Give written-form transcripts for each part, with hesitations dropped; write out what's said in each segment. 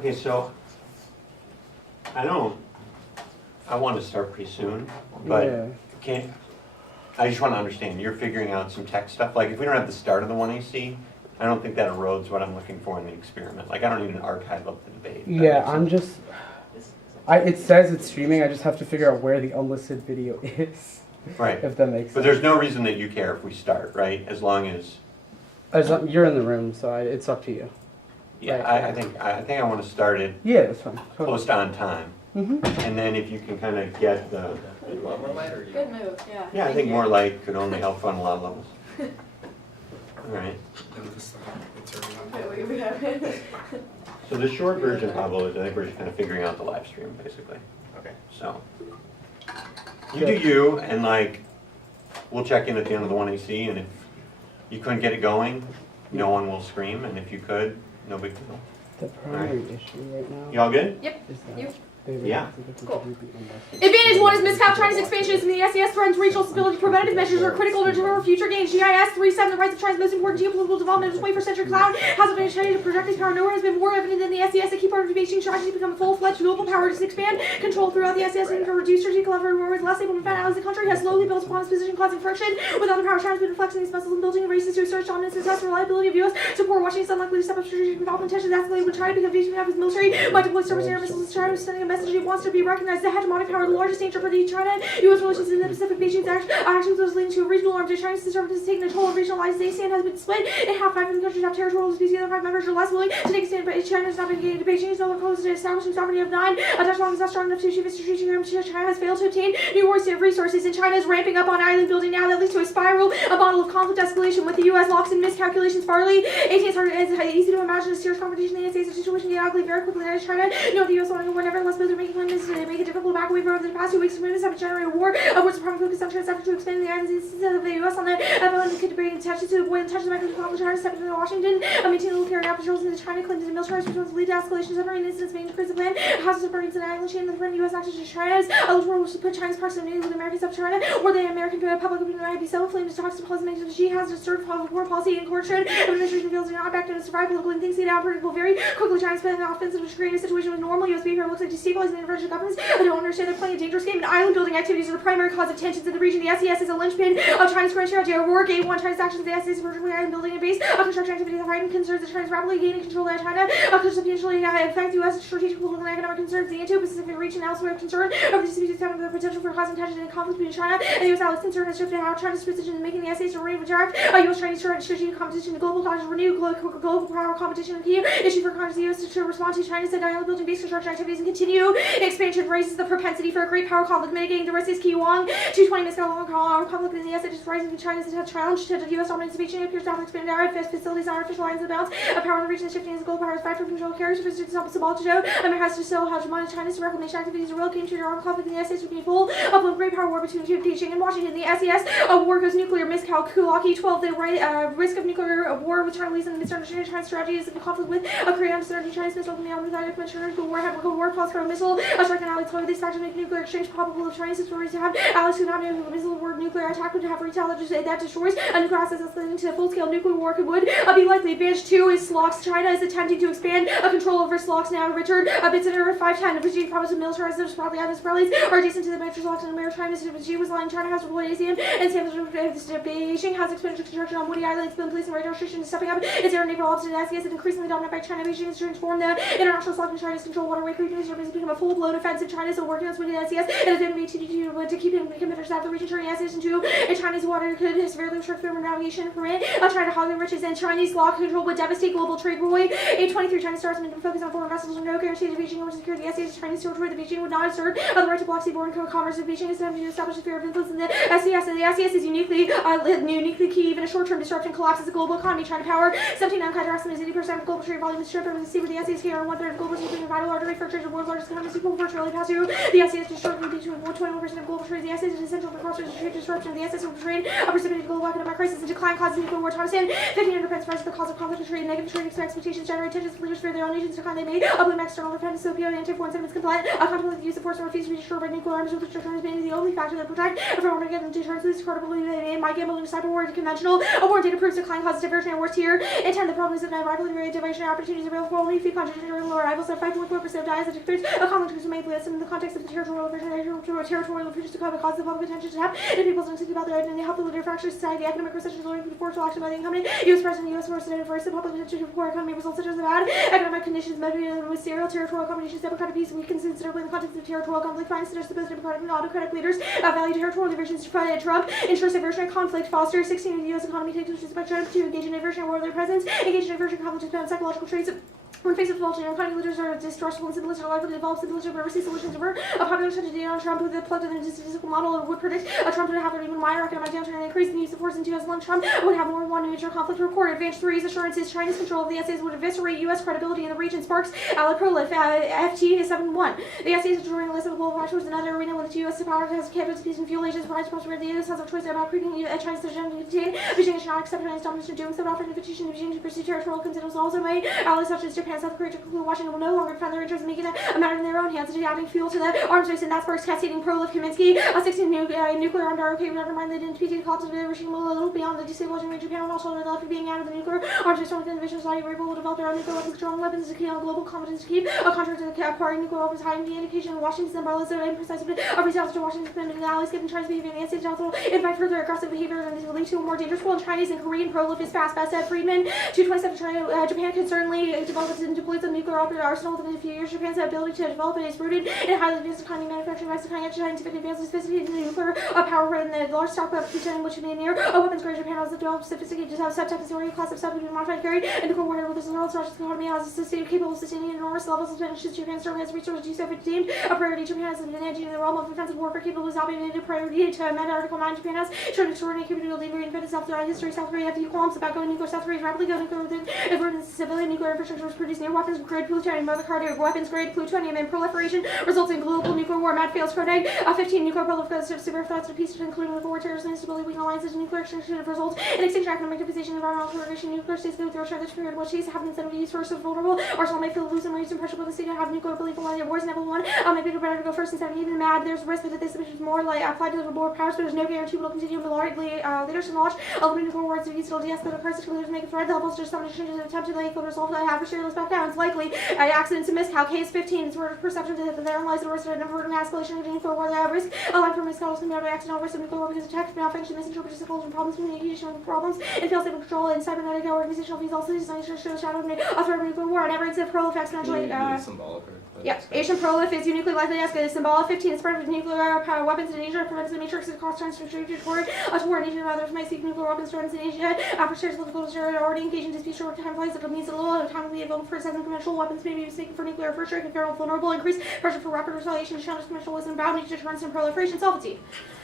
Okay, so I want to start pretty soon, but I just want to understand, you're figuring out some tech stuff. Like if we don't have the start of the 1AC, I don't think that erodes what I'm looking for in the experiment. Like I don't need an archive of the debate. Yeah, I'm just, it says it's streaming, I just have to figure out where the unlisted video is. Right. If that makes sense. But there's no reason that you care if we start, right? As long as you're in the room, so it's up to you. yeah, Right. I think I want to start it Yeah, that's fine. Totally. close to on time. Mm-hmm. And then if you can kind of get the You want more light or you? Good move, yeah. yeah, I think more light could only help on a lot of levels. All right. Okay, we have it. So the short version, Pablo, is I think we're just kind of figuring out the live stream, basically. Okay. So you do you, and like we'll check in at the end of the 1AC, and if you couldn't get it going, no one will scream, and if you could, no big deal. The primary issue right now You all good? Yep. is that You? Yeah. Cool. Advantage 1 is miscalc China's expansionism in the SES threatens regional stability. Preventative measures are critical to determine future gains. GIS 3.7, the rise of China's most important geopolitical development is 21st century cloud. Has advantage China to project its power nowhere has been more evident than the SES. A key part of the Beijing strategy to become a full-fledged global power to expand control throughout the SES and to reduce strategic leverage where it's less able to defend allies. The country has slowly built upon its position, causing friction with other power. China's been flexing its muscles and building races to assert dominance and test reliability of U.S. support. Washington is unlikely to step up strategic development tensions escalated when China becomes Beijing his military might deploy surface air missiles. China is sending a message it wants to be recognized as the hegemonic power, the largest danger for the China-U.S. relations in the Pacific. Beijing's actions was leading to a regional arm. China's determination is taking a toll of regionalized. The ASEAN has been split in half. 5 of the countries have territorial disputes. The other 5 members are less willing to take a stand, but China has not been getting to Beijing. Is no longer close to establishing sovereignty of 9. A Dutch law is not strong enough to achieve its strategic aim. China has failed to obtain new resources, and China is ramping up on island building now. That leads to a spiral, a model of conflict escalation with the U.S. locks and miscalculations. Farley, it's easy to imagine a serious confrontation in the United States. The situation get ugly very quickly. As China, the U.S. wanting to war, nevertheless, both are making plans to make it difficult to back away from over the past 2 weeks. Agreements have generated a war, of which the primary focus on China's effort to expand the islands instead of the U.S. on that. Everyone could bring attention to avoid the tensions of conflict. China stepping into Washington, maintaining little carrying out patrols into China, claims the militarized response lead to escalation. Submarine incidents being increased the plan. Houses of submarines and island chain that threaten U.S. actions to China's. Others will put China's proximity with Americans of China, or the American public opinion might be so inflamed as talks to pleasant nations. She has disturbed war policy and court trade. Administration feels do not back down to survive political and things get out predictable very quickly. China's spending offensive to create a situation with normal U.S. behavior looks like destabilizing the intervention governments. I don't understand they're playing a dangerous game, and island building activities are the primary cause of tensions in the region. The SES is a linchpin of China's current strategy. War Gate 1, China's actions, the SES is virtually island building and base construction activities have heightened concerns that China's rapidly gaining control of China could potentially affect U.S. strategic, political, and economic concerns. The Indo-Pacific region elsewhere concerned over the disputes having the potential for causing tension and conflict between China and the U.S. allies. Concern has shifted how China's position in making the SES a remain direct U.S.-Chinese strategic competition. The global cause renewed global power competition and key issue for Congress. The U.S. to respond to China's island building base construction activities and continue expansion raises the propensity for a great power conflict. Mitigating the risk is key. Wang 220 miscal conflict in the S is rising. China's challenge to the U.S. dominance of Beijing appears to have expanded our facilities and artificial lines of balance. A power in the region is shifting as global power is fight for control carries for Sabal to show. America has to show how China's reclamation activities are real game changer. Armed conflict in the SES would be full of a great power war between Beijing and Washington. The SES war goes nuclear. Miscalculaki 12. The risk of nuclear war with China leads in the misunderstanding China's strategy is the conflict with Korea. Uncertainty China's missile from the armed without commissioners. The war had war plus for a missile. A strike and allies. However, these factors make nuclear exchange probable of Chinese stories to have allies who not know a missile war nuclear attack would have retail that destroys a nuclear assets leading to a full-scale nuclear war would be likely. Advantage 2 is SLOCs. China is attempting to expand control over SLOCs now. Richard Bitzer 510 of Virginia promised to militarize those probably islands are adjacent to the major SLOCs in Maritime. She was lying. China has deployed ASEAN and Beijing has expanded construction on Woody Island. It's been placing radar stations stepping up its air and naval options. SES is increasingly dominated by China. Beijing has transformed the international SLOC in China's control waterway creeping has become a full-blown offensive. China is still working on swinging the SES and has been made to keep him committed out the region, turning SES into a Chinese water could severely restrict their navigation permit. China hog the riches and Chinese law control would devastate global trade. Roy, a 23 China stars and focus on foreign vessels and no guarantee to Beijing or secure the SES Chinese territory. The Beijing would not assert the right to block seaborne commerce. If Beijing is attempting to establish a fear of influence in the SES, and the SES is uniquely key. Even a short-term disruption collapses the global economy. China power 79 contracts and 80% of global trade volume is stripped from the sea with the SES here, and 1/3 of global shipping and vital artery for trade. The world's largest economies equal virtually past zero. The SAS historically between 21% of global trade. The SAS is essential for cross-border trade disruption. The SAS will trade a precipitated global economic crisis and decline causes nuclear war. Thomas 15 underpins rise the cause of conflict and trade. Negative trade expectations generate tensions. Leaders fear their own nations decline. They may uplift external dependence. So PO anti-foreign sentiments compliant. Contemplate the use of force or refuse to be destroyed by nuclear arms. With deterrence being the only factor that protect from Armageddon deterrence. Least credibility they may might gamble in cyber war conventional. A war data proves decline causes diversion and worse tier. Intent the problem is that rapidly rate diversion opportunities available for only few countries and lower rivals at 5.4% of dies at thirds. A conflict is made with in the context of the territorial futures to cause the public attention to have and people's anxiety about their identity, help the leader fracture society, economic recession, going for forceful action by the incumbent U.S. President, U.S. President, first the public attention to poor economy results such as the bad economic conditions motivated with serial territorial combinations, democratic peace weakens considerably in the context of territorial conflict, finds such supposed democratic and autocratic leaders value territorial diversions to fight Trump, ensures diversion and conflict, foster 16 of the U.S. economy takes which is by Trump to engage in diversion or their presence, engage in diversion conflict and psychological traits. When faced with faulty economic leaders are distrustful and simplest are likely to develop simplest of overseas solutions over a popular strategy on Trump with the plugged in the statistical model would predict Trump would have an even wider economic downturn and increase in the use of force in 2011. Trump would have more than one major conflict recorded. Advanced 3's assurances China's control of the SAS would eviscerate U.S. credibility in the region. Sparks allied prolif FT is 7-1. The SAS is drawing a list of global actors another arena with the U.S. power has capabilities peace and fuel agents provides prosperity. The U.S. has a choice about creeping China's agenda to contain. Beijing is not accepting its domination doing so, offering invitation to Beijing to pursue territorial considerations also made. Allies such as Japan, South Korea, to conclude Washington will no longer defend their interests in making a matter in their own hands and adding fuel to the arms race, and that sparks cascading prolif Kaminsky. A 16 nuclear armed ROK would undermine the NPT call to the regime a little beyond the destabilizing of Japan, and also the left of being out of the nuclear arms race. From within the division society, Repko will develop their own nuclear weapons, controlling weapons to key on global competence to keep a contract to acquiring nuclear weapons, hiding the indication of Washington's umbrellas that imprecise of results to Washington's commitment to the allies, given China's behavior in the SAS Council. Invite further aggressive behavior, and these will lead to a more dangerous world. Chinese and Korean prolif is fast. Best said Friedman. 227 Japan can certainly develop and deploy the nuclear arsenal within a few years. Japan's ability to develop it is rooted in highly advanced economy, manufacturing, cutting-edge scientific advances, sophisticated nuclear power, and the large stock of plutonium, which may near a weapons grade. Japan has developed sophisticated subtechnology class of submarine modified carried and nuclear warhead with its world's largest economy has a system capable of sustaining enormous levels of tension. Japan certainly has resources to do so if it's deemed a priority. Japan has been edging in the realm of offensive warfare capable of stopping a priority to amend Article 9. Japan has shown extraordinary capability to reinvent itself throughout history. South Korea have few qualms about going nuclear. South Korea is rapidly going nuclear within its civilian nuclear infrastructure was produced near weapons grade plutonium, mother cardio weapons grade plutonium, and proliferation results in global nuclear war. Mad fails code egg. 15 nuclear proliferation of severe threats to peace, including nuclear war, terrorism, instability, weak alliances, nuclear extinction results in extinction, economic devastation, environmental degradation. Nuclear states go through a trend period which states have incentive to use first of vulnerable arsenal may feel loose and raised in pressure with the state to have nuclear belief along wars. Level 1 maybe better to go first instead of even mad. There's a risk that this is more like applied to the more powers, but there's no guarantee will continue to largely leaders to launch ultimate nuclear wars to use the escalate of crisis leaders make a threat levels just some changes in attempt to resolve the adversary back down. It's likely accidents and miscal. Case 15 is where perception that there lies the risk of an averting escalation of nuclear war. The risk aligned from miscal can be out of accidental risk of nuclear war because attack malfunction, misinterpretation, and problems, communication with problems, and fail-safe control and cybernetic organizational fees also designed to show the shadow of a threat of nuclear war. And every incident prolif exponentially. Symbolic. Yeah, Asian prolif is uniquely likely to escalate. Symbolic 15 is spread of nuclear power weapons in Asia, prevents the matrix of cost trends distributed toward Asia. Others may seek nuclear weapons threats in Asia. Adversaries political are already engaged in disputes short time plays. It means a little time to be available for second conventional weapons may be mistaken for nuclear first strike and feral vulnerable. Increased pressure for rapid retaliation to challenge conventional wisdom, bounty, deterrence, and proliferation. Sovereignty.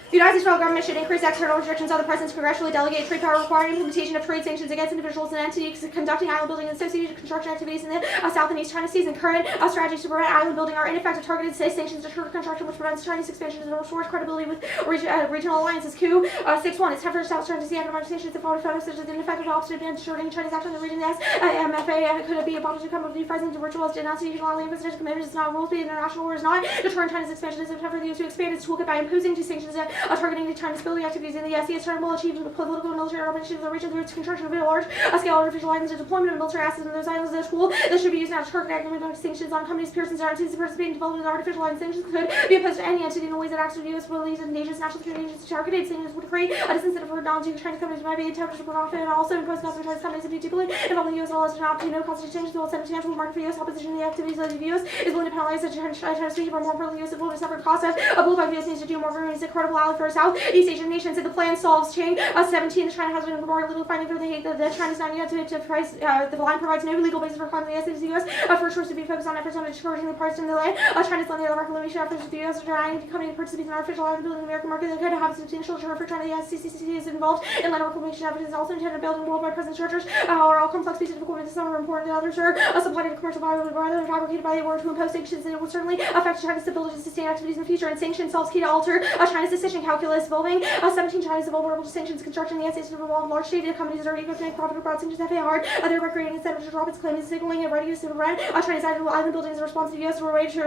The United States federal government should increase external restrictions on the president's congressionally delegated trade power, requiring implementation of trade sanctions against individuals and entities conducting island building and associated construction activities in the South and East China Seas. And current strategies to prevent island building are ineffective. Targeted sanctions deter construction, which prevents Chinese expansion and restores credibility with regional alliances. Coup 6-1. It's time for South China Sea economic sanctions that follow photos such as ineffective opposite advantage shorting Chinese action in the region. The MFA could be a bottle to come of new president to virtual denunciation of alien presidential commitments. It's not rules, but international war is not deterring China's expansion. It's time for the U.S. to expand its toolkit by imposing sanctions targeting to China's military activities in the SES term will achieve political and military operations of the region through its construction of a large-scale artificial islands and deployment of military assets in those islands. This tool that should be used now to target economic sanctions on companies, persons, or entities participating in development of artificial island sanctions could be opposed to any entity in the ways that acts to the U.S. believes in nations, national security agencies. Targeted sanctions would create a disincentive for acknowledging Chinese companies might be attempted to profit and also impose costs on Chinese companies to be deeply involved in the U.S. laws to not no cost exchange. The will send a tangible market for U.S. opposition to the activities of the U.S. is willing to penalize the Chinese behavior more for the U.S. will to suffer costs of blue by the U.S. needs to do more for its credible valid for Southeast Asian nations. If the plan solves chain 17, China has been more little finding for the hate that China's not yet to price. The line provides no legal basis for calling the U.S. First choice to be focused on efforts on discouraging the price in the land. China's lending the reclamation efforts with the U.S. trying to come in participate in artificial island building in the American market that could have a substantial return for China. The SCCC is involved in land reclamation efforts. Is also intended to build worldwide presence structures. Are all complex pieces of equipment. Some are important than others. Are supplied to commercial viability rather than fabricated by the war to impose sanctions. And it will certainly affect China's ability to sustain activities in the future. And sanctions solves key to alter China's decision calculus. Evolving 17 China's vulnerable to sanctions. Construction the SCCC involved large state companies that are equipped to make profit abroad. Sanctions have hard. Thereby creating incentive to drop its claim is signaling a readiness to prevent China's island building as a response to the U.S. ready to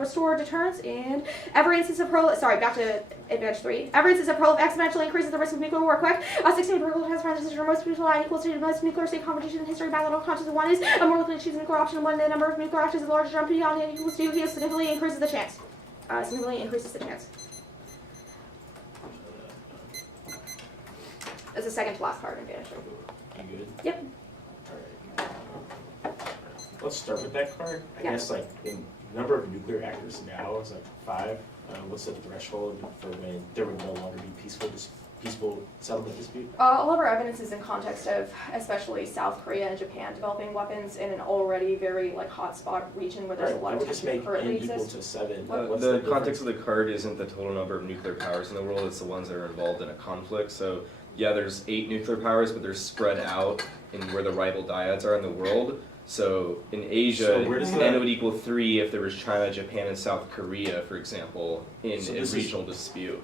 restore deterrence. And every instance of back to advantage 3. Every instance of exponentially increases the risk of nuclear war. Quick. 16 political transparency for most people are equal to the most nuclear state competition in history. Bilateral conscious of one is more likely to choose a nuclear option when the number of nuclear options is a large jump beyond the equals to significantly increases the chance. That's the second to last card in advantage 3. You good? Yep. Alright. Let's start with that card. I Yeah. guess like the number of nuclear reactors now is like 5. What's the threshold for when there would no longer be peaceful settlement dispute? All of our evidence is in context of especially South Korea and Japan developing weapons in an already very hotspot region where there's a lot That of would just make currently n equal exist. to 7. What- What's The difference? context of the card isn't the total number of nuclear powers in the world, it's the ones that are involved in a conflict. So yeah, there's 8 nuclear powers, but they're spread out in where the rival dyads are in the world. So in Asia, So where does N that- would equal 3 if there was China, Japan, and South Korea, for example, in So a this is- regional dispute.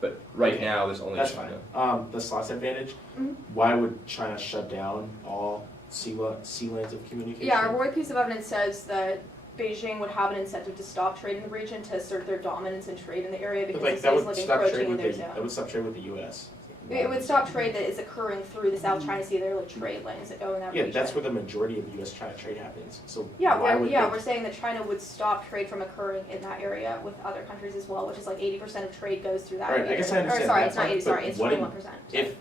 But right Okay, now, there's only That's China. fine. The slots advantage. Mhm. Why would China shut down all sea lanes of communication? Yeah, our Roy piece of evidence says that Beijing would have an incentive to stop trade in the region to assert their dominance and trade in the area because But it that seems would like stop trade encroaching in with their the zone. that would stop trade with the U.S. It would stop trade that is occurring through the South China Sea. There are trade lanes that go in that Yeah, region. that's where the majority of U.S.-China trade happens. So Yeah, why would they? we're saying that China would stop trade from occurring in that area with other countries as well, which is 80% of trade goes through that All right, area. I guess I understand Or sorry, that it's not part, 80, sorry, but it's what 21%.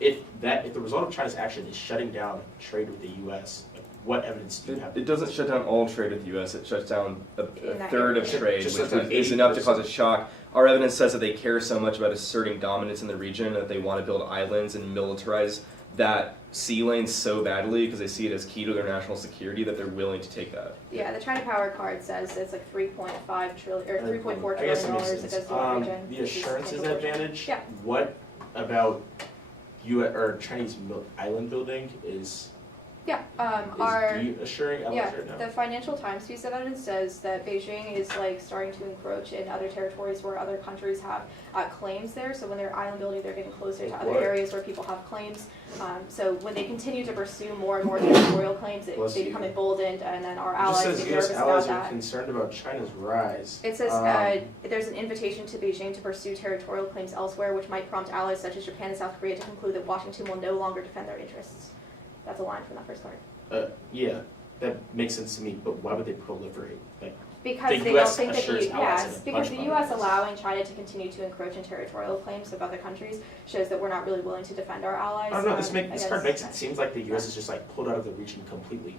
If the result of China's action is shutting down trade with the U.S., what evidence do you have? It doesn't shut down all trade with the U.S., it shuts down a In that third of area. trade, Just which like is enough to 80%. cause a shock. Our evidence says that they care so much about asserting dominance in the region that they want to build islands and militarize that sea lane so badly because they see it as key to their national security that they're willing to take that. Yeah, the China Power card says it's 3.5 trillion or 3.4 I guess trillion it makes dollars that sense. goes to that region. The which is assurances unfortunate. advantage. Yeah. What about Chinese island building is Yeah, our assuring yeah, or no? the Financial Times piece of evidence says that Beijing is starting to encroach in other territories where other countries have claims there. So when they're island building, they're getting closer to other What? areas where people have claims. So when they continue to pursue more and more territorial claims, Bless they you. become emboldened, and then our It just allies says get U.S. nervous allies about are that. concerned about China's rise. It says there's an invitation to Beijing to pursue territorial claims elsewhere, which might prompt allies such as Japan and South Korea to conclude that Washington will no longer defend their interests. That's a line from that first card. Yeah, that makes sense to me, but why would they proliferate? Because The they don't US think that assures allies in a because bunch the of U.S. other allowing China to continue to encroach in territorial claims of other countries shows that we're not really willing to defend our allies. I don't know. This card makes it against- seem like the U.S. is just pulled out of the region completely.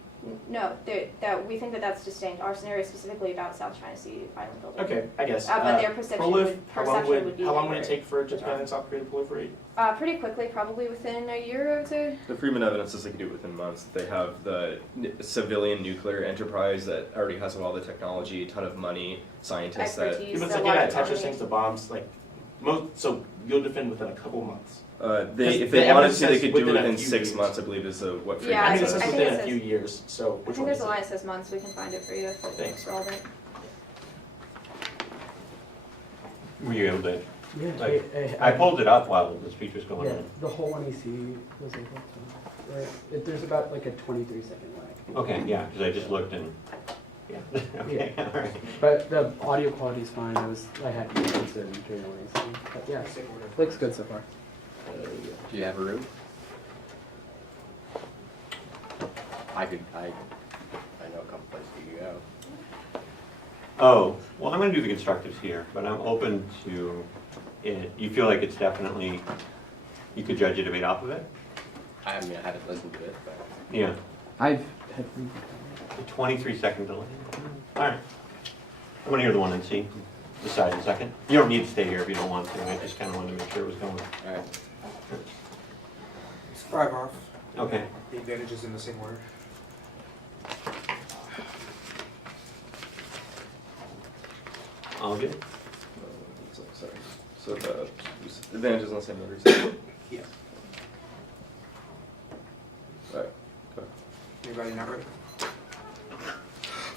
No, that we think that that's distinct. Our scenario is specifically about South China Sea island building. Okay, I guess. But their perception would how be long would it later. take for Japan and South Korea to proliferate? Pretty quickly, probably within a year, I would say. The Freeman evidence says they can do it within months. They have the civilian nuclear enterprise that already has all the technology, a ton of money, scientists that Expertise. People a say, large yeah, Tetris economy. things, the bombs, so you'll defend within a couple months. if The they wanted evidence to, they says could do it within a within few 6 years. months, I believe is what Yeah, I Freeman think it says. says I think within it a few says- years, so I which think one there's is a it? line that says months. We can find it for you if Thanks. it's relevant. Were you able to, Yeah, Like, I pulled it up while the speech was going Yeah, on. the whole one EC was able to. Right. There's about a 23-second lag. Okay, yeah, because I just looked and, yeah, okay, all right. But the audio quality is fine. I had to consider during the EC. But yeah, looks good so far. Do you have a room? I know a couple places you could go. Oh, well, I'm gonna do the constructives here, but I'm open to it. You feel like it's definitely, you could judge a debate off of it? I mean, I haven't listened to it, but Yeah, I've had. a 23-second delay. All right. I'm gonna hear the one and see. decide in a second. You don't need to stay here if you don't want to. I just kind of wanted to make sure it was going. All right. It's 5 off. Okay. The advantage is in the same order. All good? Sorry. So the advantages on the same order. Yeah. Alright. Anybody not ready?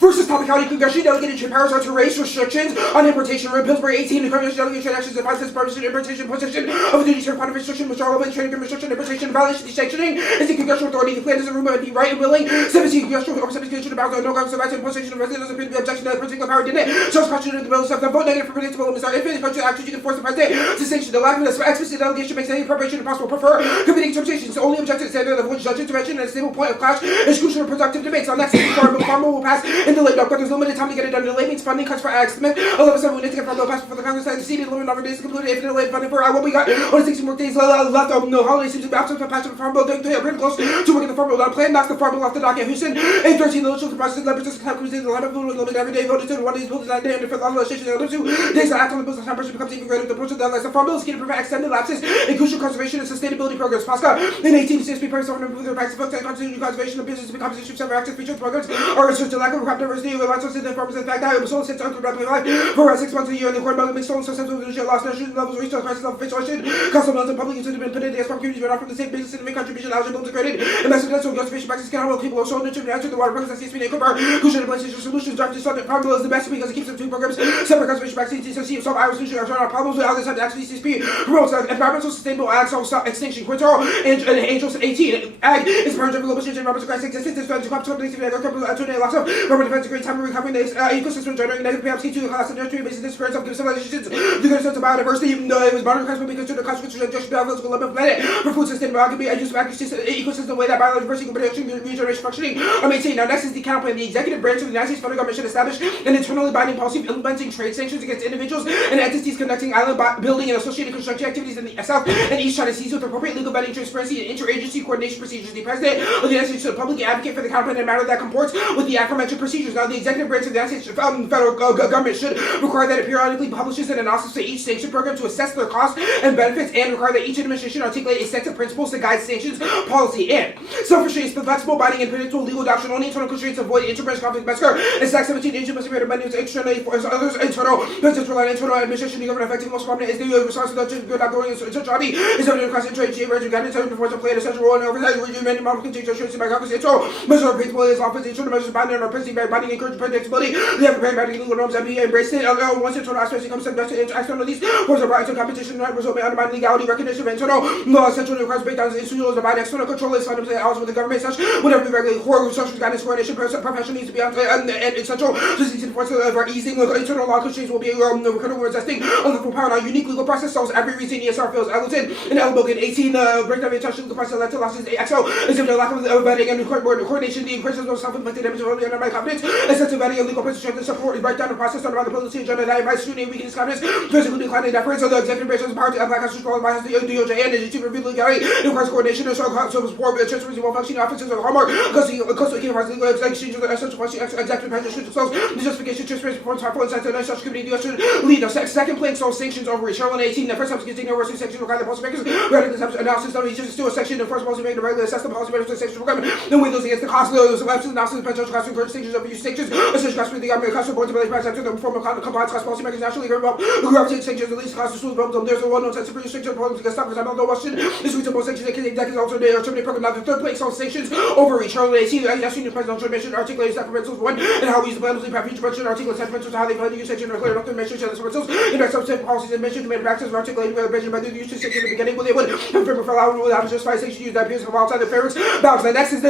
Versus Topic County Congressional Delegated to powers are to raise restrictions on importation of Pillsbury 18 and Congressional Delegation actions and violations of importation possession of duty to upon restriction, withdrawal of training and restriction, importation, violation, desanctioning, is the Congressional Authority. The plan is a rumor of the right and willing. 17 Congressional or 17 Congressional powers are no government survives and possession of residents appear to be objection to the particular power, didn't it? So it's constituted the bill of the vote negative for predictable limits are infinite constitutional actions you can force the president to sanction. The lack of an explicit delegation makes any preparation impossible. Prefer committing interpretations. The only objective standard of which judge intervention and a stable point of clash is crucial and productive debates. On next week, Farmer will pass in the late but there's limited time to get it done. Delay means funding cuts for Alex Smith. 11-7 we need to get Farmer passed before the Congress has exceeded the limit number of days to complete it. If delayed funding for what we got only 16 more days left. No holiday seems to be absent from passion for Farm Bill. They're pretty close to working the Farm Bill down. Plan knocks the Farm Bill off the docket. Houston 813 the legislative process leverage have cruising the line of food limit every day voted to one of these bills that day and different legislation. The other 2 days that act on the bills the time pressure becomes even greater. The approach of the deadlines. The Farm Bill is key to prevent extended lapses in crucial conservation and sustainability programs. PASCA in 1860 parents often improve their practice books and constitution conservation of business to become composition of several access features programs or research to lack of crop diversity with lots of the farmers in fact that it was sold since uncontrolled life for around 6 months a year and the corn milk makes stolen so sensitive to lost nutrition levels reached on crisis level fixation custom mills and public use have been put in against farm communities run off from the same business and make contribution eligible to created and massive natural conservation practices can help people show nutrient answer the water programs that seems to be equipped crucial places solutions drafted subject farm bill is the best because it keeps them two programs separate conservation practices to see if some Irish solutions are trying to problems without this actually CSP promotes environmental sustainable ag self extinction quintal and Angels 18 ag is part of global change and Robert's Christ existence is trying to come to the agricultural and lots of Robert defense a great time of recovering this ecosystem generating negative PMC to the class and nurturing basis this experience of civilizations the good sense of biodiversity even though it was modern class will be considered a consequence of just biological limit planet for food sustainability be a use of ecosystem way that biodiversity production regeneration functioning are maintained. Now next is the counter plan. The executive branch of the United States federal government should establish an internally binding policy of implementing trade sanctions against individuals and entities conducting island building and associated construction activities in the South and East China Seas with appropriate legal vetting, transparency, and interagency coordination procedures. The President of the United States should publicly advocate for the counter plan in a manner that comports with the aforementioned procedures. Now the executive branch of the United States federal government should require that it periodically publishes an analysis of each sanction program to assess their costs and benefits and require that each administration articulate a set of principles to guide sanctions policy and self-restraint, flexible, binding, and predictable legal doctrine. Only internal constraints avoid interbranch conflict. Massacre and Stack 17 agent must be made amendments externally for others internal potential and internal administration to govern effective most prominent is the response to the good outgoing centrality is evident across international range of guidance having before to play an essential role in oversight region many model contains assurance by Congress internal measure of principle is office internal measures binding on our principle by binding encourage predictability they have prepared binding legal norms and be embraced it once internal aspects comes to external these forms of right to competition right result may undermine legality recognition of internal law essential requires breakdowns institutions divide external control is fundamental odds with the government such whatever we regulate core research guidance coordination profession needs to be and essential to see enforce of our easing internal law constraints will be critical resisting on the full power. Now unique legal process solves every reason ESR feels Ellington and Elbogen 18 breakdown of intentional legal process led to losses XO is due to lack of vetting and coordination the increases of self-inflicted damage of my confidence excessive vetting and legal process to support and breakdown the process on the policy agenda that invites scrutiny weakness confidence physically declining deference of the executive branch has the power to apply constitutional law by the DOJ and the to review legality it requires coordination and support transparency while functioning offices of hallmark custody legal exchange of the essential function executive branch should disclose the justification transparency performance harmful insights and social committee the should lead a second plank so sanctions over Shirley 18 the first time continuing over section require the policymakers rather than analysis of each to a section the first policymaker to regularly assess the policymakers to section program then weigh those against the cost of those analysis of potential costs encourage sanctions over use sanctions essential costs for the government cost of board to belay price after the form of compliance cost policymakers naturally government who gravitate sanctions the least cost of schools but there's a well-known sense of pretty strict programs against stop because I don't know what should this reasonable sanctions that can alternate or terminate program now the third plank so sanctions over Shirley 18 as the presidential mission articulated separate principles one and how we use the plan to leave future budget articulate set principles how they plan to use section or clear enough to measure each other's principles in our substantive policies and mission to make practice of articulating whether measured by the use to section in the beginning when they would confirm or fill out without justify sanctions use that appears from outside the fairness balance. The next is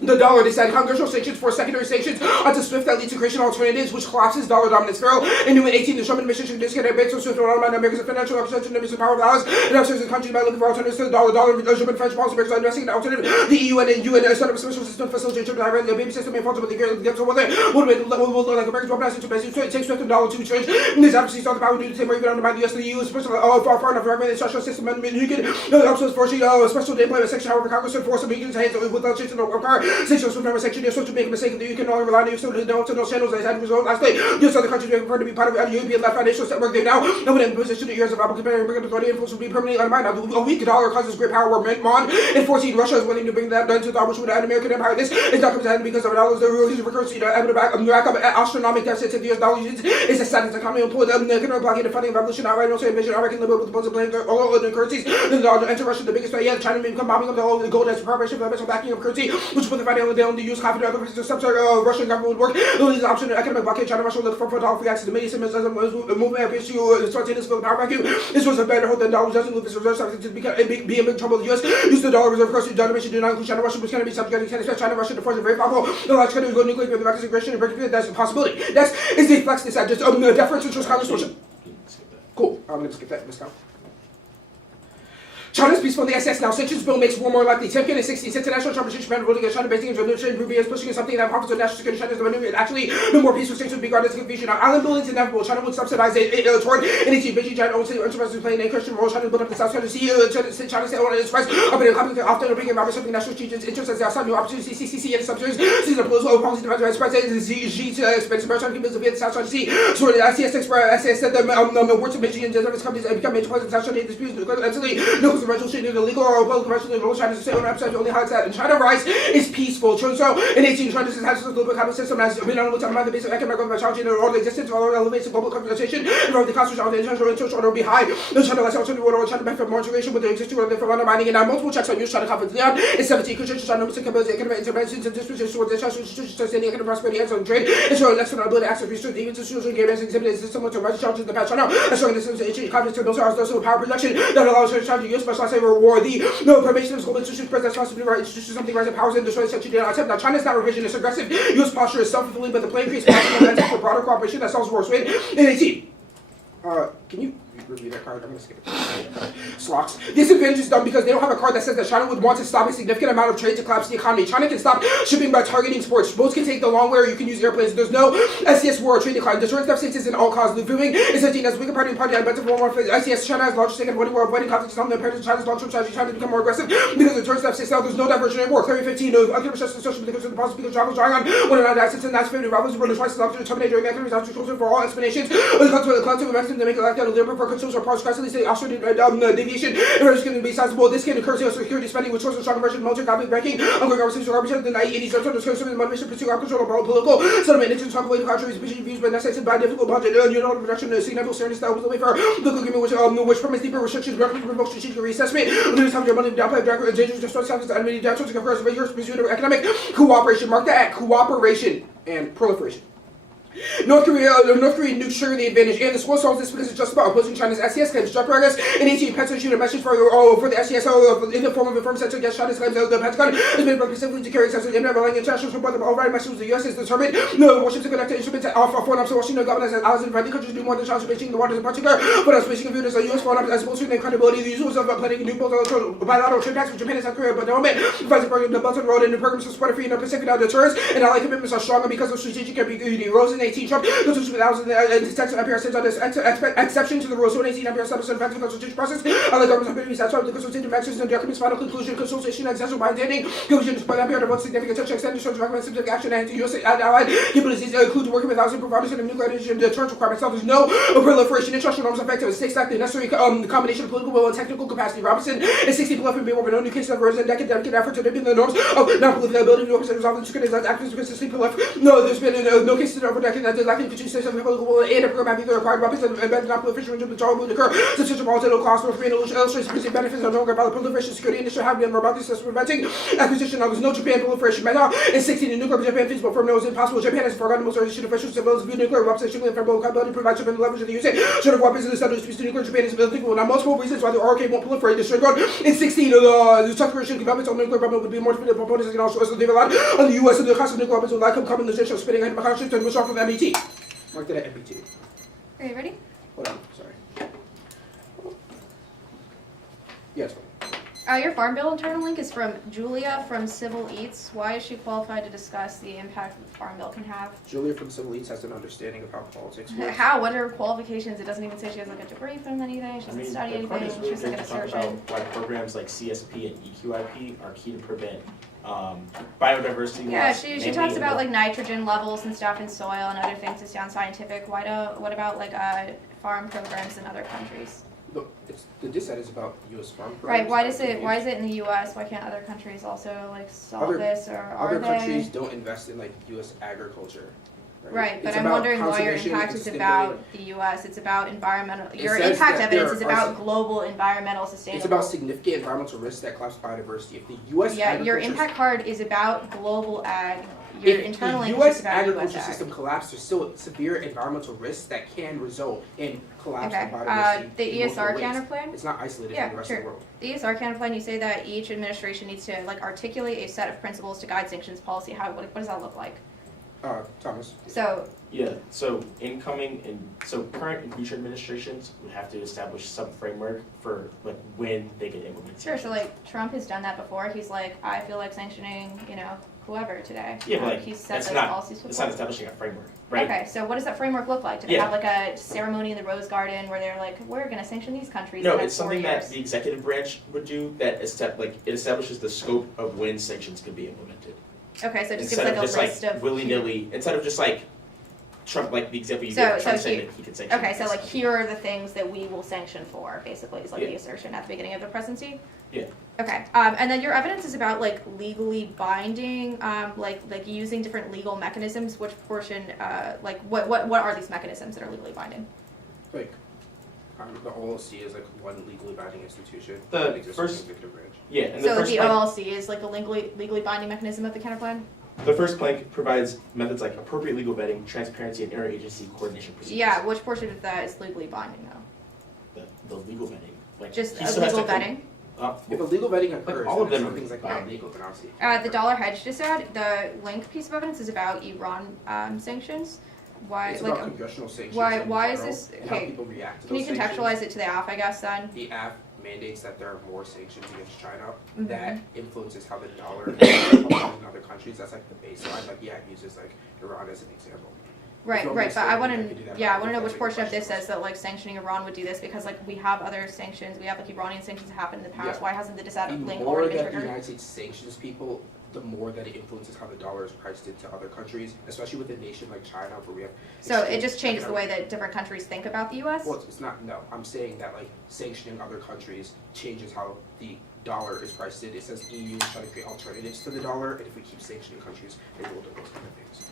the dollar decided congressional sanctions for secondary sanctions onto SWIFT that leads to creation alternatives which collapses dollar dominance. Farrell in Newman 18 the Trump administration disconnected banks from SWIFT and undermine America's financial extension and power of dollars and upstairs the country by looking for alternatives to the dollar German French policymakers are investing in alternative the EU and UN set up a special system facilitating the baby system and falter with the gets over there would look like America's weaponized intervention to take SWIFT and dollar to change these advocacies on the power to do the same or even undermine the US and the EU especially far enough recommend the social system and you can also force a special day plan a section however Congress should force some meetings hands without changing the car Sections from number section, you're supposed to make a mistake that you can only rely on yourself to know channels as a result. Lastly, you saw the countries being referred to be part of the European left financial network there now. No one in the position of years of Apple comparing authority influence will be permanently undermined. Now, a weak dollar causes great power where Mon enforcing Russia is willing to bring that down to the which would add American empire. This is not coming because of dollars. The rules of currency able to back up astronomical deficits of the US dollar is a status economy and pull them economic blockade and funding revolution. I don't say vision. I reckon live with the bunch of blame all other currencies. The dollar enter Russia the biggest threat yet. China may become bombing up the whole gold as preparation for the backing of currency, which put the fighting on the down to use confident other reasons some sort of Russian government would work. The only option economic blockade. China Russia look for dollar free access to many similar movement appears to spontaneous for the power vacuum. This was a better hope than dollars doesn't move this reserve subject to be in big trouble. The US use the dollar reserve currency domination do not include China Russia, which can be subject to China Russia to force a very powerful. The large country go nuclear with the Russian aggression and breaking that's a possibility. That's is the flex this at just deference which was Congress motion. Cool. I'm gonna skip that discount. China's peaceful in the SS now. Sanctions bill makes war more likely. 10 in 16 international troubleshooting Japan voting against China basing in revolution. Ruby is pushing something that harms the national security. China's the maneuver. Actually, no more peaceful states would be guarded as confusion. Now, island buildings inevitable. China would subsidize toward any Beijing. China owns the enterprise to play a Christian role. China build up the South China Sea. China stay on its price. Up in a conflict often bringing about something national changes interests as outside new opportunities. CCC and subsidiaries. Season of political policy development as president. Xi to expensive maritime business of the South China Sea. So the ICS Express said the words of Beijing and Japanese companies become major players in South China disputes. Absolutely, no resolution in the legal or political question in China to say on episode only highlights that in China rise is peaceful. So in 18 China has a global economic system has been on the basic economic government challenging the order existence of all elements of global conversation and the constitution of the international and social order will be high. The China less alternative order China benefit more integration with the existing order from undermining and now multiple checks on use China confidence down in 17 Christian China domestic capability economic interventions and dispositions towards the international institutions sustaining economic prosperity and trade and showing less than ability to access research even to social game as exhibited is similar to rising challenges in the past China and showing this is ancient confidence to those are those power production that allows China to use specialized reward the no permission of global institutions present responsibility right institutions something rising powers and destroy such a did not attempt. Now China's not revisionist aggressive. US posture is self-fulfilling, but the plan creates possible for broader cooperation that solves wars. Wait, in 18. Can you review that card? I'm gonna skip it. Slocks. This advantage is done because they don't have a card that says that China would want to stop a significant amount of trade to collapse the economy. China can stop shipping by targeting sports. Boats can take the long way or you can use airplanes. There's no SCS war or trade decline. Deterrence deficits is an all-cause. The viewing is 18 as weaker party and better for more ICS. China has largest stake in winning world wedding conflicts on the appearance of China's long-term strategy. China to become more aggressive because the deterrence deficits now there's no diversionary war. Clearing 15 no unconventional social because of the possible because travel drawing on one of the assets and that's 50 rivals were the twice as often to terminate during economic disaster for all explanations. When it comes to the collective momentum to make it like that a little bit for consumers or parts constantly say Australian deviation and risk can be sizable. This can occur to security spending which sources strong version military government banking ongoing conversations with the 1980s so there's consumer motivation pursuing our control of political settlement intentions talk away the country's views but necessitated by difficult budget you know production significant serious that was the way for political agreement which permits deeper restrictions remote strategic reassessment lose time your money downplay dangerous destroy self and enemy down to converse of your pursuit of economic cooperation mark that cooperation and proliferation. North Korea nukes sugar the advantage, and the school solves this because it's just about opposing China's SCS claims. Drug progress in 18 Pentagon issued a message for the SCS in the form of a firm censor against China's claims. The Pentagon has been specifically to carry censored internet relying international support. The overriding message of the U.S. is determined. No, Washington connected instruments off foreign officer Washington governments as allies and friendly countries do more than challenge Beijing the waters in particular. But as Beijing viewed as a U.S. foreign officer as bolstering the credibility of the use of planning new bilateral trade pacts with Japan and South Korea. But the moment the program the Belt and Road and the programs to support free Indo-Pacific now deterrence and allied commitments are stronger because of strategic ambiguity. Rose in 18 Trump. Exception to the rules. So 18 MPR established an effective consultation process. Other governments have been satisfied with the consultative actions and documents final conclusion. Consultation and essential by intending. Conclusion is by MPR devotes significant attention extended to recommend specific action and to US allied capabilities include working with housing providers and nuclear energy and deterrence requirements. There's no proliferation. International norms effective. States lack the necessary combination of political will and technical capacity. Robinson and 16 left and be over no new cases of arisen and academic effort to deepen the norms of non-proliferability. No percent resolved in security as actors consistently proliferate. No, there's been no cases over decades that lacking continue states of the political will and a program having the required weapons and embedded non-proliferation region which all will occur. Such as all total costs for free and illustrates the benefits of no longer about proliferation security industry have been robotic systems preventing acquisition of no Japan proliferation meta and 16 in nuclear Japan feasible for no is impossible. Japan has forgotten most organization officials civilians view nuclear weapons extremely unfavorable capability provide Japan the leverage of the use short of weapons in the subject species to nuclear Japan is unthinkable. Now multiple reasons why the RK won't proliferate the straight gun in 16 the South Korean developments on nuclear weapons would be more definitive proponents and also they rely on the US and the cost of nuclear weapons would like come in the station of spinning ahead of conscience and withdraw from the MET. Mark that at MET. Are you ready? Hold on, sorry. Yeah, it's fine. Your farm bill internal link is from Julia from Civil Eats. Why is she qualified to discuss the impact that the farm bill can have? Julia from Civil Eats has an understanding of how politics works. How? What are her qualifications? It doesn't even say she has like a degree from anything. She doesn't study anything. She's like an assertion. Why programs like CSP and EQIP are key to prevent Biodiversity Yeah, loss. she mainly talks in about the- like nitrogen levels and stuff in soil and other things that sound scientific. What about like farm programs in other countries? Look, the dissent is about U.S. farm Right. programs. Why is it in the U.S.? Why can't other countries also like solve Other- this, or are Other they? countries don't invest in like U.S. agriculture. Right, but It's I'm about wondering why your conservation impact and is sustainability. about the U.S. It's about environmental. Your says impact that evidence is there are about global environmental sustainability. It's about significant environmental risks that collapse biodiversity. If the U.S. Yeah, your agriculture- impact card is about global ag. Your If internal the interest U.S. is about agriculture U.S. ag. system collapses, there's still severe environmental risks that can result in collapse Okay. of biodiversity. The in multiple ESR ways. counterplan. It's not isolated Yeah, from the rest sure. of the world. The ESR counterplan. You say that each administration needs to like articulate a set of principles to guide sanctions policy. What does that look like? Thomas. So Yeah, so current and future administrations would have to establish some framework for like when they can implement. sure. So like Trump has done that before. He's like, I feel like sanctioning, whoever today. Yeah, but like, he's set that's those not, policies it's before. not establishing a framework, right? Okay, so what does that framework look like? Do they Yeah. have like a ceremony in the Rose Garden where they're like, we're going to sanction these countries? No, in the it's next 4 something years? that the executive branch would do that it establishes the scope of when sanctions can be implemented. Okay, so it just gives Instead like of a just list like of willy-nilly, instead of just like Trump, like the example you So- gave, Trump so saying he- that he can sanction. Okay, so this. like here are the things that we will sanction for, basically, is like Yeah. the assertion at the beginning of the presidency. Yeah. Okay, and then your evidence is about like legally binding, like using different legal mechanisms. Which portion, like what are these mechanisms that are legally binding? Like, the OLC is like one legally binding institution The that exists first- in the executive branch. Yeah, and So like first the plank, OLC is like the legally binding mechanism of the counterplan. the first plank provides methods like appropriate legal vetting, transparency, and interagency coordination procedures. Yeah, which portion of that is legally binding though? The legal vetting, like Just he still has legal to come- vetting. If a legal vetting occurs, all of and them are- something's like not legal, then obviously. The dollar hedge dissad, the link piece of evidence is about Iran sanctions. Why, It's like, about congressional sanctions. why- in why is general this- and how okay, people react to can you those contextualize sanctions. it to the AF, I guess, then? The AF mandates that there are more sanctions against China. Mhm. That influences how the dollar in other countries. That's like the baseline. Like, yeah, it uses like Iran as an example. Right, If you right, want but me I to want say, I to, can do that, yeah, I but want to know that's which a portion of this question. says that like sanctioning Iran would do this, because like we have other sanctions, we have like Iranian sanctions that happened in the past. Yeah. Why hasn't the The dissad link more already been that the triggered? United States sanctions people, the more that it influences how the dollar is priced into other countries, especially with a nation like China, where we have. So it extreme just changes the economic- way that different countries think about the U.S. Well, it's not. No, I'm saying that like sanctioning other countries changes how the dollar is priced in. It says EU is trying to create alternatives to the dollar, and if we keep sanctioning countries, they will do those kind of things.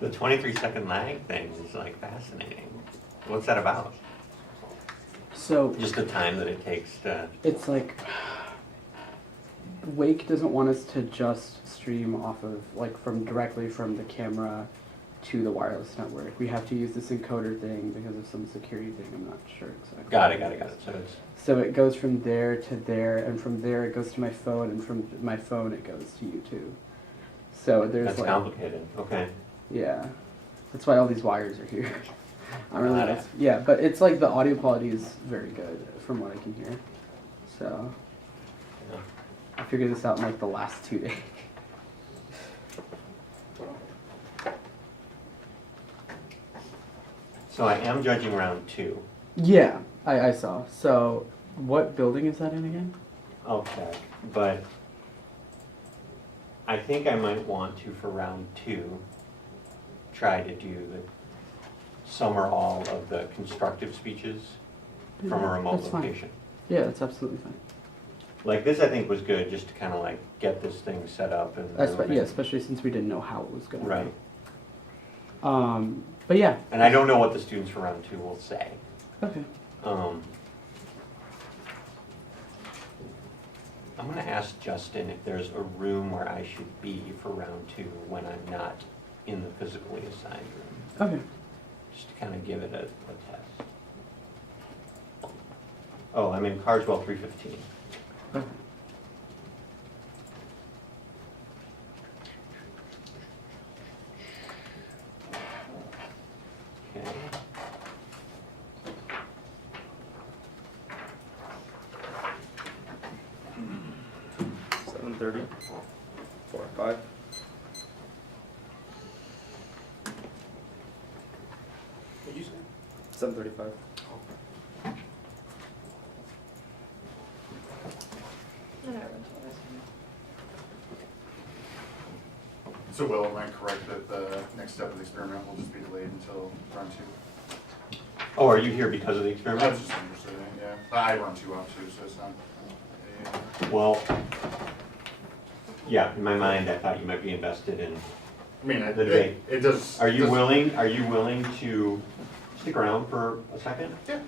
The 23-second lag thing is like fascinating. What's that about? So Just the time that it takes to. it's like Wake doesn't want us to just stream off of directly from the camera to the wireless network. We have to use this encoder thing because of some security thing. I'm not sure exactly. Got it. So it's. So it goes from there to there, and from there it goes to my phone, and from my phone it goes to YouTube. So there's That's like, complicated. Okay. yeah, that's why all these wires are here. I really Got it. yeah, but it's like the audio quality is very good from what I can hear. So Yeah. I figured this out in like the last 2 days. So I am judging round 2. Yeah, I saw. So what building is that in again? I'll check, but I think I might want to, for round 2, try to do some or all of the constructive speeches from a remote That's fine. location. Yeah, that's absolutely fine. Like this, I think was good, just to kind of like get this thing set up and. moving. Yeah, especially since we didn't know how it was going. Right, But yeah. and I don't know what the students for round 2 will say. Okay. I'm gonna ask Justin if there's a room where I should be for round 2 when I'm not in the physically assigned room, Okay. just to kind of give it a test. Oh, I'm in Carswell 315. Okay. Okay. $7:30. 4 and 5. What'd you say? 7:35. So Will, am I correct that the next step of the experiment will just be delayed until round 2? Oh, are you here because of the I experiment? was just interested in it, yeah. I run 2 off too, so it's not. Well, yeah, in my mind, I thought you might be invested in. I mean, The debate. it does. Are you does- willing to stick around for a second? Yeah.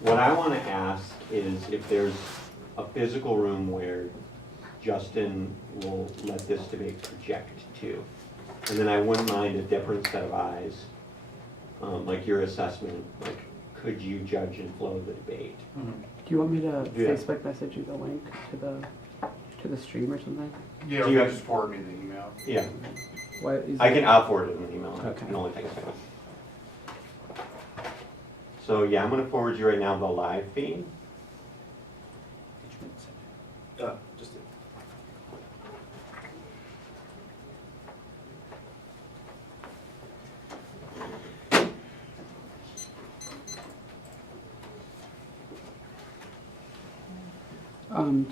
What I want to ask is if there's a physical room where Justin will let this debate project to. And then I wouldn't mind a different set of eyes, like your assessment, like could you judge and flow the debate? Mhm. Do you want me to Yeah. Facebook message you the link to the stream or something? Yeah, Do or you you have- just forward me the email. Yeah, What is I'll forward it in an email. It Okay. can only take a second. So yeah, I'm gonna forward you right now the live feed. Just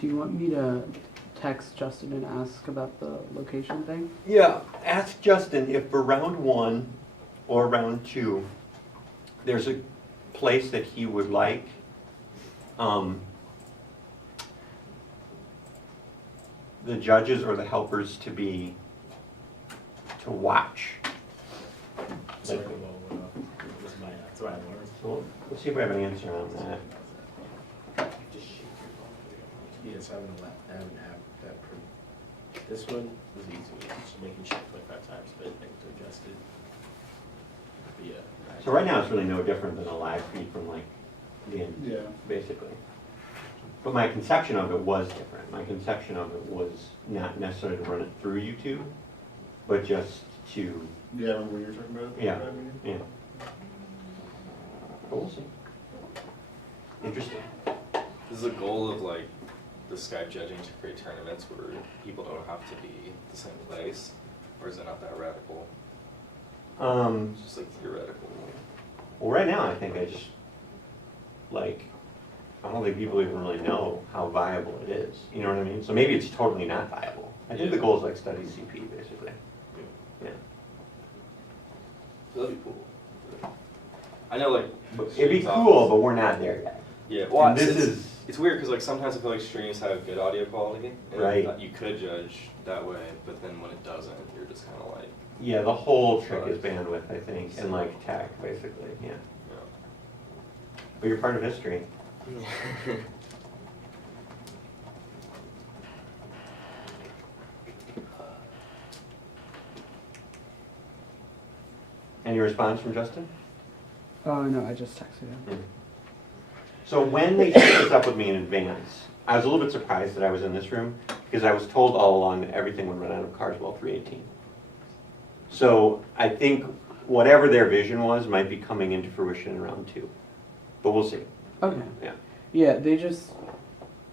Do you want me to text Justin and ask about the location thing? Yeah, ask Justin if for round 1 or round 2, there's a place that he would like the judges or the helpers to watch. Sorry, well, this is my, that's what I learned. So let's see if we have an answer on that. Yes, I haven't had that print. This one was easy, just making sure 25 times, but I think to adjust it. But yeah. So right now, it's really no different than a live feed from like the end, Yeah. basically. But my conception of it was different. My conception of it was not necessarily to run it through YouTube, but just to, Yeah, I remember what you were talking about? Yeah. I mean, yeah. But we'll see. Interesting. This is a goal of like the Skype judging to create tournaments where people don't have to be the same place, or is it not that radical? It's just like theoretical. Well, right now, I think I don't think people even really know how viable it is. You know what I mean? So maybe it's totally not viable. I think the Yeah. goal is like study CP, basically. Yeah. That'd be cool. I know like. It'd be streams cool, often- but we're not there yet. Yeah, well, And this it's, is- it's weird because like sometimes I feel like streams have good audio quality, and Right. that you could judge that way, but then when it doesn't, you're just kind of like, Yeah, the whole trick is bandwidth, I think, and like tech, basically, yeah. you But you're part of history. know. Any response from Justin? Oh, no, I just texted him. Yeah. So when they set this up with me in advance, I was a little bit surprised that I was in this room because I was told all along that everything would run out of Carswell 318. So I think whatever their vision was might be coming into fruition in round 2. But we'll see. Okay. Yeah. Yeah, they just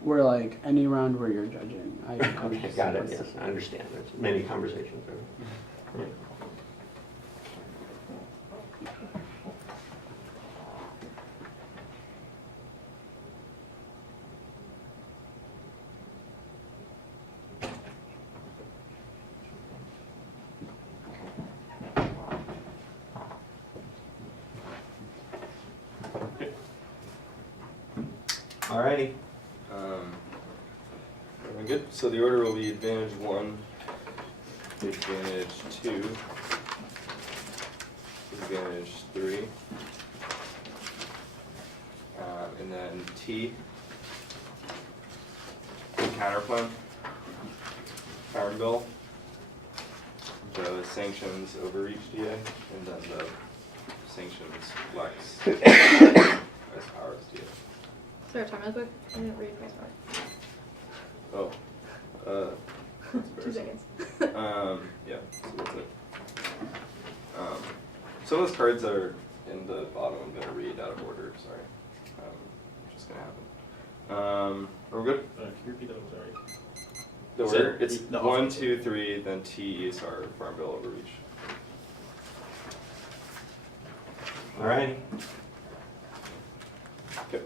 were like, any round where you're judging. I Okay, got it, yes, I understand. There's many conversations. Right? Yeah. Alrighty. Everyone good? So the order will be advantage 1, advantage 2, advantage 3, and then T, counterplan, Farm Bill, the sanctions overreach DA, and then the sanctions flex as powers DA. So Spare time real quick. I didn't read my part. Oh. 2 seconds. Yeah, so that's it. Some of those cards are in the bottom. I'm gonna read out of order, sorry. Just gonna happen. Are we good? Can you repeat that? I'm sorry. The Is order? it It's the 1, 2, 3, then T, ESR, Farm Bill, Overreach. All right. Okay.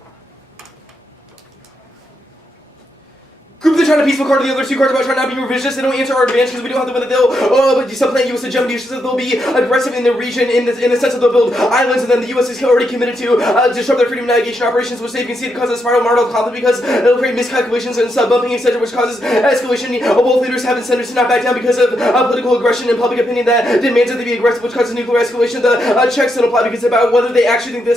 Group of the China peaceful card, the other 2 cards about China not being revisionist. They don't answer our advantage because we don't have them in the bill. But some plan U.S. hegemony uses that they'll be aggressive in the region in the sense that they'll build islands, and then the U.S. is already committed to disrupt their freedom of navigation operations, which they can see causes spiral marital conflict because it'll create miscalculations and sub-bumping, etc., which causes escalation. Both leaders have incentives to not back down because of political aggression and public opinion that demands that they be aggressive, which causes nuclear escalation. The checks don't apply because it's about whether they actually think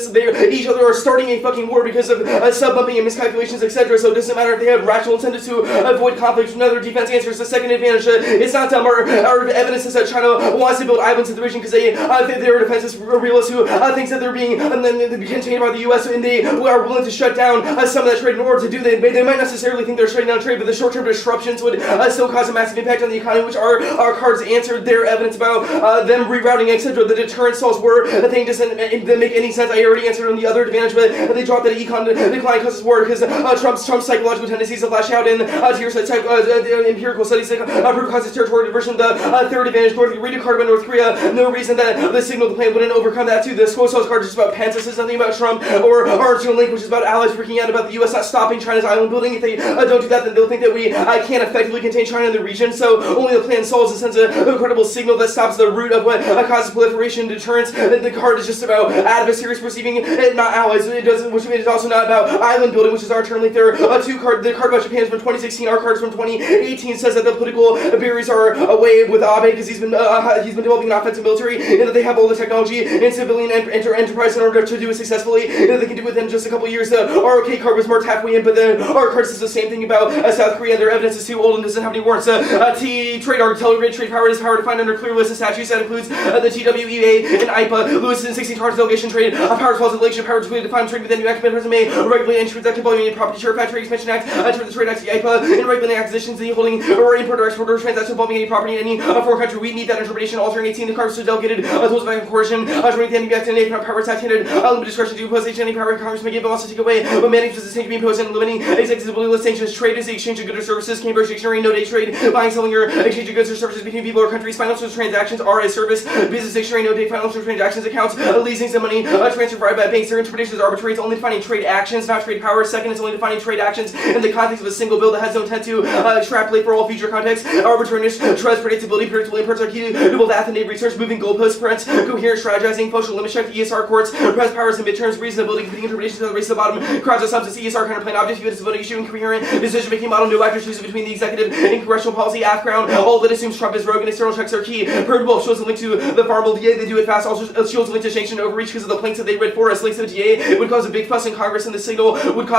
each other are starting a fucking war because of sub-bumping and miscalculations, etc. So it doesn't matter if they have rational incentives to avoid conflict. Another defense answer is the second advantage. It's not dumb. Our evidence is that China wants to build islands in the region because their defense is realist who thinks that they're being contained by the U.S. and they are willing to shut down some of that trade in order to do that. They might necessarily think they're shutting down trade, but the short-term disruptions would still cause a massive impact on the economy, which our cards answered their evidence about them rerouting, etc. The deterrent stalls were a thing doesn't make any sense. I already answered on the other advantage, but they dropped that econ decline causes war because Trump's psychological tendencies to lash out in tears that empirical studies prove causes territorial diversion. The third advantage, read a card about North Korea. No reason that the signal the plan wouldn't overcome that too. The Squosos card is just about Pence. This is nothing about Trump or Arsenal Link, which is about allies freaking out about the U.S. not stopping China's island building. If they don't do that, then they'll think that we can't effectively contain China in the region. So only the plan solves and sends a credible signal that stops the root of what causes proliferation and deterrence. The card is just about adversaries perceiving not allies. It doesn't, which means it's also not about island building, which is our turn link. There are the card about Japan is from 2016. Our card is from 2018. Says that the political barriers are away with Abe because he's been developing an offensive military, and that they have all the technology and civilian enterprise in order to do it successfully, and that they can do it within just a couple years. The ROK card was marked halfway in, but then our card says the same thing about South Korea, and their evidence is too old and doesn't have any warrants. Trade arbitrary trade power is power defined under clear list of statutes that includes the TWEA and IPA. Lewis and 16 cards delegation trade powers clause election power to define trade within new act President may regulate and transaction volume and property share factory expansion act the trade act IPA and regulating acquisitions the holding or import or export or transaction involving any property in any foreign country. We meet that interpretation. Alternating the cards to delegated tools by coercion. Joining the enemy act and any powers act hindered. Limited discretion to impose any power Congress may give but also take away. But mandates the same to be imposed and limiting executive ability list sanctions. Trade is the exchange of goods or services. Cambridge Dictionary. No day trade. Buying, selling, or exchange of goods or services between people or countries. Financial transactions are a service. Business Dictionary. No day financial transactions accounts. Leasing some money. Transfer provided by banks. Their interpretation is arbitrary. It's only defining trade actions, not trade power. Second, it's only defining trade actions in the context of a single bill that has no intent to extrapolate for all future contexts. Arbitrariness, trust, predictability, predictable imports are key to both Athene research, moving goalposts, parents, coherent strategizing, functional limit check, ESR courts, press powers and midterms, reasonability, competing interpretations of the race to the bottom, crowds of substance, ESR counterplane objects, units of voting issue, and coherent decision-making model, no actors choosing between the executive and congressional policy, AFCrown, all that assumes Trump is rogue and external checks are key. Bird Wolf shows a link to the farm bill DA, they do it fast, also shows a link to sanction overreach because of the planks that they read for us, links to the DA, it would cause a big fuss in Congress, and the signal would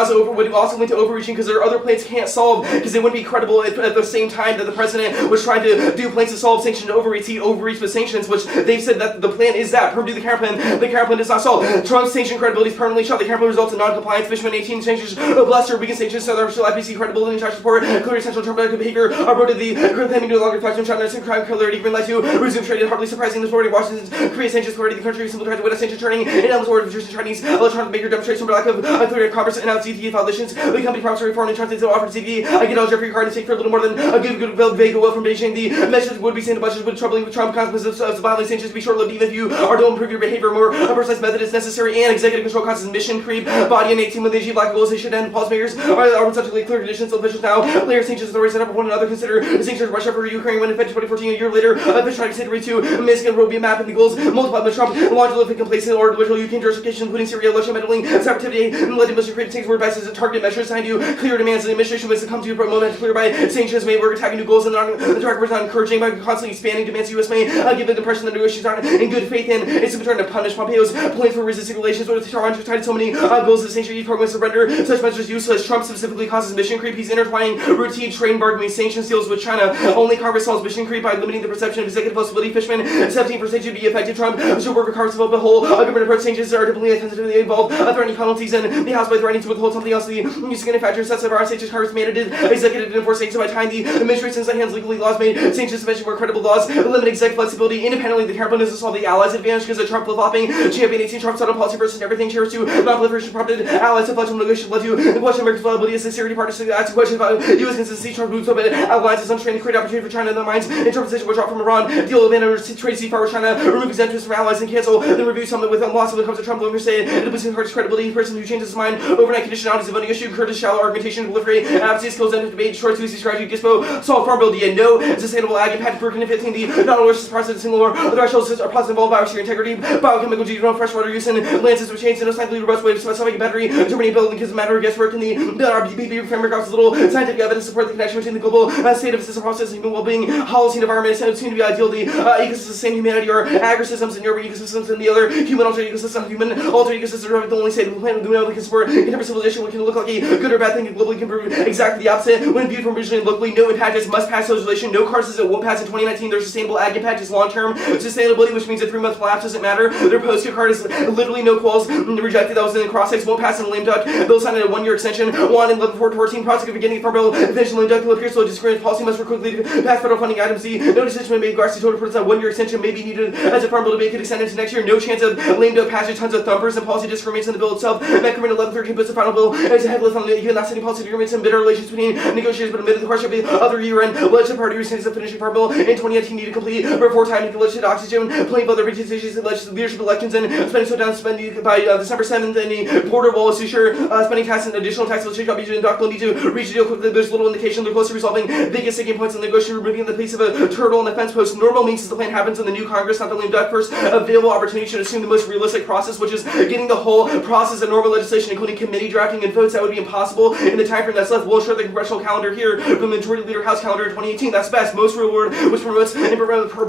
also link to overreaching because there are other planks can't solve because they wouldn't be credible at the same time that the president was trying to do plans to solve sanctions overreach. He overreached with sanctions, which they've said that the plan is that. Purdue, the counterplan, the counterplan does not solve. Trump's sanction credibility is permanently shot. The counterplan results in non-compliance. Fishman 18 sanctions, bluster, weaken sanctions, so there still IPC credibility and charge support, clear central Trump behavior, voted the current plan no longer reflects on China's crime clarity, green light to resume trade, hardly surprising the authority of Washington's create sanctions clarity. The country simply tried to win a sanction turning in Elm's order of Chinese electronic maker demonstrates some lack of clarity of commerce and announced CTA violations. The company promised to reform and translate to offer CTA. I get all Jeffrey card and take for a little more than a good vague will from Beijing. The measures would be seen in the budget with troubling with Trump consequences of violent sanctions to be short-lived even if you are to improve your behavior. More precise method is necessary and executive control causes mission creep. Body and 18 when they achieve lack of goals they should end. Policymakers are in such clear conditions. So officials now layer sanctions authorities set up one another consider sanctions Russia for Ukraine when in 2014 a year later officials try to consider to Minsk and Robia map and the goals multiplied by Trump launch live and complacent or individual Ukraine jurisdiction including Syria, Russia meddling, separatity and letting Muslim create takes word basis as targeted measures signed to clear demands of the administration when it comes to momentum clear by sanctions may work attacking new goals and the track record is not encouraging by constantly expanding demands. The U.S. may give the impression that negotiations aren't in good faith and it's simply trying to punish Pompeo's plan for resisting relations with Tehran to tied so many goals of the sanctions program surrender. Such measures useless. Trump specifically causes mission creep. He's intertwining routine trade bargaining sanctions deals with China. Only Congress solves mission creep by limiting the perception of executive possibility. Fishman, 17% should be effective. Trump should work with Congress to develop a whole government approach. Changes are typically tentatively involved threatening penalties and the House by threatening to withhold something else. The music manufacturers sets of our sanctions Congress mandated executive to enforce sanctions by tying the administration's hands legally laws made sanctions suspension more credible laws limit executive flexibility independently. The carbon is to solve the allies' advantage because of Trump flip-flopping champion 18 Trump settled policy versus everything cheers to non-proliferation prompted allies to pledge negotiation led to the question of America's viability as a security partnership. Ask a question about U.S. consistency. Trump moves up and alliances untrained to create opportunity for China in their minds. Interpretation will drop from Iran. Deal with trade ceasefire with China. Remove exemptions from allies and cancel. Then review something with loss when it comes to Trump. Looking say it puts in hard credibility. The person who changes his mind overnight conditionalities of voting issue. Curtis shallow argumentation proliferate. Advocacy skills end of debate. Short Susie strategy. Dispo. Solid farm bill. No sustainable ag impact. Perkin and 15. The not only process single or the thresholds are positive involved biosphere integrity. Biochemical genome freshwater use and lances which change in a slightly robust way to specify battery. Germany building gives a matter of guesswork in the RBB framework offers little scientific evidence to support the connection between the global state of system process and human well-being. Holocene environment is soon to be ideal. The ecosystems of same humanity or agrisystems and urban ecosystems and the other human altered ecosystem. Human altered ecosystems are the only state of the planet that can support contemporary civilization. What can look like a good or bad thing globally can prove exactly the opposite. When viewed from regionally and locally, no impact is must pass legislation. No car says it won't pass in 2019. Their sustainable ag impact is long-term sustainability, which means a 3-month lapse doesn't matter. Their post card is literally no quals rejected. That was in the cross-six. Won't pass in the lame duck. They'll sign a 1-year extension. 1 in 11-14 project of beginning farm bill. Eventually lame duck. Will appear so disagreement policy must work quickly to pass federal funding items. C. No decision made. Garcia told reports that 1-year extension may be needed as a farm bill debate could extend into next year. No chance of lame duck passage. Tons of thumpers and policy disagreements in the bill itself. Meckman 11-13 puts the final bill as a head lift on the even not setting policy agreements and bitter relations between negotiators, but amid the question of the other year-end legislative party rescinds the finishing farm bill in 2019 needed complete before time to legislate oxygen, plenty of other decisions, leadership elections, and spending so down spending by December 7th, and the border wall is too sure spending tax and additional tax legislation got and Doc will need to reach a deal quickly. There's little indication they're close to resolving biggest sticking points in the negotiation, removing the place of a turtle on the fence post. Normal means as the plan happens in the new Congress, not the lame duck. First available opportunity should assume the most realistic process, which is getting the whole process of normal legislation, including committee drafting and votes. That would be impossible in the time frame that's left. We'll ensure the congressional calendar here from the Majority Leader House calendar in 2018. That's best. Most real world, which promotes and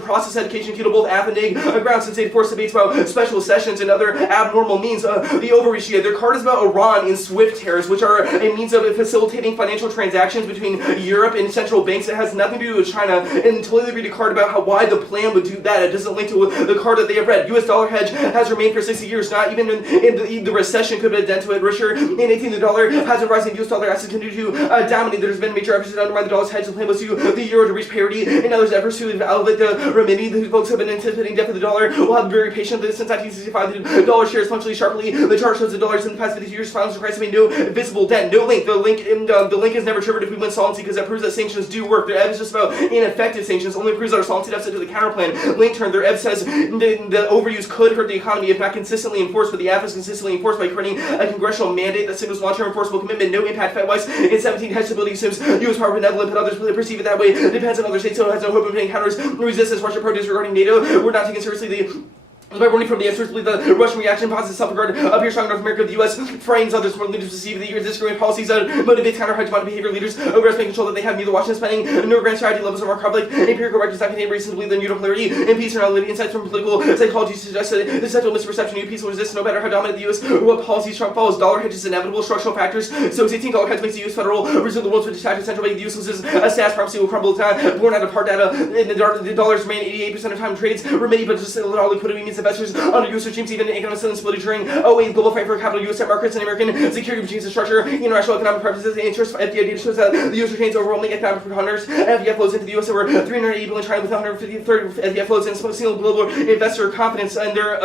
process education to both AF and NIG ground since they force debates about special sessions and other abnormal means. The overreach here. Their card is about Iran in SWIFT tariffs, which are a means of facilitating financial transactions between Europe and central banks. It has nothing to do with China, and totally read a card about why the plan would do that. It doesn't link to the card that they have read. U.S. dollar hedge has remained for 60 years. Not even in the recession could have been a dent to it. Richer in 18, the dollar has been rising. U.S. dollar assets continue to dominate. There's been major efforts to undermine the dollar's hedge. The plan was to the euro to reach parity, and now there's efforts to elevate the renminbi. The folks have been anticipating death of the dollar. We'll have been very patient since 1965. The dollar shares functionally sharply. The chart shows the dollars in the past 50 years finals Christ made no visible dent. No link. The link is never triggered if we win solvency because that proves that sanctions do work. Their evidence just about ineffective sanctions only proves that our solvency deficit to the counter plan. Link turn. Their ev says the overuse could hurt the economy if not consistently enforced, but the AF is consistently enforced by creating a congressional mandate that signals long-term enforceable commitment. No impact Fed-wise. In 17, hedge stability assumes U.S. power benevolent, but others perceive it that way. It depends on other states, so it has no hope of encounters resistance. Russia protests regarding NATO. We're not taking seriously the by warning from the experts believe the Russian reaction positive self-regard appears strong in North America. The U.S. frames others more leaders perceive the disagreement policies that motivate counter-hegemonic behavior leaders overestimate control that they have neither Washington spending nor grand strategy levels of our conflict. Empirical records not contain reasons to believe the unipolarity and peace are not living insights from political psychology suggest that the central misperception new peace will resist no matter how dominant the U.S. or what policies Trump follows. Dollar hedge is inevitable structural factors. So $18 hedge makes the U.S. Federal Reserve the world's richest central bank. The U.S. loses a stats prophecy will crumble. It's not born out of hard data. And the dollars remain 88% of time trades remaining, but just a little liquidity means investors under U.S. regimes, even economic instability during 08 global fight for capital, U.S. debt markets, and American security regimes and structure, international economic purposes, and interest. FDI data shows that the U.S. retains overwhelming economic preponderance. FDI flows into the U.S. over 380 billion, China with 150 FDI flows in single global investor confidence. And their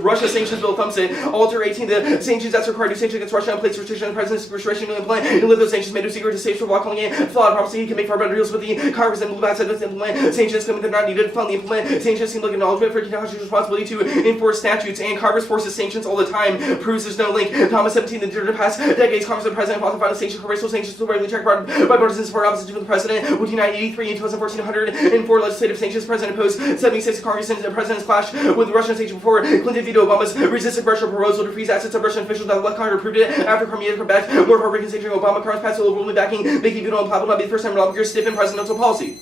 Russia sanctions bill thumps it. Alter 18, the sanctions that's required to sanction against Russia and place restriction on the president's restriction to implement and live those sanctions made no secret to save for while calling it flawed prophecy. He can make far better deals with the Congress and blue bats that implement sanctions claiming they're not needed. Finally, implement sanctions seem like acknowledgement for Kentucky's responsibility to to enforce statutes, and Congress forces sanctions all the time, proves there's no link. Thomas 17, during the past decades, Congress and the President fought to find sanctions, racial sanctions, to regularly checked by partisan support opposite to the President. Between 1983 and 2014, 104 legislative sanctions. President opposed 76 Congress, and the President's clash with the Russian sanctions before Clinton vetoed Obama's resisted Russia proposal to freeze assets of Russian officials. That left Congress approved it after Crimea backed more heartbreaking sanctioning. Obama Congress passed a ruling backing making veto on will not be the first time lawmakers stiffen presidential policy.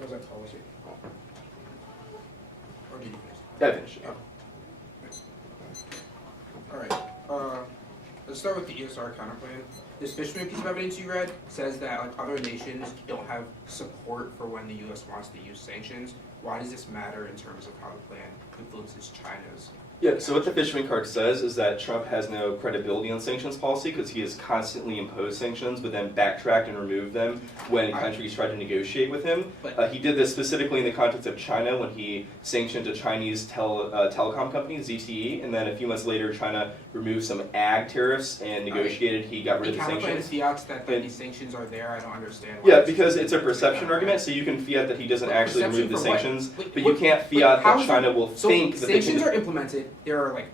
Was that policy? Or did you finish? Yeah, I finished. Alright, let's start with the ESR counterplan. This fisherman piece of evidence you read says that like other nations don't have support for when the US wants to use sanctions. Why does this matter in terms of how the plan influences China's? Yeah, so what the fisherman card says is that Trump has no credibility on sanctions policy because he has constantly imposed sanctions but then backtracked and removed them when countries tried to negotiate with him. He did this specifically in the context of China when he sanctioned a Chinese telecom company, ZTE, and then a few months later China removed some ag tariffs and negotiated, he got rid of the sanctions. Fiats that these sanctions are there, I don't understand. Yeah, because it's a perception argument, so you can fiat that he doesn't actually remove the sanctions, but you can't fiat that China will think that they can... Sanctions are implemented, there are like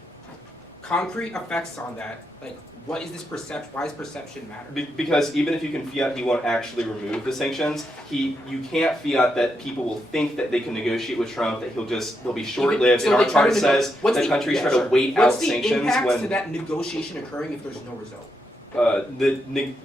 concrete effects on that, like what is this perception, why does perception matter? Because even if you can fiat he won't actually remove the sanctions, you can't fiat that people will think that they can negotiate with Trump, that they'll be short-lived, and our card says that countries try to wait out sanctions What's the impact to when... that negotiation occurring if there's no result? It would mean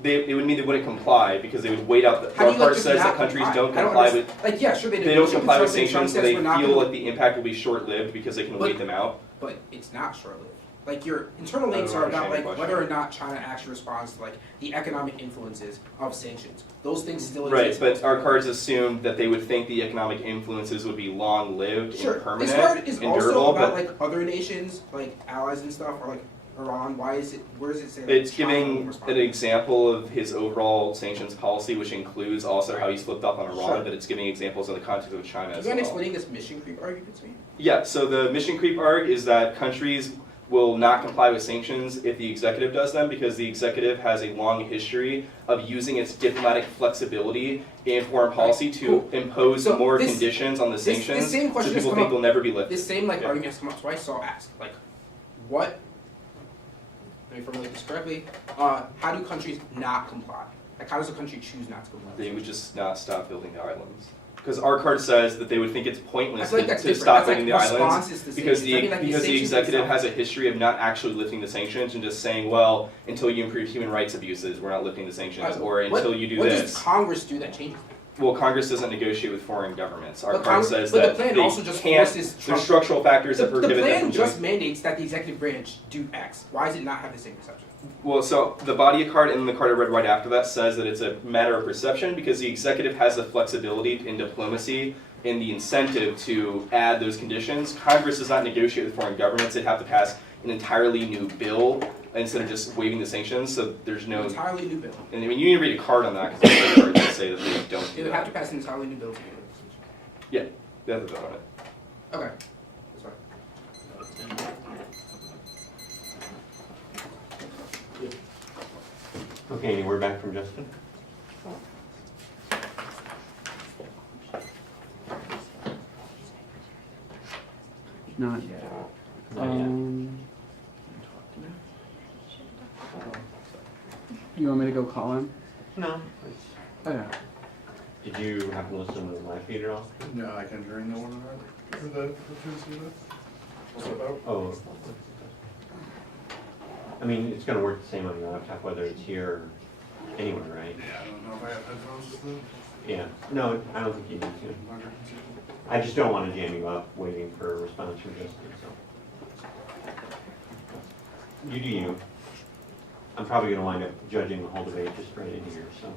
they wouldn't comply because they would wait out. Our card says that countries don't comply with. Like yeah, sure they don't comply with sanctions, so they feel like the impact will be short-lived because they can wait them out. But it's not short-lived. Like your internal links are about like whether or not China actually responds to like the economic influences of sanctions. Those things still exist. Right, but our cards assume that they would think the economic influences would be long-lived and permanent this card is and also durable. about But like other nations, like allies and stuff, or like Iran. Why is it? Where does it say? it's giving an example of his overall sanctions policy, which includes also how he's flipped up on Iran. But it's giving examples in the context of China as well. Do you mind explaining this mission creep argument to me? Yeah. So the mission creep arg is that countries will not comply with sanctions if the executive does them because the executive has a long history of using its diplomatic flexibility in foreign policy to impose more conditions on the sanctions. This same question so people think they'll never be lifted. This same argument has come up twice, so I'll ask, like, what, let me formulate this correctly, how do countries not comply? Like, how does a country choose not to comply? They would just not stop building the islands. Because our card says that they would think it's pointless to stop building the islands because the executive has a history of not actually lifting the sanctions and just saying, well, until you improve human rights abuses, we're not lifting the sanctions, or until you do this. What does Congress do that changes that? Well, Congress doesn't negotiate with foreign governments. Our card says but that the plan they also just can't, forces there's structural factors that prohibit them from doing. The plan just mandates that the executive branch do X. Why does it not have the same perception? Well, so the body of card and the card I read right after that says that it's a matter of perception because the executive has the flexibility in diplomacy and the incentive to add those conditions. Congress does not negotiate with foreign governments. They'd have to pass an entirely new bill instead of just waiving the sanctions, so there's no... Entirely new bill. And I mean, you need to read a card on that because the cards that say that they don't do They would that. have to pass an entirely new bill to waive the sanctions. Yeah, they have to vote on it. Okay, that's fine. Okay, any word back from Justin? Not yet. Not yet. You want me to go call him? No. Oh yeah. Did you happen to listen to the live feed at all? No, I can during the one for the Tuesday. What's it about? Oh. I mean, it's gonna work the same on your laptop, whether it's here or anywhere, right? Yeah, I don't know if I have headphones though. Yeah. No, I don't think you need to. I just don't want to jam you up waiting for a response from Justin, so. You do you. I'm probably gonna wind up judging the whole debate just right in here, so.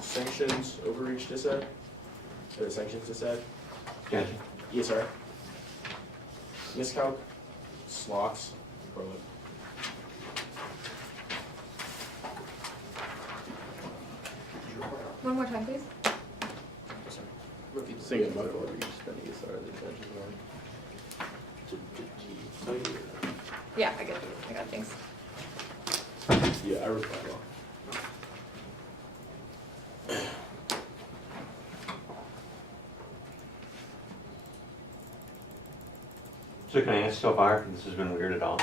Sanctions overreach dissent, or sanctions dissent, Gotcha. ESR. Miscalc, slots, probably. One more time, please. Singing Michael, or you spending ESR, the judges on. Yeah, I get it. I got it. Thanks. Yeah, I reply well. So can I ask so far, if this has been weird at all?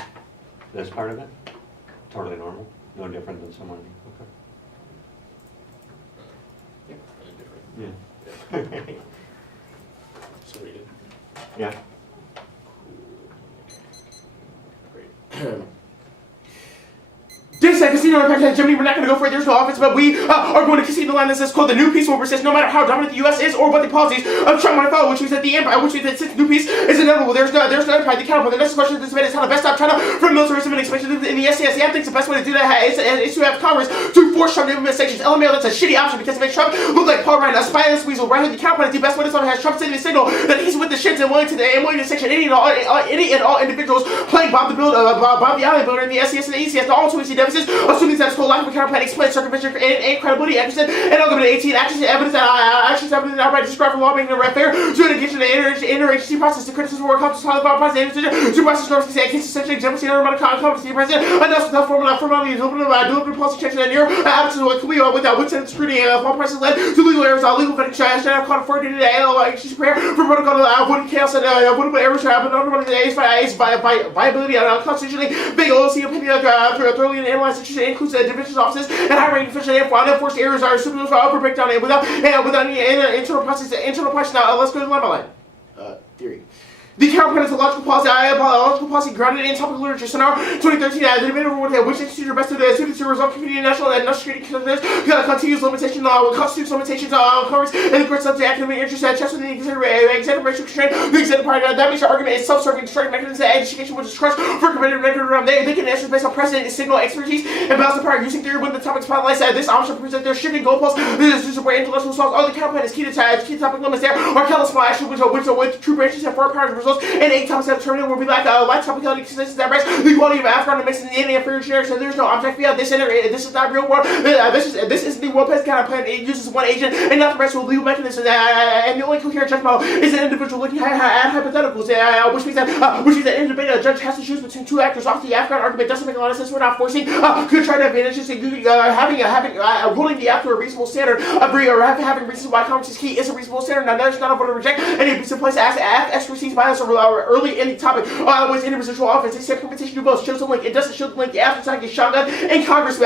This part of it? Totally normal? No different than someone? Okay. Yeah. So we did. Yeah. Great. This casino in Germany, we're not going to go for it. There's no offense, but we are going to casino line that says called the new peace will persist no matter how dominant the U.S. is or what the policies of Trump might follow, which means that the empire, which means that since new peace is inevitable, there's no empire to counter. The next question of this debate is how to best stop China from militarism and expansion in the SCS. I think the best way to do that is to have Congress to force Trump to implement sanctions. LMAO, that's a shitty option because it makes Trump look like Paul Ryan, a spineless weasel. Right, the counterpoint is the best way to stop has Trump sending a signal that he's with the shits and willing to sanction any and all individuals playing Bob the Island Builder in the SCS and the ECS. All two EC deficits, assuming that's whole lack of a counterplan explains circumvention and credibility, accuracy, and argument 18 actions and evidence that actions have been outright described for lawmaking and fair to engage in the interagency process to criticism or come to solve the process to process norms and cases essentially examples the amount of competency president announced without formality deliberate policy checks and your absence of what could be without witness scrutiny of all process led to legal errors legal vetting should have called for today she's prepared for protocol avoiding chaos and avoidable errors happen undermining the viability and constitutionally big OLC opinion thoroughly analyzed situation includes divisions offices and high-ranking officials and unenforced errors are super for breakdown and without any internal process. Now let's go to the line by line. Theory. The counterpoint is a logical policy grounded in topical literature. So now, 2013, the debate over which institutes are best suited to resolve community national and national security concerns continues limitation constitutes limitations on Congress and the court's up to academic interest and checks with the executive racial constraint. The executive party that makes our argument is self-serving, destroying mechanisms and education which is crushed for competitive record around. They can answer based on precedent, signal expertise, and balance the power using theory when the topic spotlights this option present their shifting goalposts. This is where intellectual assaults are the counterpoint is key to topic limits there are countless small actions which true branches have four powers results and 8 topics that determined will be like topicality consistency that breaks the equality of Afghan and mixing the Indian inferior generics and there's no object beyond this this is not real world this is the world best kind of plan. It uses one agent and not the rest with legal mechanisms and the only coherent judge model is an individual looking at hypotheticals which means that in debate a judge has to choose between two actors. Off the Afghan argument doesn't make a lot of sense. We're not forcing contract advantages and ruling the after a reasonable standard or having reasons why Congress is key is a reasonable standard. Now there's not a vote to reject any abuse in place as expertise bias or early in the topic was any residual offense. They said implementation do both shows the link. It doesn't show the link. The after attack is shotgun in Congress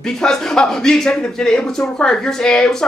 because the executive did it. It would still require years. It would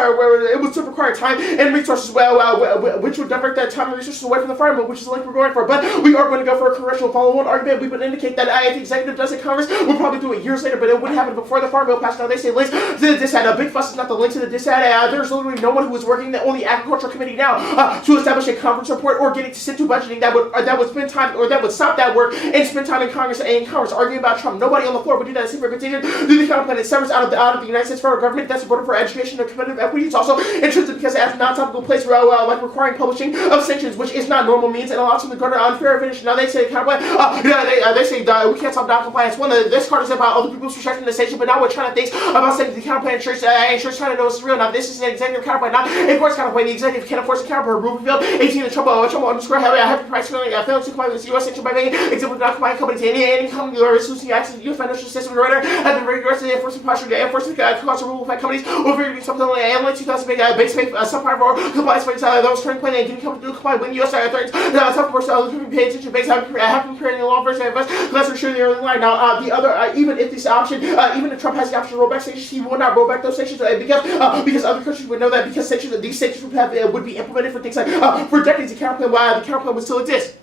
still require time and resources. Which would divert that time and resources away from the farm bill, which is the link we're going for. But we are going to go for a congressional follow-on argument. We would indicate that if the executive does it, Congress will probably do it years later, but it wouldn't happen before the farm bill passed. Now they say links to the dissent. A big fuss is not the link to the dissent. There's literally no one who is working on the agricultural committee now to establish a conference report or getting to sit to budgeting that would spend time or that would stop that work and spend time in Congress arguing about Trump. Nobody on the floor would do that. Secret petition do the counterplan. It severs out of the United States federal government that's supported for education and competitive equity. It's also intrinsic because it has a non-topical place like requiring publishing of sanctions, which is not normal means and allows them to garner unfair advantage. Now they say counterplan. They say we can't stop non-compliance. One, this card is about other people's rejecting the sanction, but now what China thinks about saying the counterplan ensures China knows it's real. Now this is an executive counterplan, not a court's counterplan. The executive can enforce a counterplan. Rule revealed 18 the trouble underscore heavy price failing to comply with the U.S. sanction by making example non-compliant companies any company or associating access to the U.S. financial system. The writer has been very aggressive in enforcing posture to enforcing cost of rule of companies over something like analyze 2000 base pay some part of our compliance rates that was turning point and getting companies to comply when the U.S. threatens tough course pay attention based on having prepared in the law versus invest unless we're sure the early line. Now the other even if this option even if Trump has the option to roll back sanctions, he will not roll back those sanctions because other countries would know that because these sanctions would be implemented for things like for decades. The counterplan would still exist.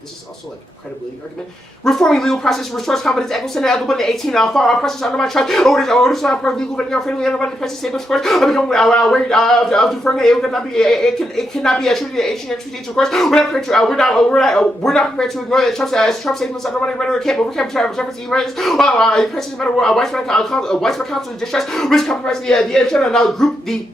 This is also like a credibility argument. Reforming legal process restores confidence. Equal Senate, Equal Button 18, far process undermine trust. Orders part of legal button, friendly undermine the process, same of course. Become wary of deferring it cannot be attributed to ancient treaties, of course. We're not prepared to ignore that Trump statements undermining rhetoric can't overcome reference to rights. President matter widespread counsel in distress, risk compromising the agenda, now group the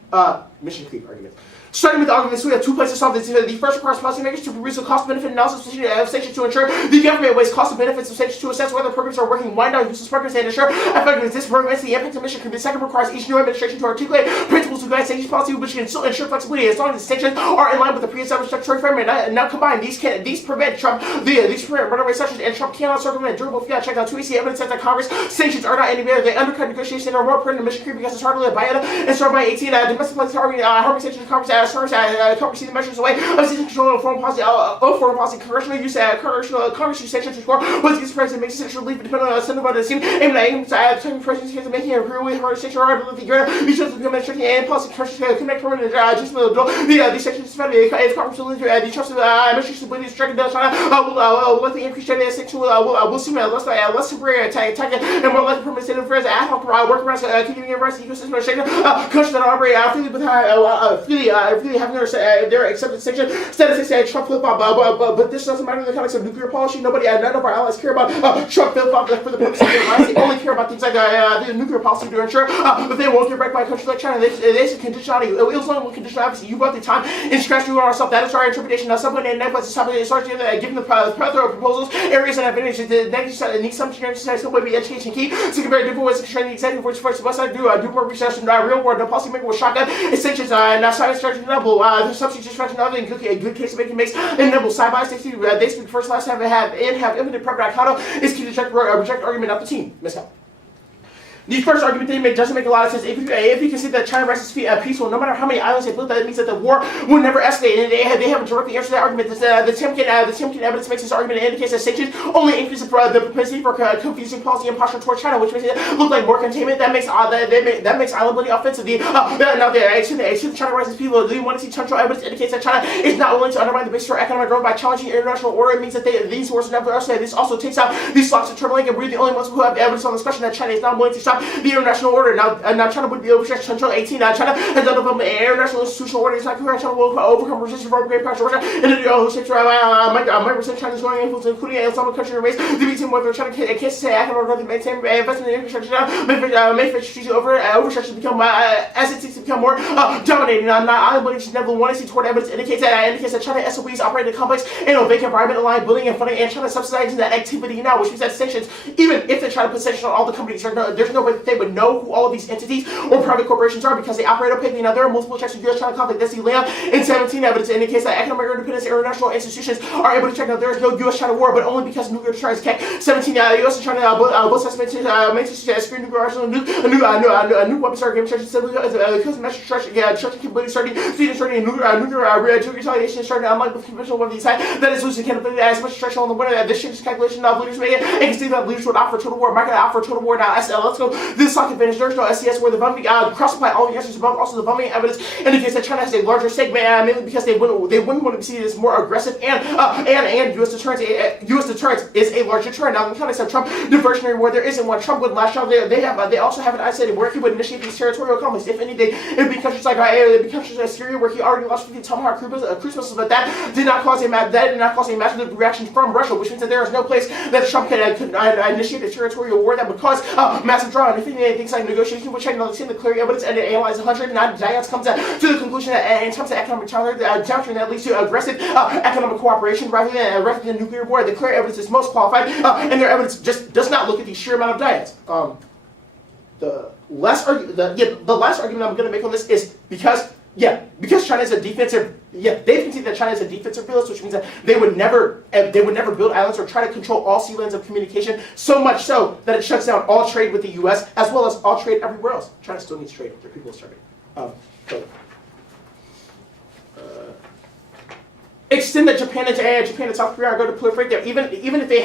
mission creep argument. Starting with the arguments, we have 2 places to solve this. The first requires policymakers to produce a cost-benefit analysis of Section 2 to ensure the government weighs cost and benefits of Section 2 to assess whether programs are working, wind down useless programs, and ensure effectiveness. This program the impact of mission creep. The second requires each new administration to articulate principles to guide Section's policy, which can still ensure flexibility as long as the sanctions are in line with the pre-established statutory framework. Now combined, these prevent Trump, these prevent runaway sanctions, and Trump cannot circumvent durable fiat. Check out 2AC evidence that Congress sanctions are not any better. They undercut negotiations and are more pertinent to mission creep because it's hard to live by it. And started by 18, domestic policy harming sanctions Congress see the measures away of seizing control of foreign policy, congressional use Congress use sanctions for but the president makes essential leave depending on the Senate vote the scene aiming at the president's case of making a really hard sanction or ability to be chosen to become administrative and policy connect permanent adjustment of the sanctions suspended if Congress will leave the trust of administration ability to strike down China will likely increase China sanction will seem less temporary attack and more likely permanent state of affairs ad hoc workarounds continuing rights ecosystem of China countries that operate freely with freely having their accepted sanction status say Trump flip-flop, but this doesn't matter in the context of nuclear policy. None of our allies care about Trump flip-flop for the purpose of their allies. They only care about things like the nuclear policy to ensure that they won't get wrecked by countries like China. They say conditionality. It was only one condition. Obviously, you brought the time and scratched you on ourselves. That is our interpretation. Now, someone in that place starts given the plethora of proposals, areas and advantages. The next need some change to some way be education key. So compare different ways to train the executive which first must do more research in real world. The policymaker will shotgun sanctions now science strategy level. The substitute strategy in good case making makes enable side by side. They speak first, last have infinite prep. Is key to reject argument, not the team. Miss out. The first argument they make doesn't make a lot of sense. If you can see that China rises peaceful, no matter how many islands they build, that means that the war will never escalate. And they haven't directly answered that argument. The Timken evidence makes this argument and indicates that sanctions only increase the propensity for confusing policy and posture towards China, which makes it look like more containment. That makes island building offensive. Now the China rises peaceful. Do you want to see central evidence indicates that China is not willing to undermine the basis for economic growth by challenging international order? It means that these wars never escalate. This also takes out these slots of turbulence, and we're the only ones who have evidence on this question that China is not willing to stop the international order. Now China would be overstretched until 18. China has done developed international institutional order. It's not clear China will overcome resistance from great pressure. And the states micro China's growing influence, including Islamic country and race. The beating whether China can't say economic growth and maintain investment in infrastructure now, make strategic overstretch become as it seeks to become more dominating. Now, island building should never want to see toward evidence indicates that China SOBs operate in a complex and opaque environment aligned building and funding, and China subsidizing that activity now, which means that sanctions, even if they try to put sanctions on all the companies, there's no way that they would know who all of these entities or private corporations are because they operate opaquely. Now, there are multiple checks of U.S.-China conflict. That's the layout in 17 evidence indicates that economic independence and international institutions are able to check out there is no U.S.-China war, but only because nuclear deterrence can't. 17 U.S. and China both sides maintain screen nuclear arsenal, nuke weapons are given churches because measure church capability starting nuclear retaliation starting unlike with conventional weapons that is losing capability as much stretch on the winner. This changes calculation of leaders made it and can see that leaders would offer total war. Market offer total war now. Let's go. This stock advantage. There's no SCS where the bumping cross-apply all the answers above. Also, the bumping evidence indicates that China has a larger stake, mainly because they wouldn't want to see this more aggressive and U.S. deterrence. U.S. deterrence is a large deterrent. Now, in the context of Trump diversionary war, there isn't one. Trump would lash out. They also have an isolated where he would initiate these territorial conflicts. If anything, it would be countries like Syria, where he already lost 50 Tomahawk cruise missiles, but that did not cause a massive reaction from Russia, which means that there is no place that Trump could initiate a territorial war that would cause massive draw. And if anything, things like negotiation with China, seeing the clear evidence and analyze 109 giants comes to the conclusion that in terms of economic downturn that leads to aggressive economic cooperation rather than nuclear war. The clear evidence is most qualified, and their evidence just does not look at the sheer amount of diets. The last argument I'm going to make on this is because China is a defensive. They concede that China is a defensive realist, which means that they would never build islands or try to control all sea lanes of communication. So much so that it shuts down all trade with the U.S. as well as all trade everywhere else. China still needs trade. Their people started. extend that Japan and South Korea are going to proliferate there. Even if they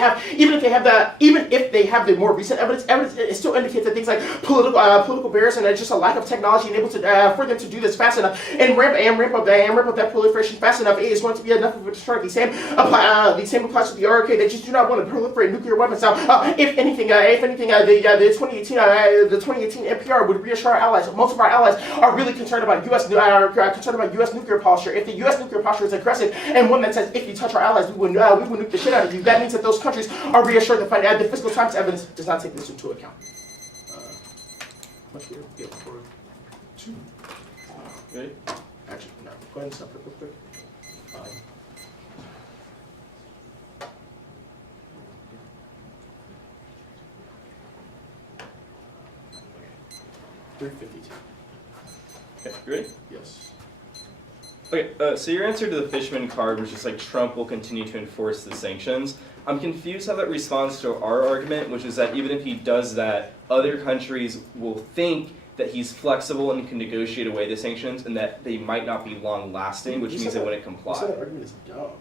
have the more recent evidence it still indicates that things like political barriers and just a lack of technology and able to for them to do this fast enough and ramp up that proliferation fast enough is going to be enough of a deterrent. The same applies to the RK. They just do not want to proliferate nuclear weapons. Now, if anything, the 2018 NPR would reassure our allies. Most of our allies are really concerned about U.S. nuclear posture. If the U.S. nuclear posture is aggressive and one that says if you touch our allies, we will nuke the shit out of you, that means that those countries are reassured that the physical times evidence does not take this into account. Much here? Yeah, for 2. Ready? Actually, no. Go ahead and stop it real quick. 352. Okay, you ready? Yes. Okay, so your answer to the Fishman card was just like Trump will continue to enforce the sanctions. I'm confused how that responds to our argument, which is that even if he does that, other countries will think that he's flexible and can negotiate away the sanctions and that they might not be long-lasting, which means they wouldn't comply. You said that argument is dumb.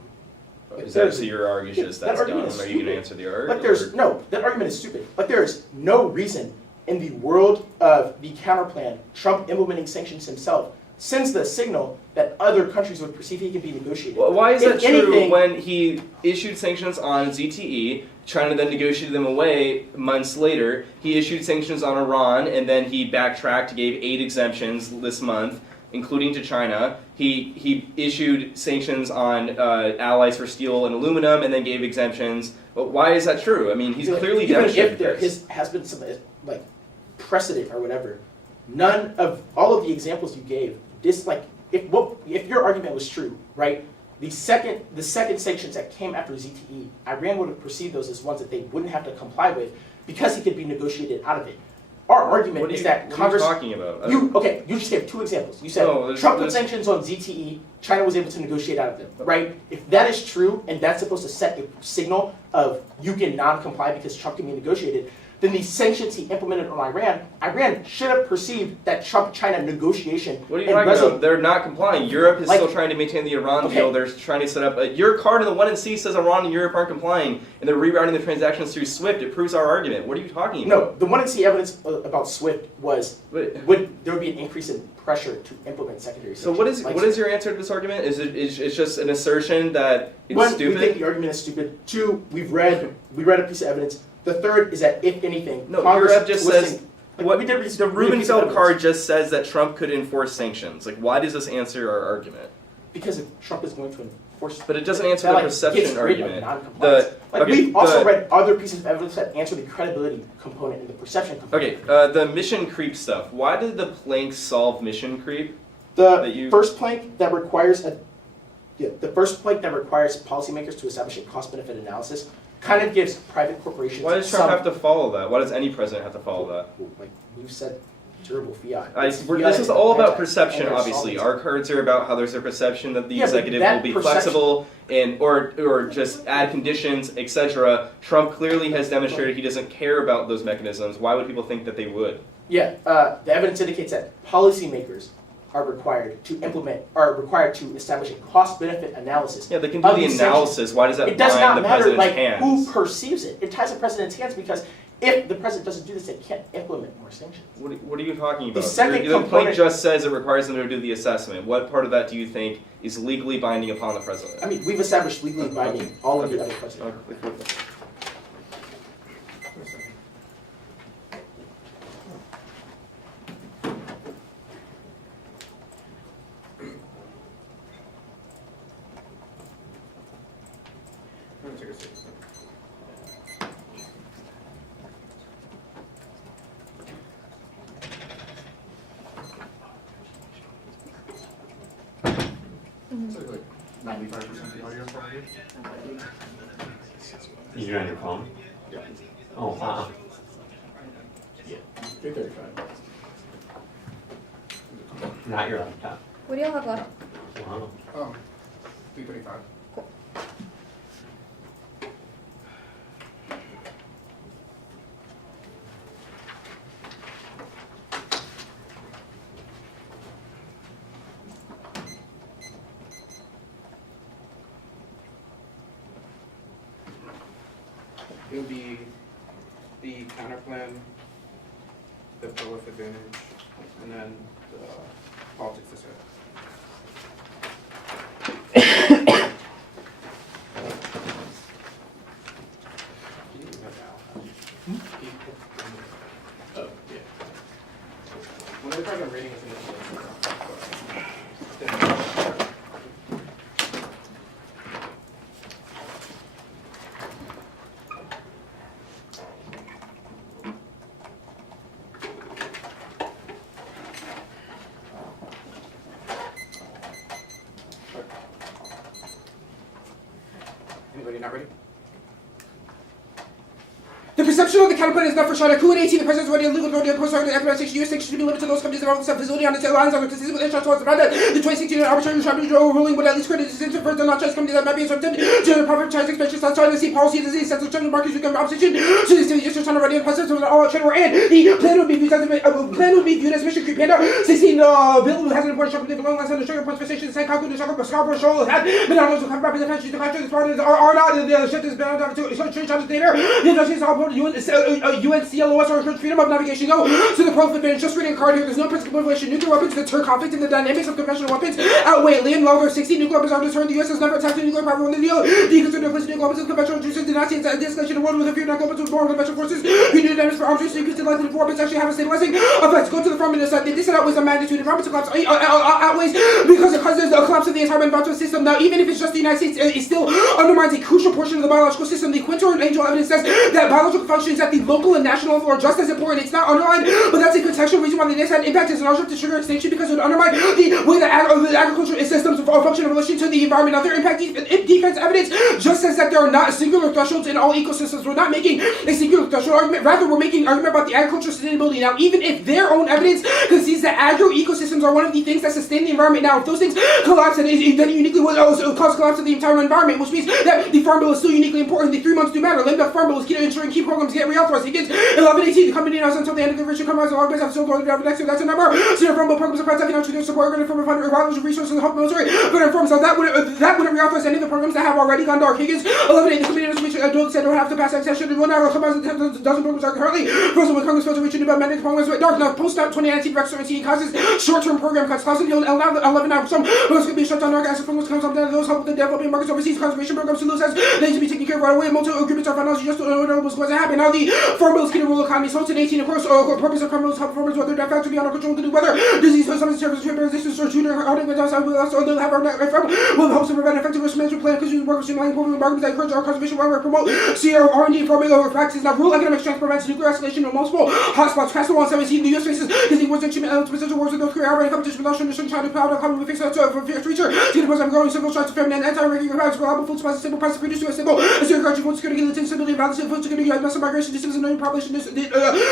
Is that so your argument is just that that's dumb? argument is Are you going to stupid. answer the argument? No, that argument is stupid. Like there is no reason in the world of the counterplan, Trump implementing sanctions himself sends the signal that other countries would perceive he can be negotiated. Well, why is If that true anything- when he issued sanctions on ZTE, China then negotiated them away months later? He issued sanctions on Iran, and then he backtracked, gave 8 exemptions this month, including to China. He issued sanctions on allies for steel and aluminum, and then gave exemptions. But why is that true? I mean, he's clearly even demonstrated if there this. has been some like precedent or whatever, none of all of the examples you gave, if your argument was true, right? The second sanctions that came after ZTE, Iran would have perceived those as ones that they wouldn't have to comply with because he could be negotiated out of it. Our argument is that Congress. What are you talking about? You just gave 2 examples. You said Trump put sanctions on ZTE, China was able to negotiate out of them, right? If that is true, and that's supposed to set a signal of you can non-comply because Trump can be negotiated, then the sanctions he implemented on Iran should have perceived that Trump-China negotiation. What are you talking about? They're not complying. Europe is still trying to maintain the Iran deal. They're trying to set up your card in the 1 and C says Iran and Europe aren't complying, and they're rerouting the transactions through SWIFT. It proves our argument. What are you talking about? No, the 1 and C evidence about SWIFT was there would be an increase in pressure to implement secondary sanctions. So what is your answer to this argument? Is it's just an assertion that it's 1, stupid? we think the argument is stupid. 2, we read a piece of evidence. The third is that if anything, No, Congress Europe just says what we did the Rubenfeld card just says that Trump could enforce sanctions. Like, why does this answer our argument? because if Trump is going to enforce. But it doesn't answer the perception argument. We've also read other pieces of evidence that answer the credibility component and the perception component. Okay, the mission creep stuff. Why did the plank solve mission creep? First plank that requires policymakers to establish a cost-benefit analysis kind of gives private corporations. Why does Trump have to follow that? Why does any president have to follow that? Like you said, durable fiat. This is all about perception, obviously. Our cards are about how there's a perception that the executive will be flexible and or just add conditions, etc. Trump clearly has demonstrated he doesn't care about those mechanisms. Why would people think that they would? Yeah, the evidence indicates that policymakers are required to establish a cost-benefit analysis. Yeah, they can do the analysis. Why does that it does bind not the matter president's hands? who perceives it. It ties the president's hands because if the president doesn't do this, they can't implement more sanctions. What are you talking about? The second the component complaint just says it requires them to do the assessment. What part of that do you think is legally binding upon the president? I mean, we've established legally binding all of the other presidents. It's like 95% of the audio probably. You do it on your phone? Yeah. Oh, wow. Yeah, 335. Not your laptop. What do y'all have left? Wow. 335. It'll be the counter plan, the public advantage, and then the politics to set. Oh, yeah. One of the cards I'm reading is in this. Anybody not ready? The perception of the counterplan is not for China. Coup in 18, the president's already illegal to the post-target administration. U.S. sanctions should be limited to those companies that have the facility on its lines on the consistent with international laws. The 2016 arbitrary tribunal ruling would at least credit disincentive for the non-Chinese companies that might be interrupted to the profit Chinese expansion. South China Sea policy does the sense of China markets become opposition to the state of China already in president of all China were in. The plan would be viewed as mission creep. Panda 16 bill has an important shock of the long last under sugar points for station Senkaku the shock of Scarborough shoal had been on those who come back the countries the countries are not the ship is bound to China's data. The industry is all about UNCLOS or freedom of navigation go to the profit advantage. Just reading a card here. There's no principal motivation. Nuclear weapons deter conflict, and the dynamics of conventional weapons outweigh Liam Lover 60 nuclear weapons are deterrent. The U.S. has never attacked a nuclear power in the deal. The considered place nuclear weapons of conventional juices did not see the escalation of the world with a few nuclear weapons with more conventional forces. We need damage for arms race, so you can still likely to weapons actually have a stabilizing effect. Go to the front and decide this outweighs the magnitude. Environmental collapse outweighs because it causes a collapse of the entire environmental system. Now, even if it's just the United States, it still undermines a crucial portion of the biological system. The quintessential evidence says that biological functions at the local and national level are just as important. It's not underlined, but that's a contextual reason why the next had impact is an object to trigger extinction because it would undermine the way that the agricultural systems function in relation to the environment. Now, their impact defense evidence just says that there are not singular thresholds in all ecosystems. We're not making a singular threshold argument. Rather, we're making an argument about the agricultural sustainability. Now, even if their own evidence concedes that agro ecosystems are one of the things that sustain the environment, now, if those things collapse, then it uniquely will also cause collapse of the entire environment, which means that the Farm Bill is still uniquely important. The 3 months do matter. Lame Duck Farm Bill is key to ensuring key programs get reauthorized. Higgins 1118, the company announced until the end of the Richard Compromise Law has still going to next year. That's a number. Senior Farm Bill programs are protecting our students support organic farm revival resources and help military. But informs so that wouldn't reauthorize any of the programs that have already gone dark. Higgins 1118, the company announced which adults said don't have to pass that session and 1 hour dozen programs are currently frozen when Congress failed to reach a new mandate programs went dark. Now post 2019 Rex 17 causes short-term program cuts. Thousand Hill 11 now some programs could be shut down. Dark acid programs comes up down. Those help with the developing markets overseas conservation programs to lose as they need to be taken care of right away. Multiple agreements are finalized. Just what's going to happen. Now the Farm Bill is going to rule economies. So in 18, of course, purpose of Farm Bill is help farmers whether that factor be under control to do weather, disease, some services, resistance, or shooter, outing with us. They'll have our farm will help to prevent effective risk management plan because we work with important markets that encourage our conservation while we promote R&D farming over practices. Now rule economic strength prevents nuclear escalation of multiple hotspots. Past the wall 17, the U.S. faces using wars and potential wars with North Korea. Already competition with Russian China power to come with fix for future. To the present growing civil strife to famine and anti-ranking crowds, reliable food supplies, stable prices produce to a stable, security, food security, stability, balance, food security, massive migration, distance, and population,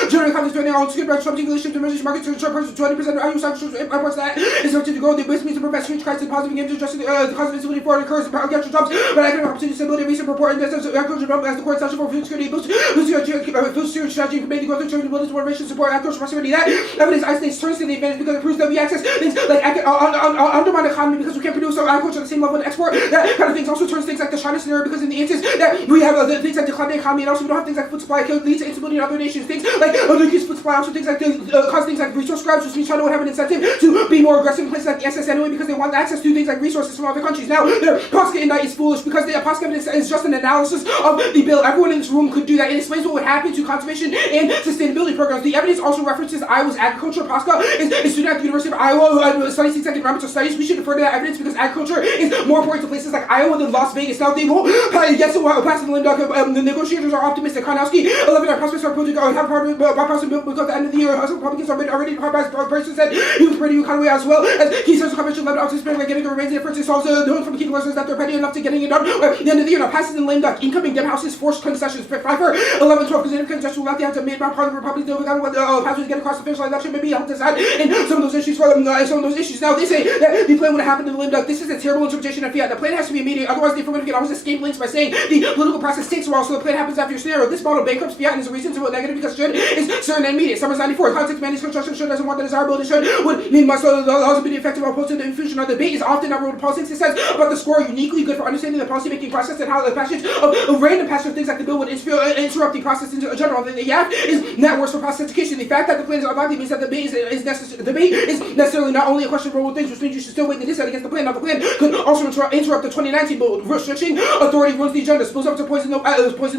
general confidence, doing all security, disrupting relations to emerging markets to 20% of annual sanctions imports that is expected to grow. The base means to prevent huge crisis, positive games, addressing the cause of instability for occurs, capture jobs, but economic opportunity, stability, recent report, investments, agriculture development as the court session for food security, food security strategy, making growth, trade, ability, motivation, support, agriculture, prosperity. That evidence isolates turns to the advantage because it proves that we access things like undermine the economy because we can't produce our agriculture at the same level and export. That kind of things also turns things like the China scenario because in the instance that we have things like declining economy and also we don't have things like food supply can lead to instability in other nations. Things like decreased food supply also things like cause things like resource grabs, which means China would have an incentive to be more aggressive in places like the SS anyway because they want access to things like resources from other countries. Now, their POSCA indictment is foolish because the POSCA evidence is just an analysis of the bill. Everyone in this room could do that. It explains what would happen to conservation and sustainability programs. The evidence also references Iowa's agriculture. POSCA is a student at the University of Iowa who studies things like environmental studies. We should defer to that evidence because agriculture is more important to places like Iowa than Las Vegas. Now, they won't yes, pass the Lynn Duck. The negotiators are optimistic. Karnowski, 11 our prospects are putting have bipartisan bill because at the end of the year, some Republicans are already person said he was pretty economy as well as he says the convention led out to spend like getting the remains of differences. Also, knowing from key lessons that they're petty enough to getting it done. At the end of the year, now passes in lame duck. Incoming Dem House's forced concessions. Pfeiffer, 11-12 because congestion without the have to make my parliament Republicans do without what passwords get across the finish line. That should maybe help decide and some of those issues Now they say that the plan would have happened in the lame duck. This is a terrible interpretation of fiat. The plan has to be immediate, otherwise the affirmative can always escape links by saying the political process takes a while, so the plan happens after your scenario. This model bankrupts fiat and is a reason to vote negative because should is certain and immediate. Summers 94. Context mandates construction should doesn't want the desirability should would mean must the laws would be effective opposed to the infusion of debate is often not ruled politics. It says about the score uniquely good for understanding the policy making process and how the passage of random passage of things like the bill would interrupt the process in general. The YAF is not worse for process education. The fact that the plan is unlikely means that the debate is necessarily not only a question of rule things, which means you should still wait to decide against the plan. Now the plan could also interrupt the 2019 bill. Restriction authority runs the agenda. Supposed up to poison the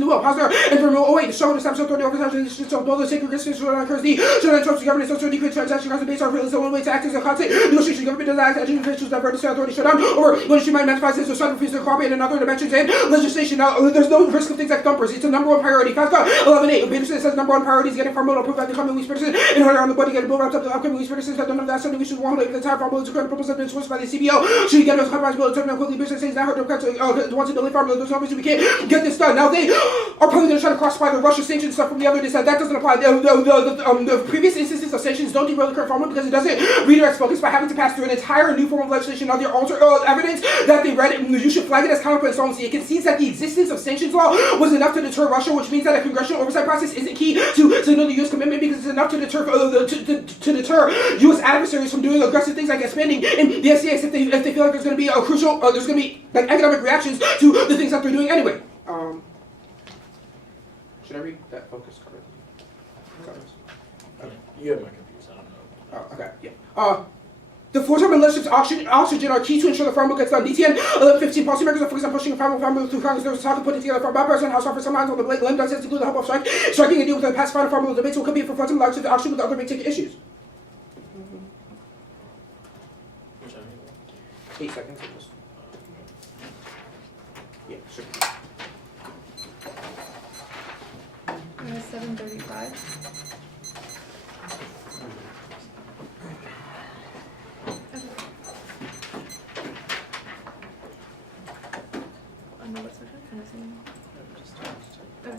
will. Hauser and from 08 to show the establish authority over the bill the sacred Christians should occurs the should interrupt the government social decrease transaction cause based on the only way to act as a content negotiation. Government does act as officials divert the authority shut down or when she might manifest this or some refuse to cooperate in other dimensions and legislation. Now there's no risk of things like thumpers. It's a number one priority. FAFSA 11.8. Peterson says number one priority is getting farm bill approved by the coming week's Peterson in order on the budget get a bill wrapped up the upcoming week's Peterson that none of that something we should want to the entire farm bill to current purpose have been sourced by the CBO. Should get a compromise bill determined quickly. Business says that her wants to build a farm bill. There's no reason we can't get this done. Now they are probably going to try to crossify the Russia sanctions stuff from the other day. That doesn't apply. The previous instances of sanctions don't derail the current farm bill because it doesn't redirect focus by having to pass through an entire new form of legislation on the alter evidence that they read. You should flag it as counterpoint insolvency. It concedes that the existence of sanctions law was enough to deter Russia, which means that a congressional oversight process isn't key to signal the U.S. commitment because it's enough to deter U.S. adversaries from doing aggressive things like expanding in the SCX if they feel like there's going to be a crucial, there's going to be like economic reactions to the things that they're doing anyway. Should I read that focus correctly? You have my confused, I don't know. Okay, yeah. The full-term enlisted oxygen are key to ensure the farm bill gets done. DTN 1115 policymakers are focused on pushing farm bill through Congress. There was talk of putting together farm bipartisan House offer sometimes on the Blake Lim does include the hope of striking a deal with the past final farm bill debates will compete for funds and large to the auction with the other big ticket issues. Which I mean, 8 seconds. Yeah, sure. 7:35. What section? Can I see? Okay.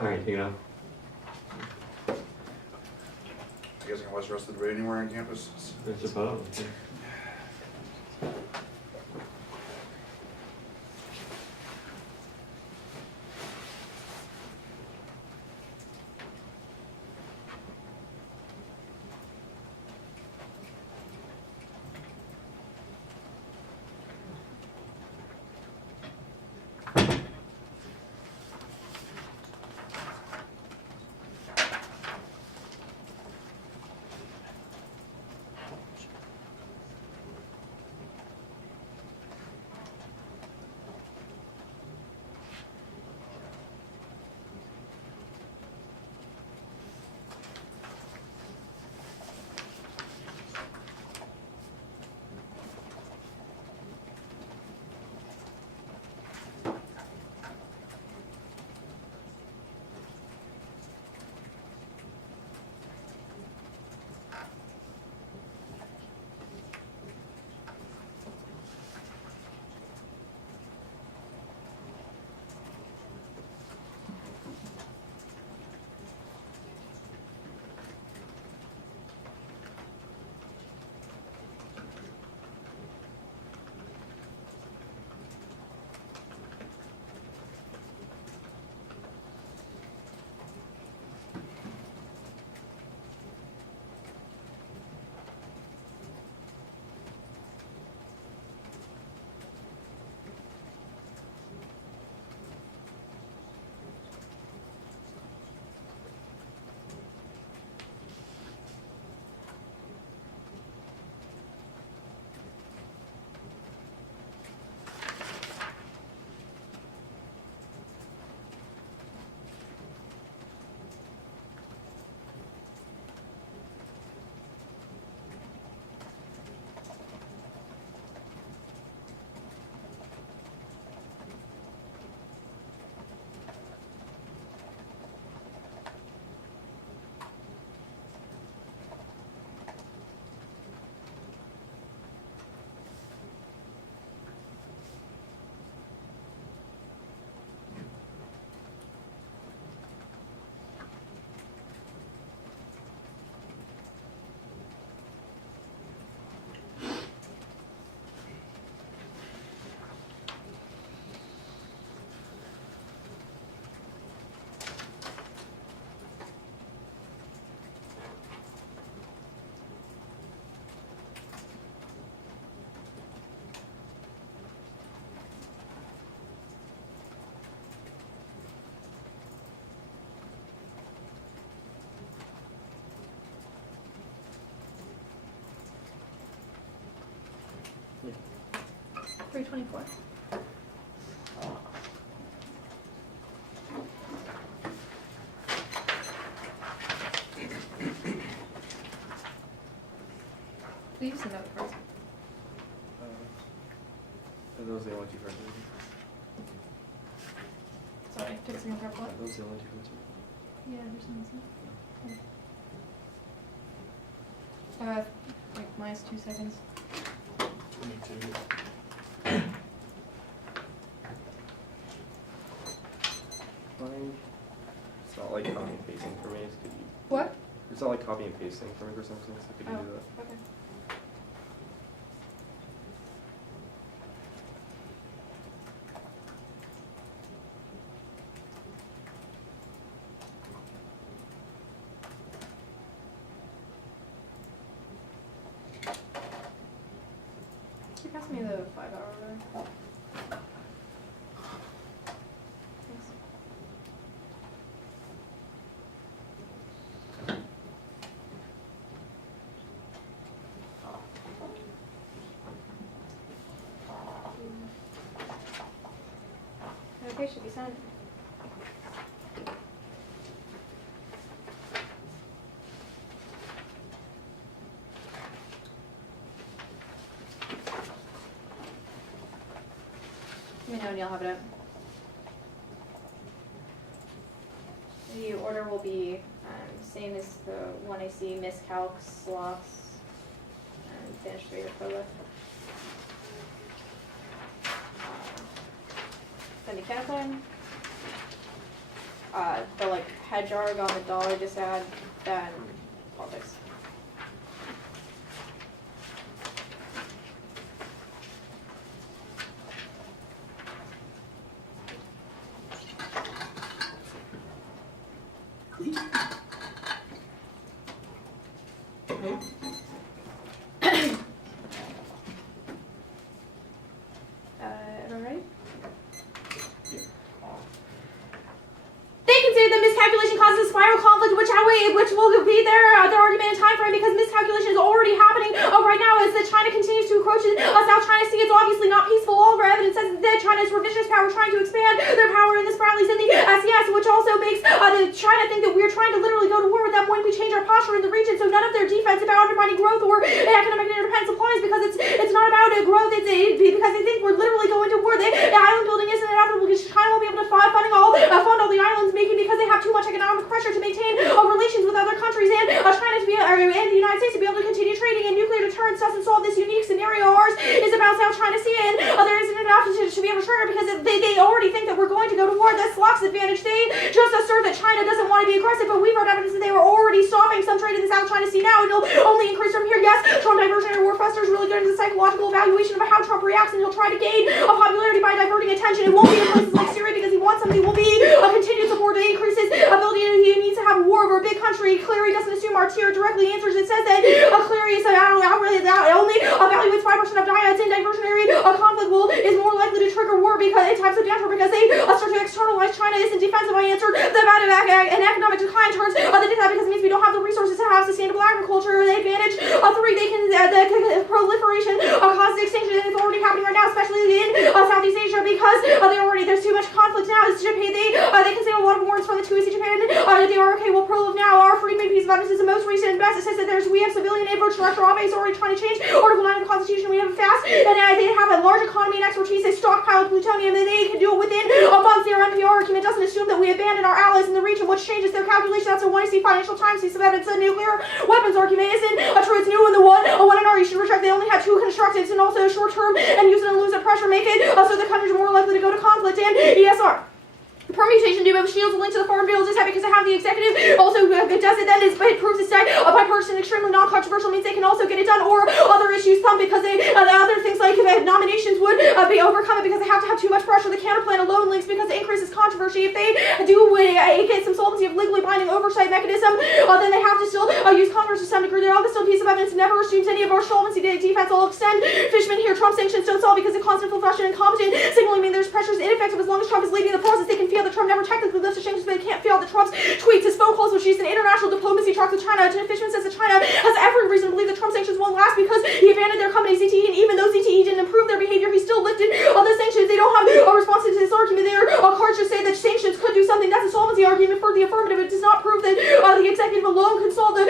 All right, you know. You guys can watch the rest of the debate anywhere on campus? I suppose. 324. Leave some note first. Are those the only two cards? Sorry, fixing up our plot. Are those the only two cards? Yeah, there's some missing. Like minus 2 seconds. Me too. Fine. It's not like copy and pasting for me. So could you, What? it's not like copy and pasting for me for some reason. So could you Oh, do that? okay. Can you pass me the 5-hour there? Thanks. Okay, should be sent. Let me know when you'll have it up. The order will be same as the one I see, miscalcs, sloths, and finish 3 of Prola. Then the Canapine. The like hedgehog on the dollar just add, then politics. Everyone ready? They consider that miscalculation causes a spiral conflict, which will be their argument in time frame because miscalculation is already happening right now as that China continues to encroach in South China Sea. It's obviously not peaceful. All of our evidence says that China's revisionist power is trying to expand their power in the Spratlys and the SES, which also makes China think that we're trying to literally go to war with them when we change our posture in the region. So none of their defense about undermining growth or economic interdependence applies because it's not about growth. It's because they think we're literally going to war. The island building isn't inevitable because China won't be able to fund all the islands making because they have too much economic pressure to maintain relations with other countries and China to be and the United States to be able to continue trading. And nuclear deterrence doesn't solve this unique scenario. Ours is about South China Sea and there isn't enough to be able to trigger because they already think that we're going to go to war. That's Locke's advantage. They just assert that China doesn't want to be aggressive, but we've heard evidence that they were already stopping some trade in the South China Sea now. It'll only increase from here. Yes, Trump diversionary warfester is really good into the psychological evaluation of how Trump reacts, and he'll try to gain a popularity by diverting attention. It won't be in places like Syria because he wants somebody. It will be a continued support to increase his ability. He needs to have a war over a big country. Cleary doesn't assume Artier directly answers. It says that Cleary is only evaluates 5% of diodes in diversionary conflict is more likely to trigger war because in times of danger because they start to externalize China isn't defensive. I answered the amount of an economic decline turns they did that because it means we don't have the resources to have sustainable agriculture. The advantage 3 they can the proliferation causes extinction and it's already happening right now, especially in Southeast Asia because there's too much conflict now. Japan they can say a lot of warrants from the 2AC Japan. They are okay. Well, Prolov now our free made piece of evidence is the most recent and best. It says that we have civilian aid virtual director is already trying to change Article 9 of the Constitution. We have it fast and they have a large economy and expertise. They stockpile plutonium and they can do it within a month. Their NPR argument doesn't assume that we abandon our allies in the region, which changes their calculation. That's a 1AC Financial Times piece of evidence. The nuclear weapons argument isn't true. It's new in the one and R. You should retract. They only had 2 constructives and also short term and use it and lose it pressure. Make it so the countries are more likely to go to conflict and ESR. Permutation due of shields linked to the foreign bills is that because I have the executive also does it then it proves it's bipartisan extremely non-controversial means they can also get it done or other issues come because the other things like nominations would be overcome because they have to have too much pressure. The counterplan alone links because it increases controversy. If they do get some solvency of legally binding oversight mechanism then they have to still use Congress to some degree. They're all still piece of evidence never assumes any of our solvency defense. I'll extend Fishman here. Trump sanctions don't solve because of constant full fashion incompetent signaling mean there's pressures ineffective as long as Trump is leading the process. They can feel failed that Trump never technically lifted sanctions, but it can't fail that Trump's tweets, his phone calls, which used in international diplomacy talks with China. Fishman says that China has every reason to believe that Trump sanctions won't last because he abandoned their company ZTE, and even though ZTE didn't improve their behavior, he still lifted all the sanctions. They don't have a response to this argument. Their cards just say that sanctions could do something. That's a solvency argument for the affirmative. It does not prove that the executive alone could solve the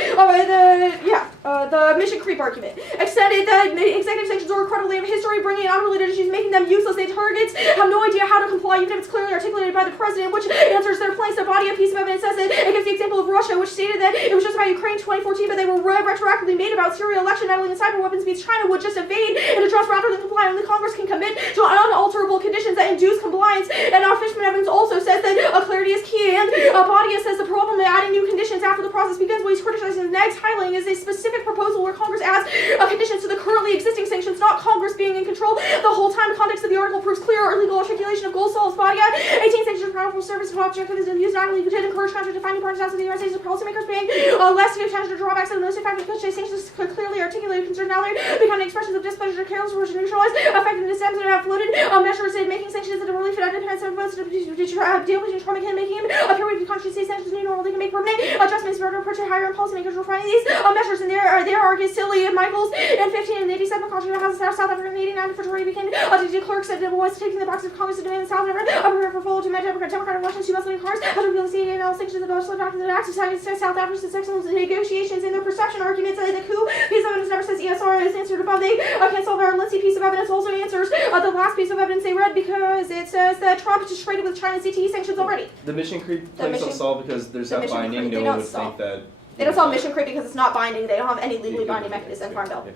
mission creep argument. Extended that executive sanctions are incredibly of history, bringing in unrelated issues, making them useless. They targets have no idea how to comply, even if it's clearly articulated by the president, which answers their claims. The body, a piece of evidence says it. It gives the example of Russia, which stated that it was just about Ukraine 2014, but they were retroactively made about Syria election, meddling in cyber weapons means China would just evade and address rather than comply. Only Congress can commit to unalterable conditions that induce compliance. And our Fishman evidence also says that clarity is key. And Badia says the problem of adding new conditions after the process begins. What he's criticizing the next highlighting is a specific proposal where Congress adds conditions to the currently existing sanctions, not Congress being in control the whole time. The context of the article proves clear illegal articulation of goals solves. Badia 18 sanctions are powerful service of objective is used not only to encourage countries to find new partners outside the United States, but policymakers paying less attention to drawbacks of the most effective because sanctions could clearly articulate concerns. Now they're becoming expressions of displeasure, careless, or to neutralize effectiveness and have floated measures in making sanctions that are relief and independence of votes to deal with Trump and making him appear weak. Countries say sanctions new normal. They can make permanent adjustments for approach to higher and policymakers refining these measures. And there are Silly and Michaels in 15 and 87 countries in the House of South Africa in 89 for Tory became de Klerk said it was taking the box of Congress to demand the South Africa prepare for full to Democratic elections 2 months later. Congress had to reveal the CDA and all sanctions of the most back to the acts of South Africa's successful negotiations in their perception arguments. The coup piece of evidence never says ESR is answered above. They can't solve our Lindsay piece of evidence also answers the last piece of evidence they read because it says that Trump just traded with China's CTE sanctions already. The mission creep claims don't solve because there's not binding. No one would think that. They don't solve mission creep because it's not binding. They don't have any legally binding mechanism in Farm Bill.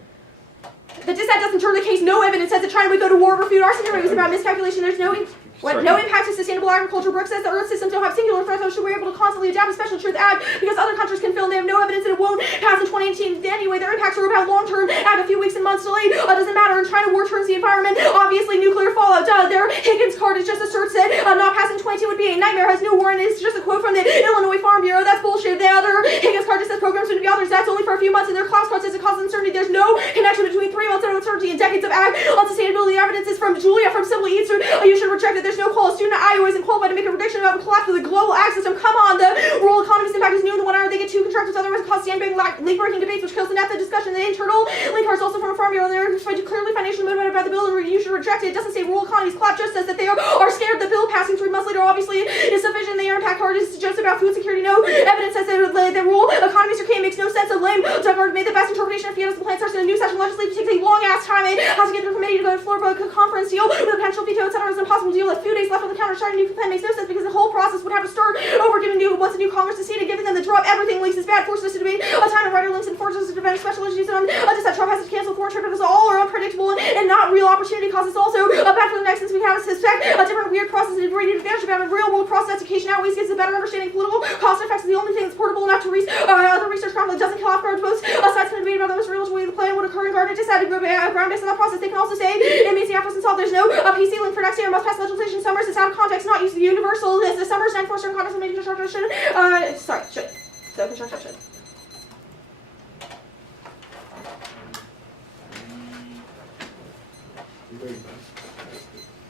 The dissent doesn't turn the case. No evidence says that China would go to war, refute our scenario. It was about miscalculation. There's no impact to sustainable agriculture. Brooks says the Earth systems don't have singular threats, so we're able to constantly adapt. A special truth ag because other countries can fill. They have no evidence that it won't pass in 2018 anyway. Their impacts are about long-term ag, a few weeks and months delayed. Doesn't matter. And China war turns the environment. Obviously, nuclear fallout. Their Higgins card is just asserts that not passing 22 would be a nightmare. Has no warrant. It's just a quote from the Illinois Farm Bureau. That's bullshit. The other Higgins card just says programs would be authorized. That's only for a few months. And their class card says it causes uncertainty. There's no connection between 3 months of uncertainty and decades of ag on sustainability. Evidence is from Julia from Simple Eats. You should reject it. There's no call. A student at Iowa isn't qualified to make a prediction about the collapse of the global ag system. Come on, the rural economist impact is new in the 1 hour. They get 2 contractors, otherwise it causes late-breaking debates, which kills the net. The discussion. The internal link cards also from a Farm Bureau. They're clearly financially motivated by the bill, and you should reject it. It doesn't say rural economies collapse. Just says that they are scared. The bill passing 3 months later obviously is sufficient. The impact card is just about food security. No evidence says that the rural economies are makes no sense. A lame Doug made the best interpretation of Fiona. The plan starts in a new session. Legislature takes a long ass time. It has to get through committee to go to floor, but conference deal with a potential veto, etc. is an impossible deal. A few days left on the counter. Starting a new plan makes no sense because the whole process would have to start over. Once a new Congress is seated, giving them the drop. Everything links is bad. Forces us to debate a time of writer links and forces us to defend special issues. And just that Trump has to cancel foreign trade, but all are unpredictable and not real opportunity costs. It's also bad for the next, since we have to suspect a different weird process and integrated advantage about a real world process. Education outweighs gives a better understanding. Political cost effects is the only thing that's portable enough to other research conflict doesn't kill off guard. Both sides can debate about the most real way the plan would occur in Gardner decided ground based on that process. They can also say it means the apples solved. There's no PC link for next year. Must pass legislation. Summers is out of context, not used to be universal. The Summers and for certain context of major construction should. So construction should.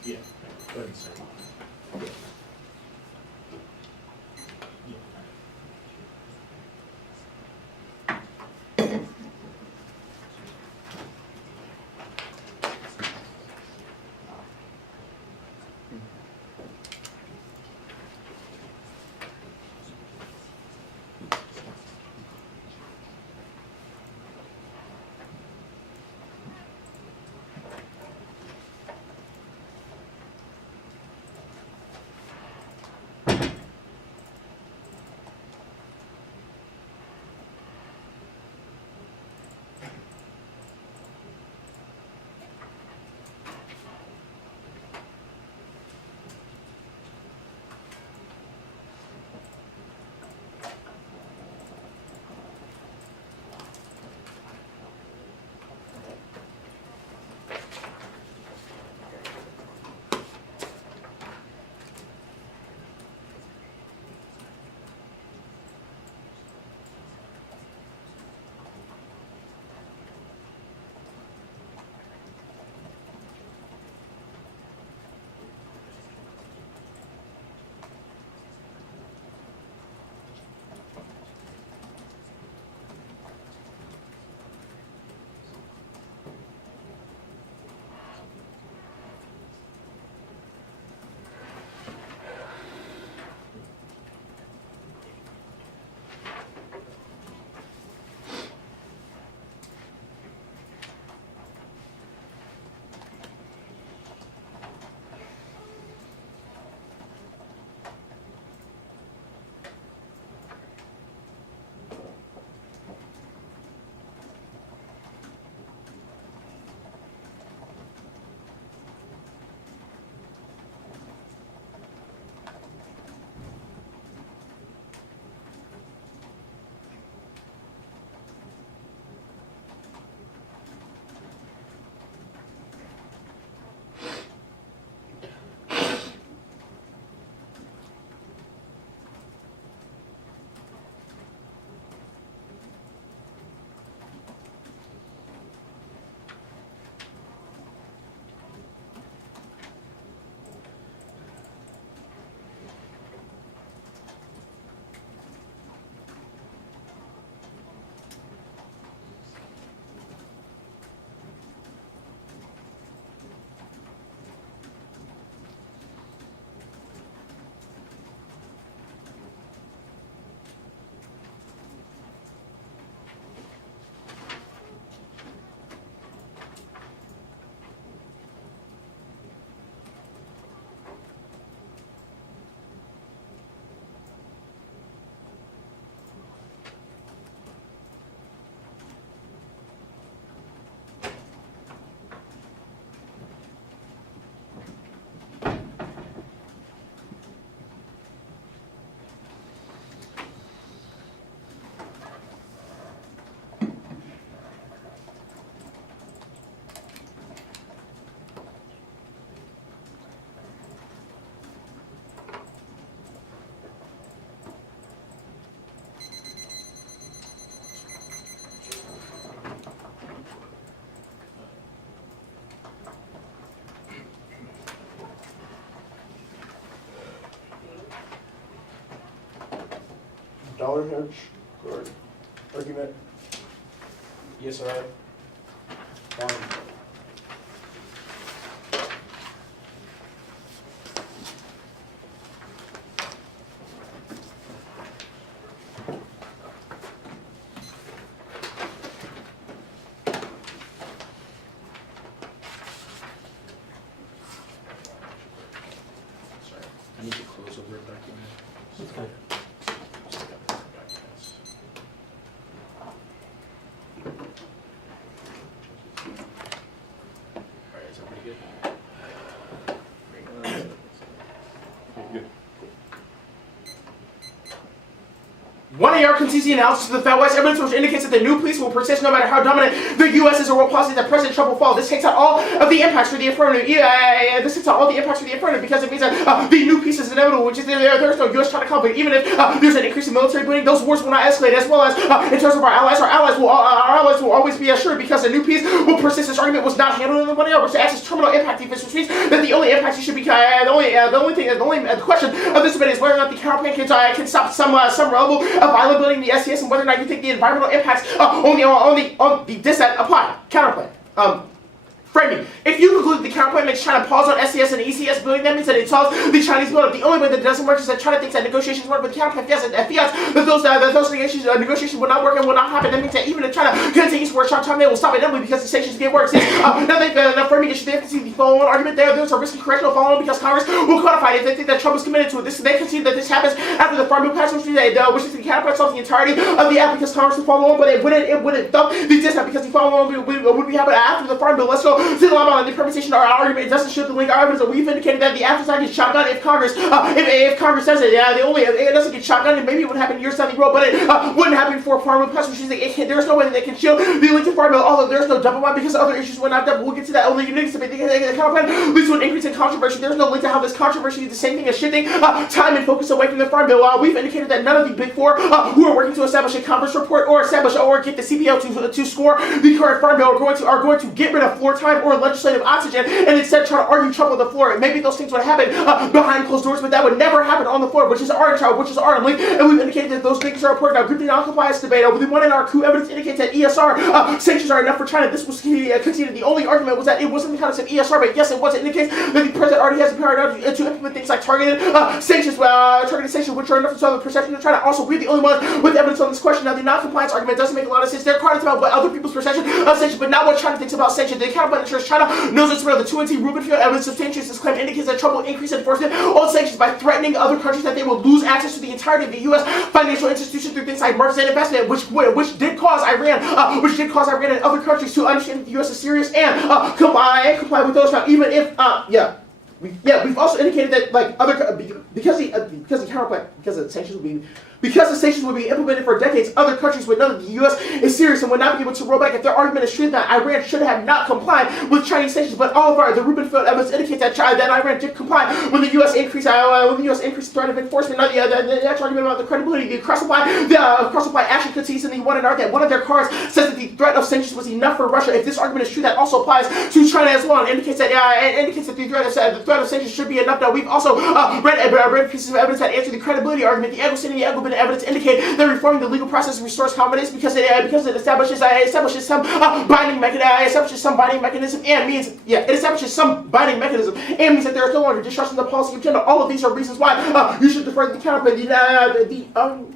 Yeah, go ahead, sir. dollar hedge or argument? Yes, sir. Sorry, I need to close over a document. That's fine. Alright, is that pretty good? One AR consistency analysis of the Fed West evidence which indicates that the new police will persist no matter how dominant the U.S. is or what policies that President Trump will follow. This takes out all of the impacts for the affirmative. This takes out all the impacts for the affirmative because it means that the new peace is inevitable, which is there's no U.S. China conflict. Even if there's an increase in military building, those wars will not escalate. As well as in terms of our allies will always be assured because the new peace will persist. This argument was not handled in the 1 AR, which acts as terminal impact defense, which means that the only impact you should be the question of this debate is whether or not the counterplan can stop some level of violent building the SES and whether or not you think the environmental impacts on the dissent apply. Counterplan. Framing. If you conclude that the counterplan makes China pause on SES and ECS building, that means that it solves the Chinese buildup. The only way that it doesn't work is that China thinks that negotiations work with the counterplan. Yes, at fiat, that those negotiations will not work and will not happen. That means that even if China continues to work short term, they will stop it anyway because the sanctions get worse. Now framing issue, they have to see the follow-on argument there. There's a risky correctional follow-on because Congress will codify it if they think that Trump is committed to it. They concede that this happens after the Farm Bill passed, which is the counterplan solves the entirety of the act because Congress will follow on, but it wouldn't dump the dissent because the follow-on would be happening after the Farm Bill. Let's go to the line on the permutation. Our argument doesn't show the link. Our evidence that we've indicated that the after is shotgun if Congress says it. It doesn't get shotgun, and maybe it would happen years down the road, but it wouldn't happen for Farm Bill passage, which is that there's no way that they can shield the link to Farm Bill, although there's no double one because other issues were not double. We'll get to that. Only unique to the counterplan leads to an increase in controversy. There's no link to how this controversy is the same thing as shifting time and focus away from the Farm Bill. We've indicated that none of the big four who are working to establish a conference report or get the CPO to score the current Farm Bill are going to get rid of floor time or legislative oxygen and instead try to argue trouble on the floor. And maybe those things would happen behind closed doors, but that would never happen on the floor, which is our link. And we've indicated that those things are important. Now, good non-compliance debate. The one in our coup evidence indicates that ESR sanctions are enough for China. This was conceded. The only argument was that it wasn't the concept of ESR, but yes, it was. It indicates that the president already has the power now to implement things like targeted sanctions, which are enough to solve the perception of China. Also, we're the only ones with evidence on this question. Now, the non-compliance argument doesn't make a lot of sense. They're quite about what other people's perception of sanctions, but not what China thinks about sanctions. The counterplan ensures China knows it's real. The 2NT Rubin field evidence substantiates this claim indicates that Trump will increase enforcement on sanctions by threatening other countries that they will lose access to the entirety of the U.S. financial institution through things like mergers and investment, which did cause Iran and other countries to understand that the U.S. is serious and comply with those. Now, even if we've also indicated that because the sanctions will be implemented for decades, other countries would know that the U.S. is serious and would not be able to roll back if their argument is true that Iran should have not complied with Chinese sanctions. But all of the Rubin field evidence indicates that Iran did comply when the U.S. increased threat of enforcement. Now, the next argument about the credibility, the cross-supply action concedes in the 1 AR that one of their cards says that the threat of sanctions was enough for Russia. If this argument is true, that also applies to China as well, and indicates that the threat of sanctions should be enough. Now, we've also read pieces of evidence that answer the credibility argument. The Eggleston evidence indicate that reforming the legal process restores confidence because it establishes some binding mechanism and means that there is no longer distrust in the policy agenda. All of these are reasons why you should defer to the counterplan.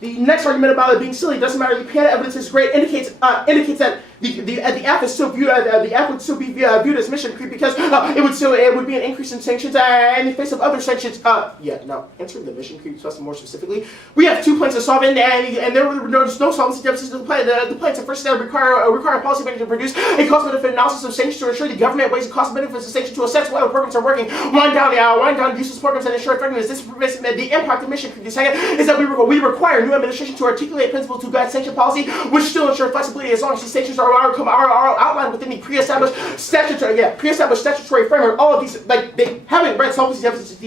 The next argument about it being silly doesn't matter. The PANA evidence is great. Indicates that the app is still viewed. The app would still be viewed as mission creep because it would be an increase in sanctions in the face of other sanctions. Answering the mission creep question more specifically, we have 2 plans to solve it, and there's no solvency deficits to the plan. The plans at first step require a policy manager to produce a cost-benefit analysis of sanctions to ensure the government weighs the cost benefits of sanctions to assess whether programs are working. Wind down useless programs and ensure effectiveness. This prevents the impact of mission creep. The second is that we require new administration to articulate principles to guide sanction policy, which still ensure flexibility as long as these sanctions are outlined within the pre-established statutory framework. All of these, they haven't read solvency deficits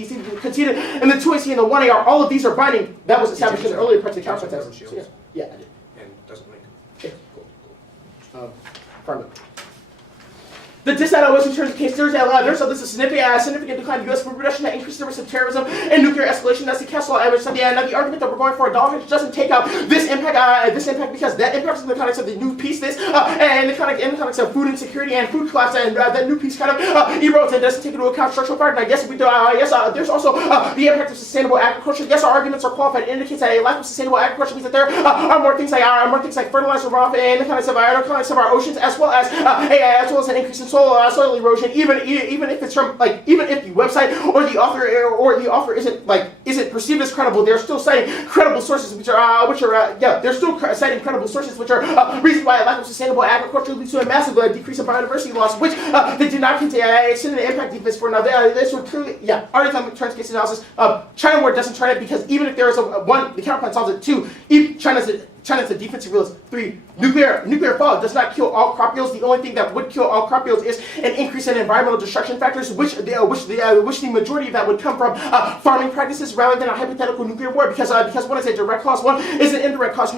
conceded in the 2AC and the 1 AR. All of these are binding. That was established in the earlier parts of the council test. Yeah, I did. And doesn't link. Yeah, cool. Farm Bill. The disadvantage in terms of case there's a significant decline in U.S. food production that increased the risk of terrorism and nuclear escalation. That's the Castle evidence. Now the argument that we're going for a dollar doesn't take out this impact because that impacts in the context of the new peace and the context of food insecurity and food collapse, and that new peace kind of erodes and doesn't take into account structural factors. And I guess we do. There's also the impact of sustainable agriculture. Yes, our arguments are qualified. It indicates that a lack of sustainable agriculture means that there are more things like fertilizer runoff and the context of our oceans, as well as an increase in soil erosion. Even if it's from even if the website or the author isn't perceived as credible, they're still citing credible sources they're still citing credible sources which are reasons why a lack of sustainable agriculture leads to a massive decrease in biodiversity loss, which they did not extend the impact defense for. Now this would clearly already time turns case analysis. China war doesn't turn it because even if there is one, the counterpoint solves it. Two, China's a defensive realist. Three, nuclear fallout does not kill all crop yields. The only thing that would kill all crop yields is an increase in environmental destruction factors, which the majority of that would come from farming practices rather than a hypothetical nuclear war. Because one is a direct cause, one is an indirect cause.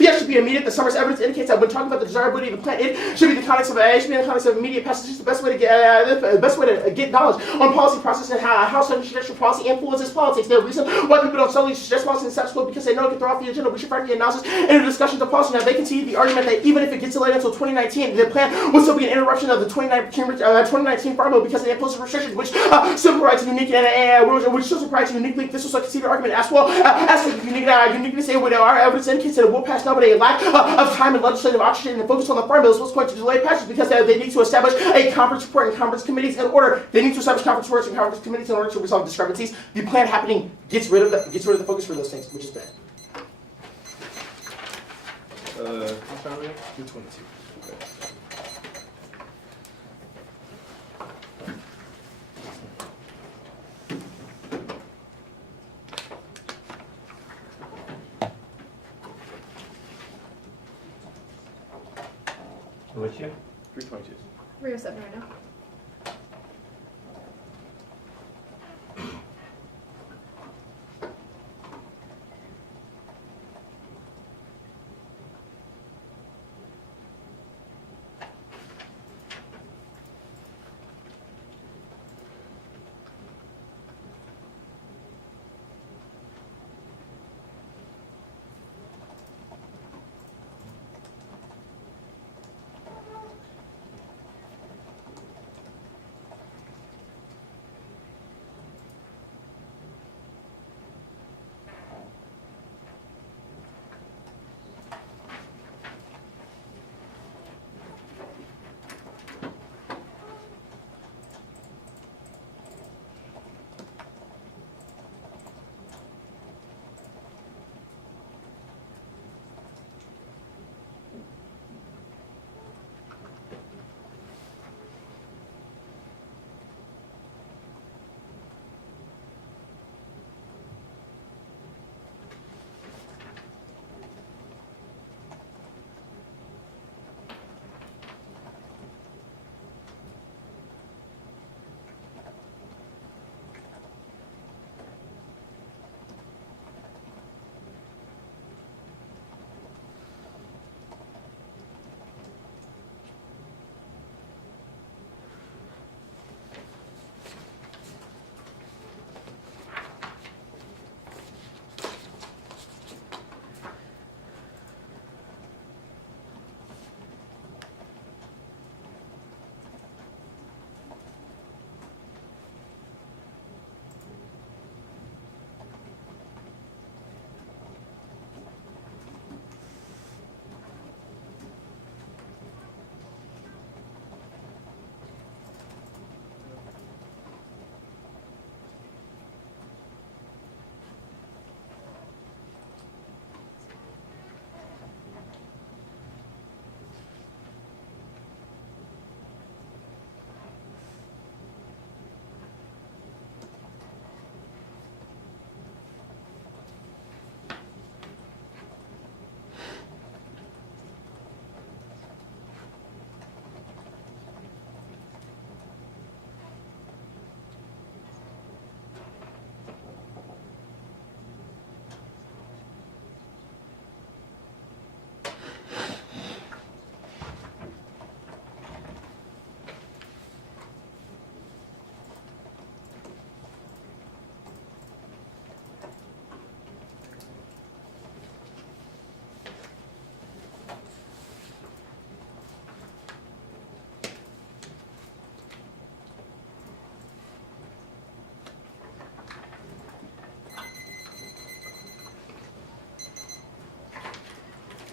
Fiat should be immediate. The summer's evidence indicates that when talking about the desirability of the plant, it should be the context of immediate passage. The best way to get knowledge on policy process and how certain suggestion policy influences politics. The reason why people don't suddenly suggest policy in status quo because they know it can throw off the agenda. We should factor the analysis into discussions of policy. Now they can see the argument that even if it gets delayed until 2019, the plan will still be an interruption of the 2019 farm bill because it imposes restrictions which civil rights unique which civil rights uniquely. This was a conceded argument as well as for uniqueness. Our evidence indicates that it will pass now, but a lack of time and legislative oxygen and focus on the farm bill is what's going to delay passage because they need to establish a conference report and conference committees in order. They need to establish conference reports and conference committees in order to resolve discrepancies. The plan happening gets rid of the focus for those things, which is bad. How far are we at? 222. What's you? 322. 307 right now.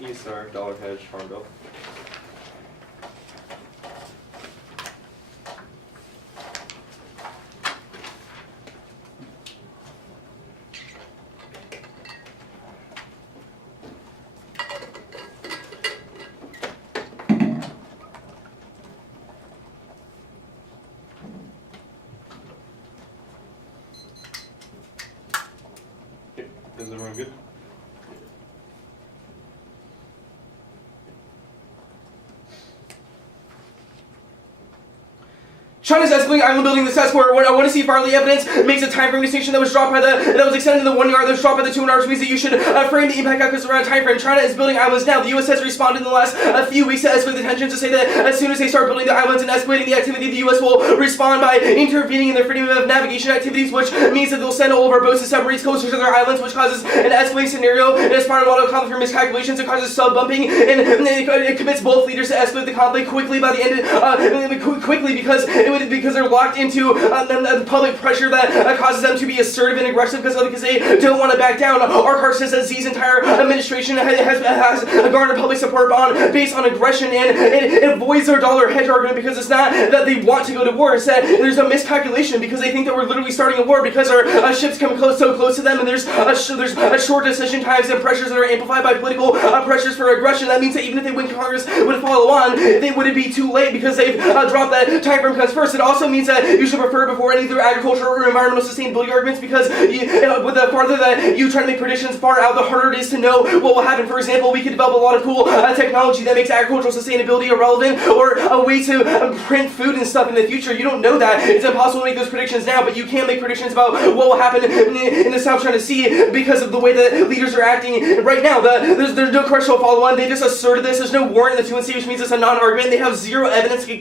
ESR, dollar hedge, farm bill. Is everyone good? China's escalating island building the test where I want to see if early evidence makes a time frame distinction that was extended to the 1 yard, that was dropped by the 2 hours, means that you should frame the impact calculus around time frame. China is building islands now. The U.S. has responded in the last few weeks to escalate the tensions to say that as soon as they start building the islands and escalating the activity, the U.S. will respond by intervening in their freedom of navigation activities, which means that they'll send all of our boats and submarines closer to their islands, which causes an escalating scenario. And as part of a lot of conflict for miscalculations, it causes sub-bumping, and it commits both leaders to escalate the conflict quickly by the end, quickly because they're locked into the public pressure that causes them to be assertive and aggressive because they don't want to back down. Our car says that Xi's entire administration has garnered public support based on aggression, and it avoids their dollar hedge argument because it's not that they want to go to war. It's that there's a miscalculation because they think that we're literally starting a war because our ships come so close to them, and there's a short decision times and pressures that are amplified by political pressures for aggression. That means that even if they win Congress would follow on, they wouldn't be too late because they've dropped that time frame cuts first. It also means that you should prefer before any of their agricultural or environmental sustainability arguments because with the farther that you try to make predictions far out, the harder it is to know what will happen. For example, we could develop a lot of cool technology that makes agricultural sustainability irrelevant or a way to print food and stuff in the future. You don't know that. It's impossible to make those predictions now, but you can make predictions about what will happen in the South China Sea because of the way that leaders are acting right now. There's no crucial follow-on. They just asserted this. There's no warrant in the 2NC, which means it's a non-argument. They have zero evidence to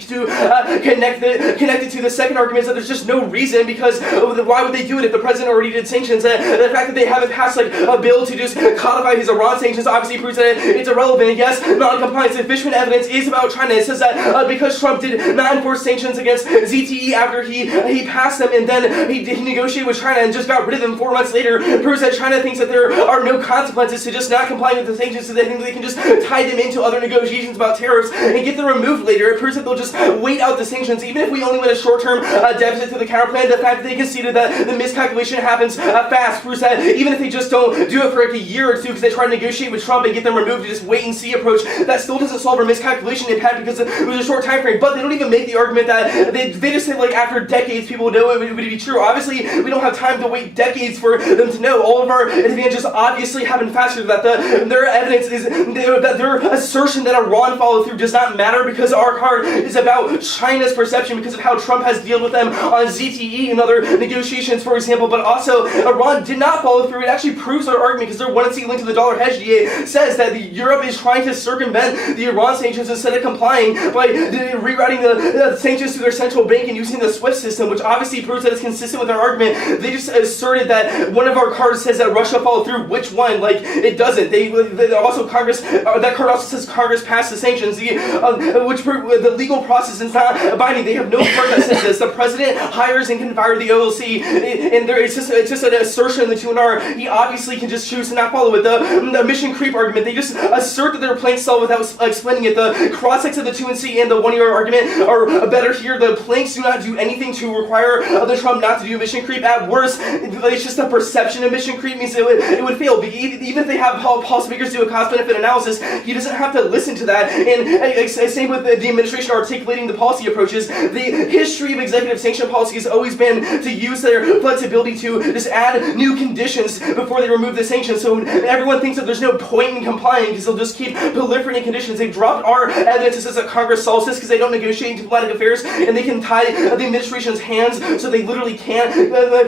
connect it to the second argument is that there's just no reason because why would they do it if the president already did sanctions? The fact that they haven't passed like a bill to just codify his Iran sanctions obviously proves that it's irrelevant. And yes, non-compliance efficient evidence is about China. It says that because Trump did not enforce sanctions against ZTE after he passed them and then he negotiated with China and just got rid of them 4 months later, it proves that China thinks that there are no consequences to just not complying with the sanctions, so they think they can just tie them into other negotiations about tariffs and get them removed later. It proves that they'll just wait out the sanctions even if we only win a short-term deficit to the counterplan. The fact that they conceded that the miscalculation happens fast proves that even if they just don't do it for like a year or two because they try to negotiate with Trump and get them removed to just wait and see approach, that still doesn't solve our miscalculation impact because it was a short time frame. But they don't even make the argument that they just say like after decades people know it would be true. Obviously we don't have time to wait decades for them to know. All of our advantages obviously happen faster. That their evidence is that their assertion that Iran followed through does not matter because our card is about China's perception because of how Trump has dealt with them on ZTE and other negotiations, for example. But also Iran did not follow through. It actually proves our argument because their 1C link to the dollar hedge DA says that Europe is trying to circumvent the Iran sanctions instead of complying by rewriting the sanctions to their central bank and using the SWIFT system, which obviously proves that it's consistent with our argument. They just asserted that one of our cards says that Russia followed through. Which one? Like, it doesn't. They also Congress, that card also says Congress passed the sanctions, which the legal process is not binding. They have no card that says this. The president hires and can fire the OLC, and it's just an assertion in the 2NR. He obviously can just choose to not follow it. The mission creep argument, they just assert that they're plain stale without explaining it. The cross-sects of the 2NC and the 1 year argument are better here. The planks do not do anything to require the Trump not to do mission creep. At worst, it's just a perception of mission creep means it would fail. Even if they have Paul speakers do a cost-benefit analysis, he doesn't have to listen to that. And same with the administration articulating the policy approaches. The history of executive sanction policy has always been to use their flexibility to just add new conditions before they remove the sanctions. So everyone thinks that there's no point in complying because they'll just keep proliferating conditions. They dropped our evidence that says that Congress solves this because they don't negotiate in diplomatic affairs and they can tie the administration's hands so they literally can't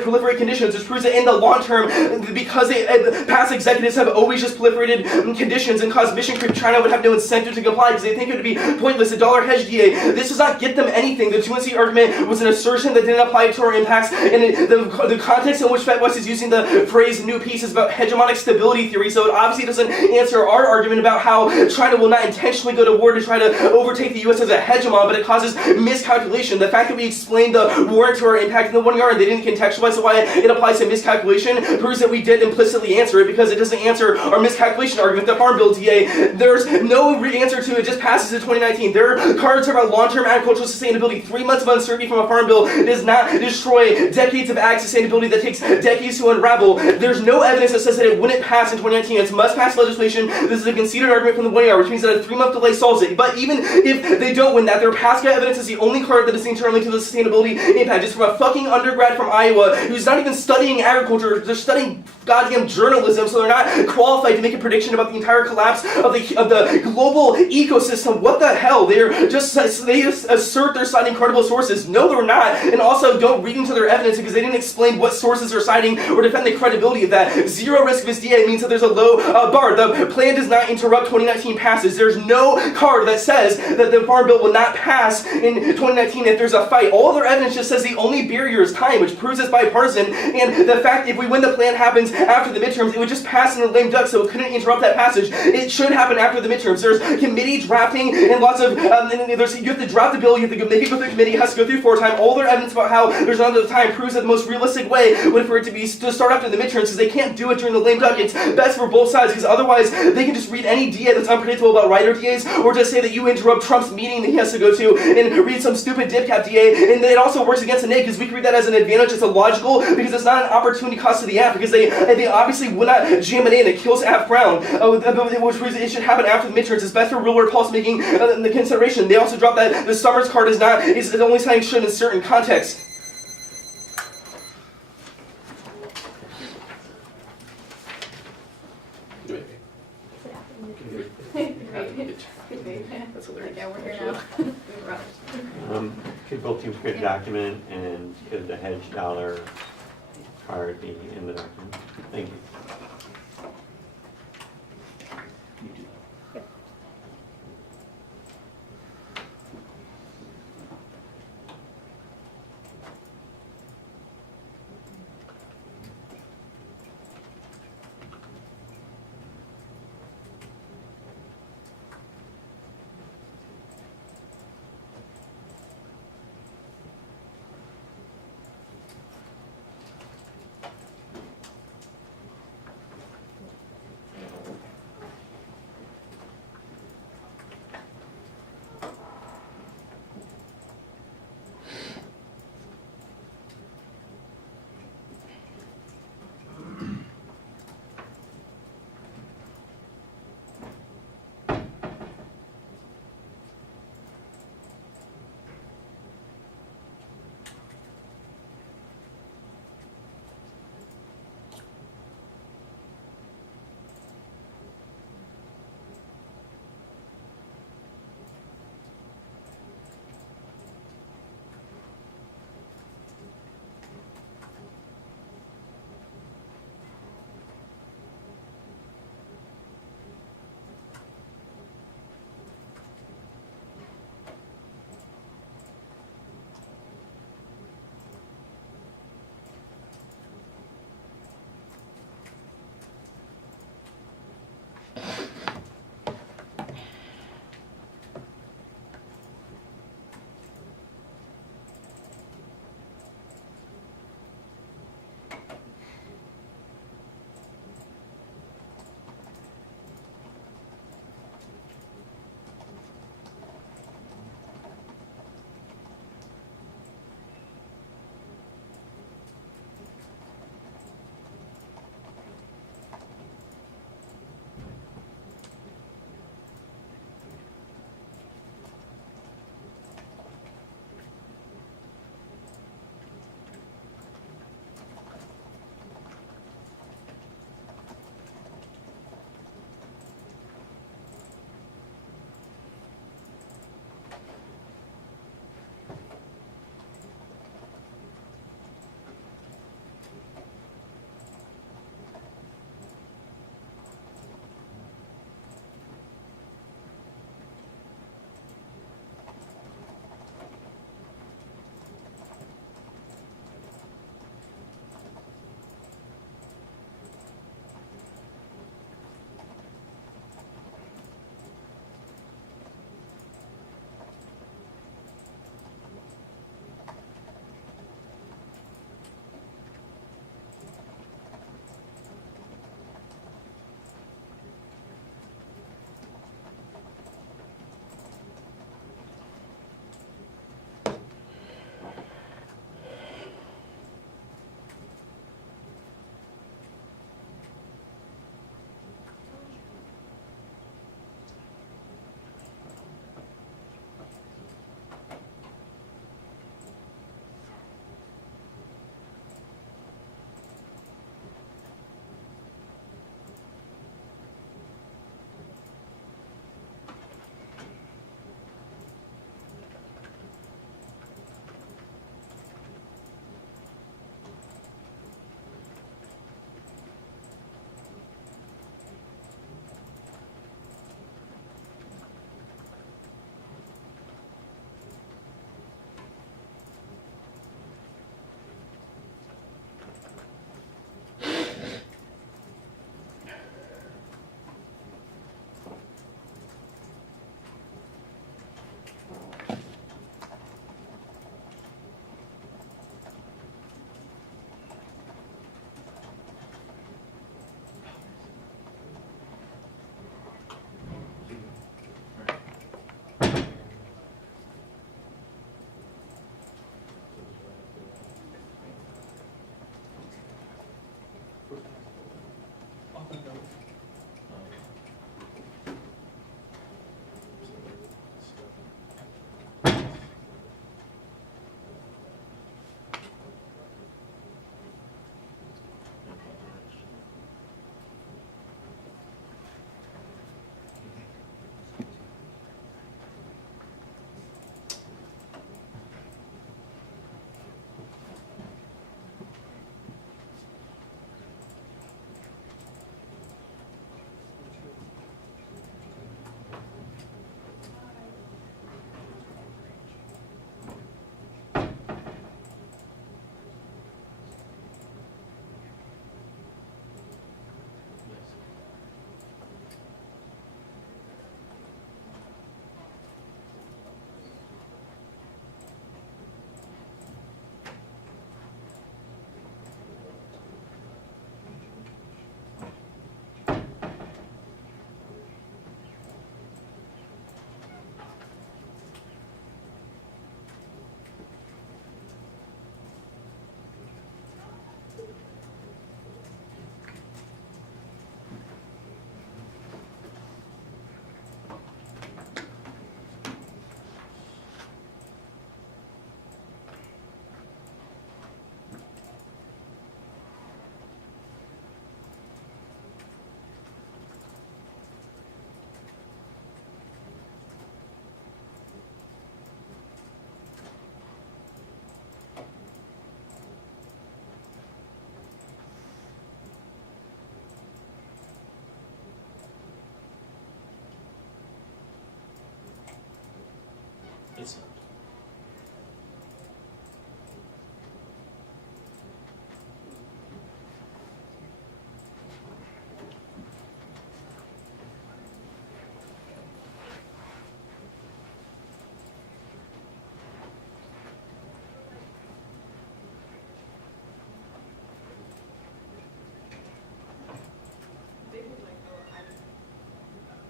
proliferate conditions, which proves that in the long term, because past executives have always just proliferated conditions and caused mission creep, China would have no incentive to comply because they think it would be pointless. The dollar hedge DA, this does not get them anything. The UNC argument was an assertion that didn't apply to our impacts, and the context in which FedWest is using the phrase new peace is about hegemonic stability theory, so it obviously doesn't answer our argument about how China will not intentionally go to war to try to overtake the U.S. as a hegemon, but it causes miscalculation. The fact that we explained the war to our impact in the 1 yard and they didn't contextualize why it applies to miscalculation proves that we did implicitly answer it, because it doesn't answer our miscalculation argument. The Farm Bill DA, there's no answer to it, just passes in 2019. Their cards are about long-term agricultural sustainability. 3 months of uncertainty from a Farm Bill does not destroy decades of ag sustainability that takes decades to unravel. There's no evidence that says that it wouldn't pass in 2019. It's must-pass legislation. This is a conceded argument from the 1 yard, which means that a 3-month delay solves it. But even if they don't win that, their PASCA evidence is the only card that is internally to the sustainability impact. It's from a fucking undergrad from Iowa who's not even studying agriculture. They're studying goddamn journalism, so they're not qualified to make a prediction about the entire collapse of the global ecosystem. What the hell? They assert they're citing credible sources. No, they're not. And also, don't read into their evidence because they didn't explain what sources they're citing or defend the credibility of that. Zero risk of SDA means that there's a low bar. The plan does not interrupt 2019 passes. There's no card that says that the Farm Bill will not pass in 2019 if there's a fight. All their evidence just says the only barrier is time, which proves it's bipartisan. And the fact if we win the plan happens after the midterms, it would just pass in a lame duck, so it couldn't interrupt that passage. It should happen after the midterms. There's committee drafting and lots of, you have to draft the bill, you have to make it go through the committee, it has to go through 4 times. All their evidence about how there's not enough time proves that the most realistic way would for it to start after the midterms, because they can't do it during the lame duck. It's best for both sides, because otherwise they can just read any DA that's unpredictable about writer DAs, or just say that you interrupt Trump's meeting that he has to go to, and read some stupid dipcap DA, and it also works against the NAIC, because we can read that as an advantage. It's illogical, because it's not an opportunity cost to the app, because they obviously would not jam it in. It kills App Brown, which means it should happen after the midterms. It's best for real world policy making the consideration. They also dropped that the Summers card is only something should in certain contexts. That's hilarious. Yeah, we're here now. Could both teams create a document, and could the hedge dollar card be in the document? Thank you.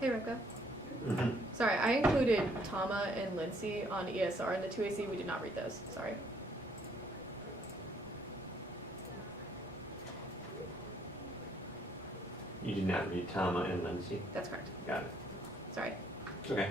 Hey, Repko. Mhm. Sorry, I included Tama and Lindsay on ESR in the 2AC. We did not read those. Sorry. You did not read Tama and Lindsay? That's correct. Got it. Sorry. It's okay.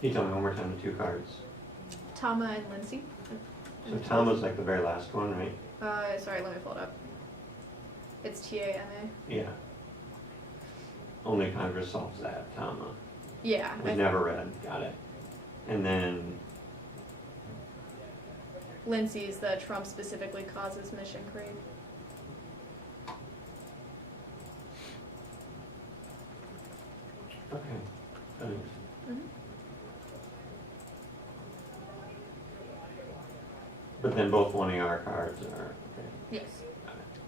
Can you tell me one more time the two cards? Tama and Lindsay. So Tama's like the very last one, right? Sorry, let me pull it up. It's TAMA. Yeah. Only Congress solves that, Tama. Yeah. Was never read, got it. And then, Lindsay's the Trump specifically causes mission creep. okay, thanks. Mhm. But then both 1AR cards are, okay, Yes. got it.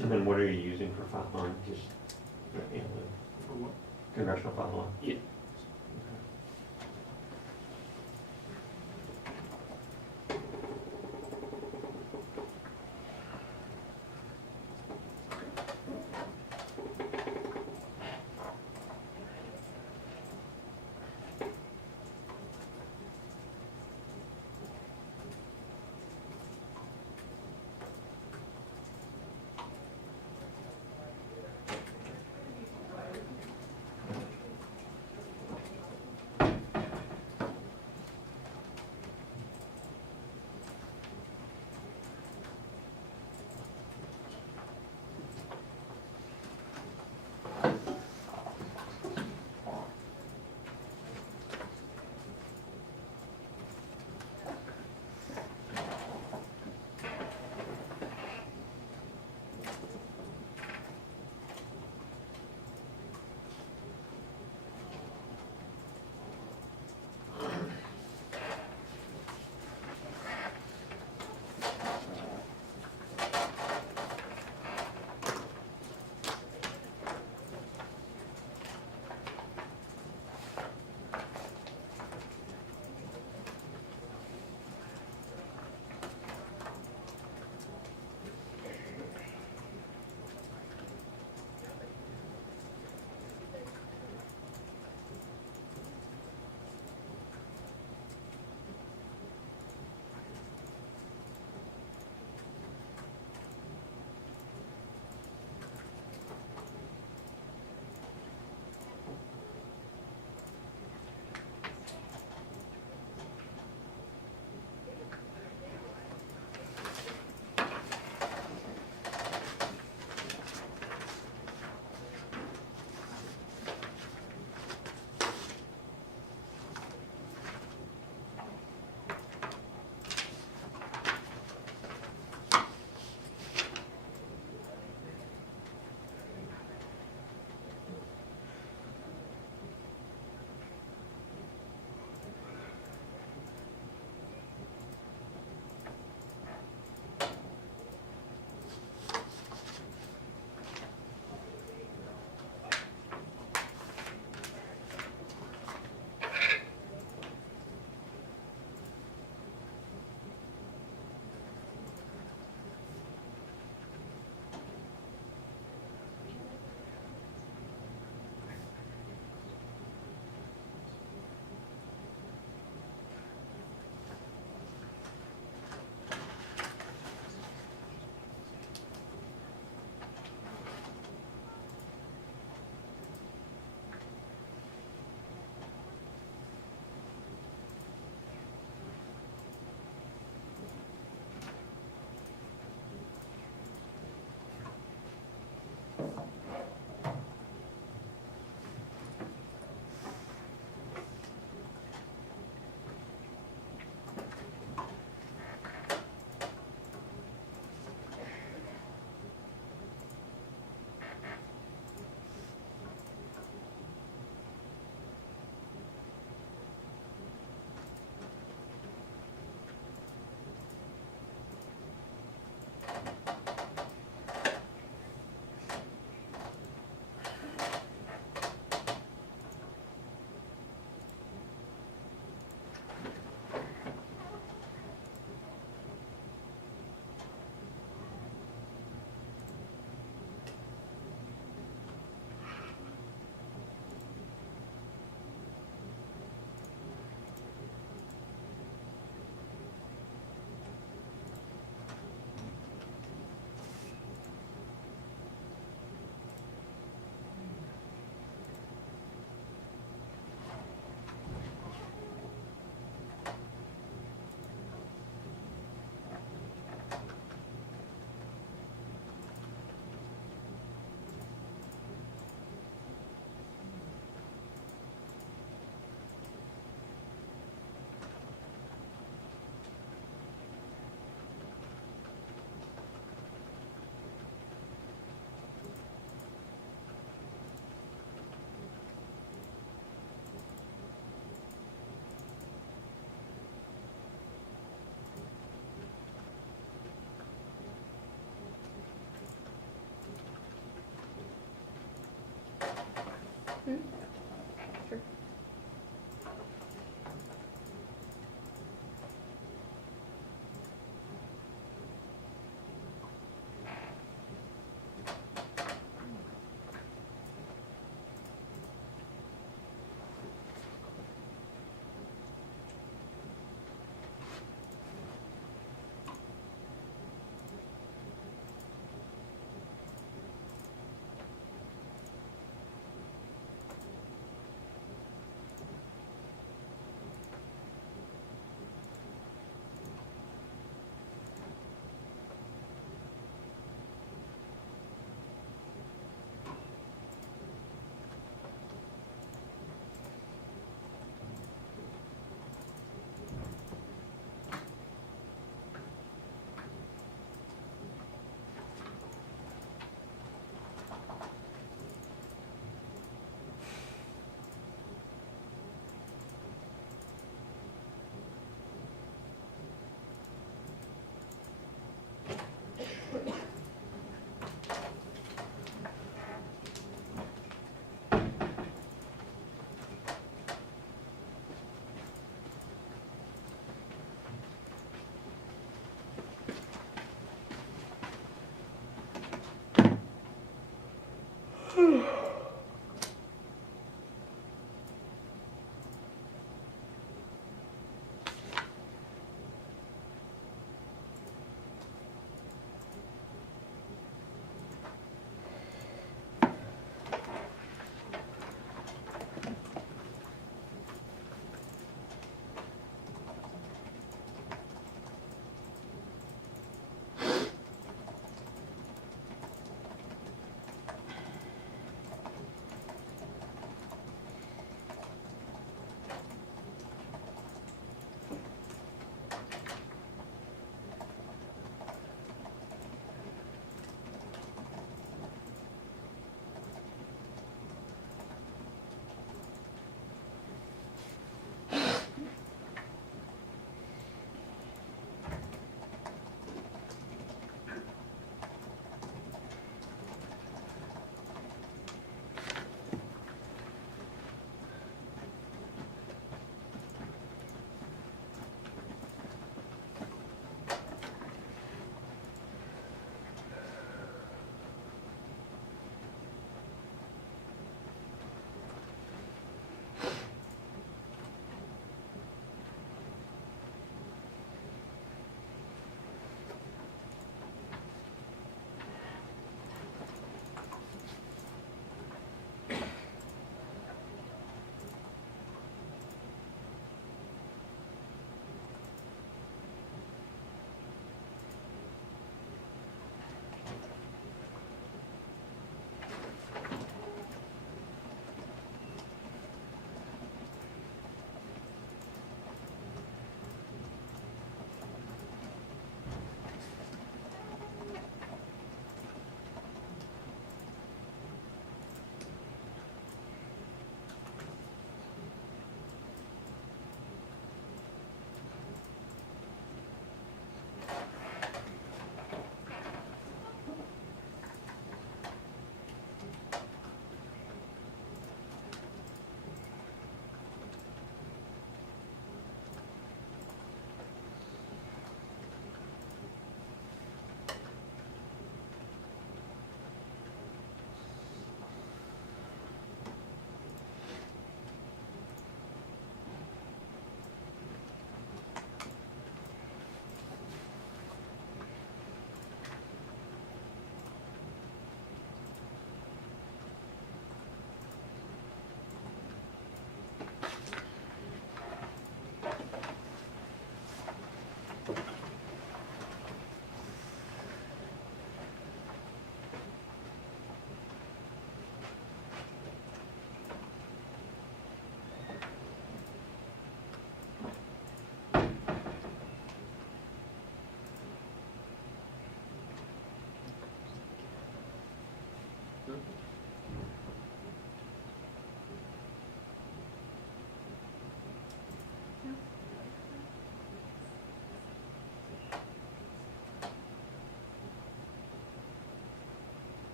And then what are you using for file line? Just, you know, For what? the congressional file line? Yeah.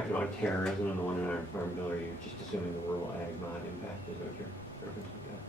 talking about terrorism and the one in our farm bill, or are you just assuming the rural ag mod impact is what you're referencing that?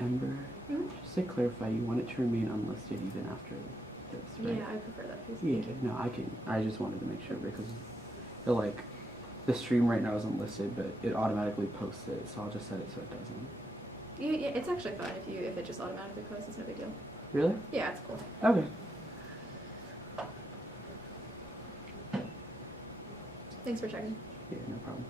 Ember, just to clarify, you want it to remain unlisted even after this, right? Yeah, I prefer that, please. Yeah, no, I just wanted to make sure because the stream right now isn't listed, but it automatically posts it, so I'll just set it so it doesn't. Yeah, it's actually fine if it just automatically posts. It's no big deal. Really? Yeah, it's cool. Okay. Thanks for checking. Yeah, no problem.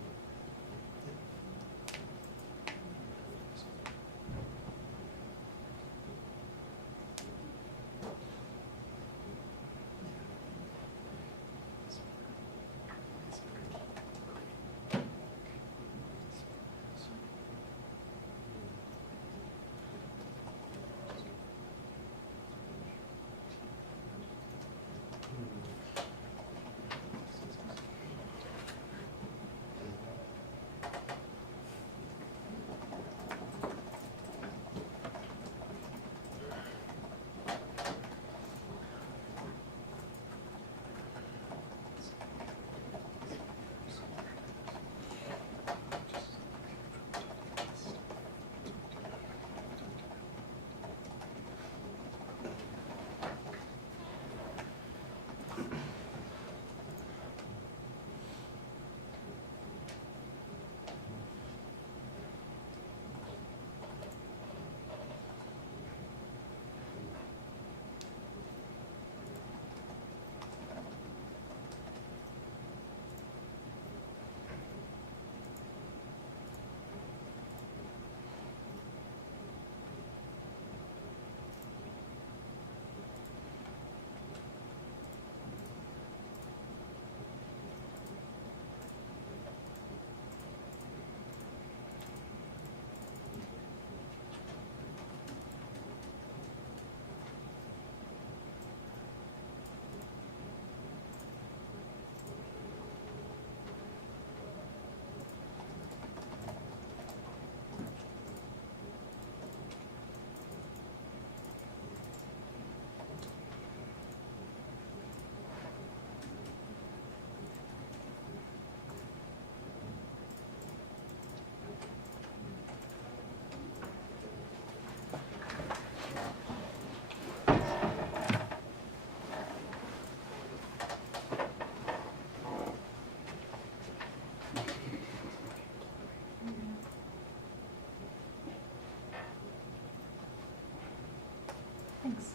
Thanks.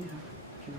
Yeah, sure.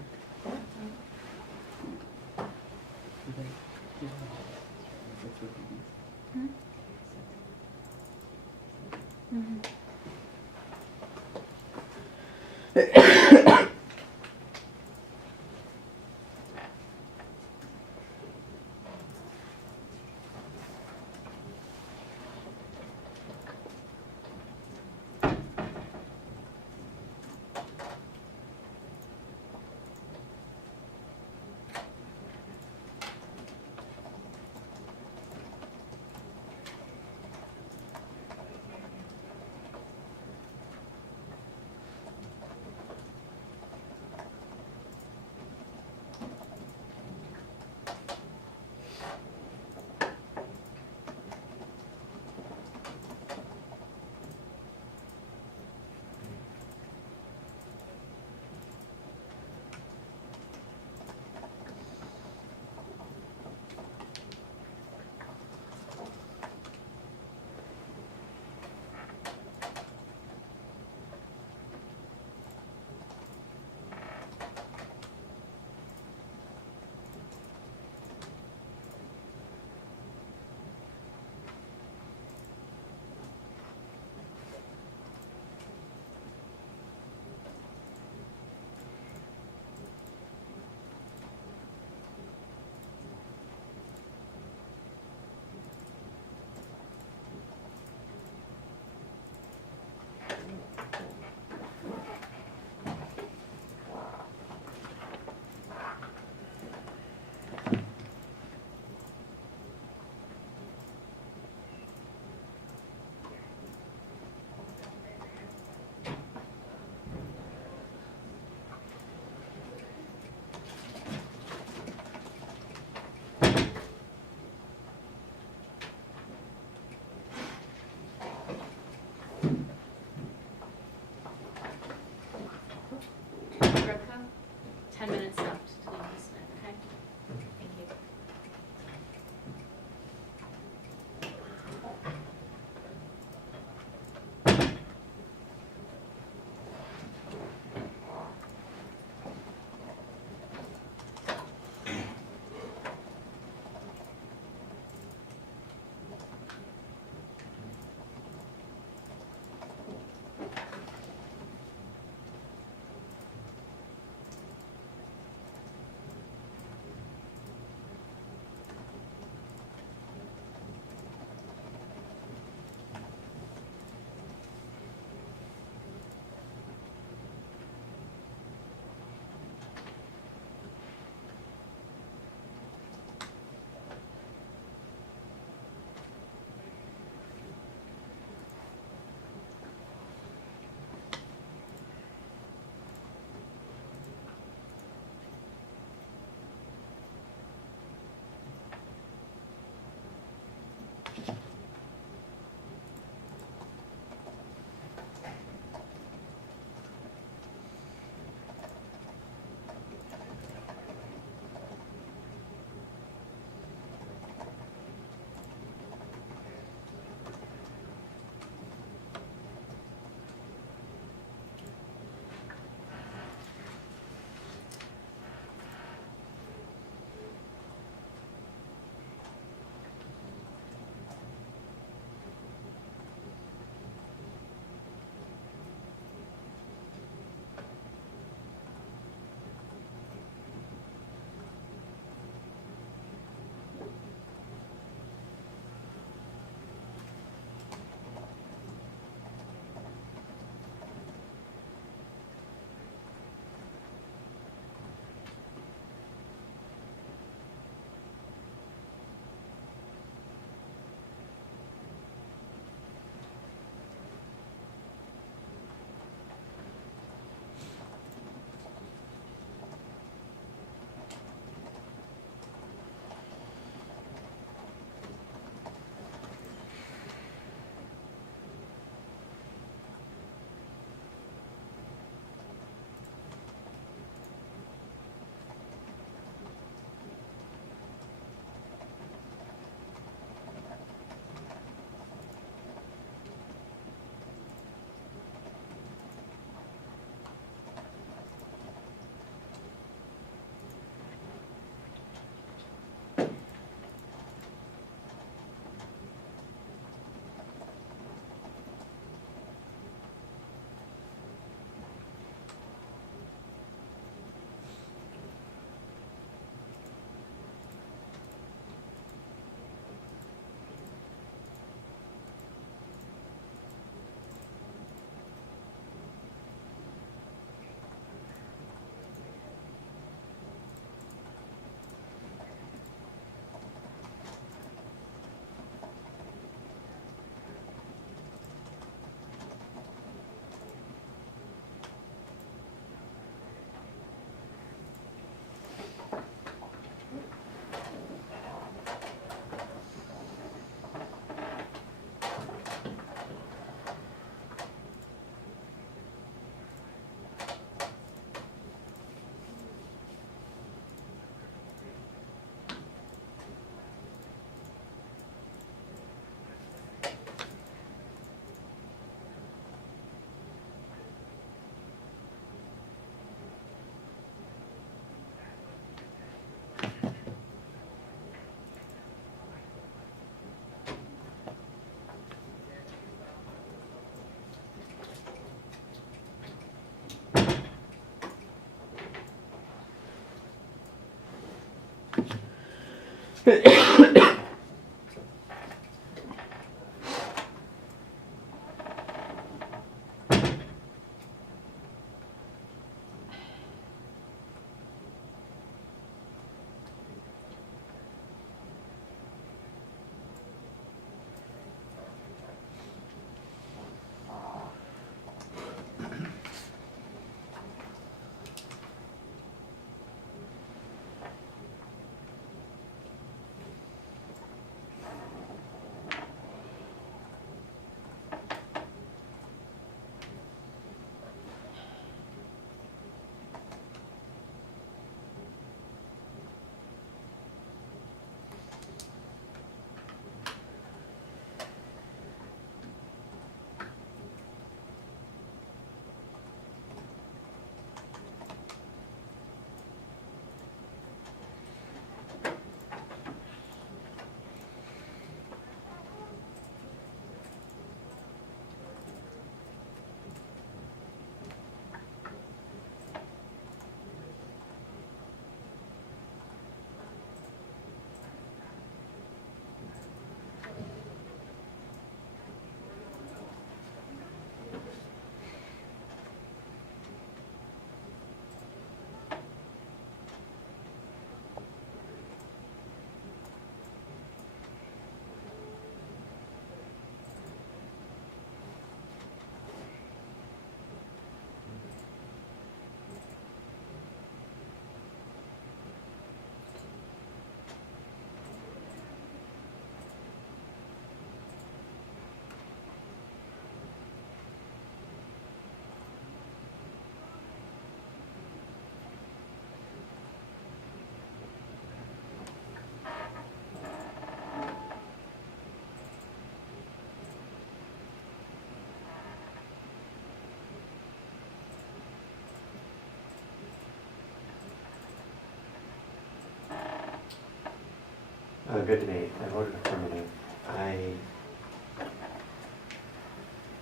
Good debate. I voted affirmative. I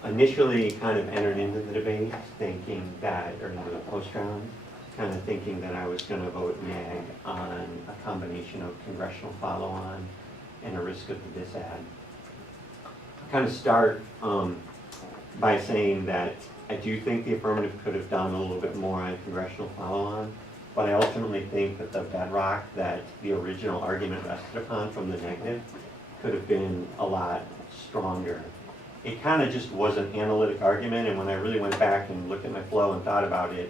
initially kind of entered into the debate thinking that, or into the post-round, kind of thinking that I was going to vote neg on a combination of congressional follow-on and a risk of the disad. I kind of start by saying that I do think the affirmative could have done a little bit more on congressional follow-on, but I ultimately think that the bedrock that the original argument rested upon from the negative could have been a lot stronger. It kind of just was an analytic argument, and when I really went back and looked at my flow and thought about it,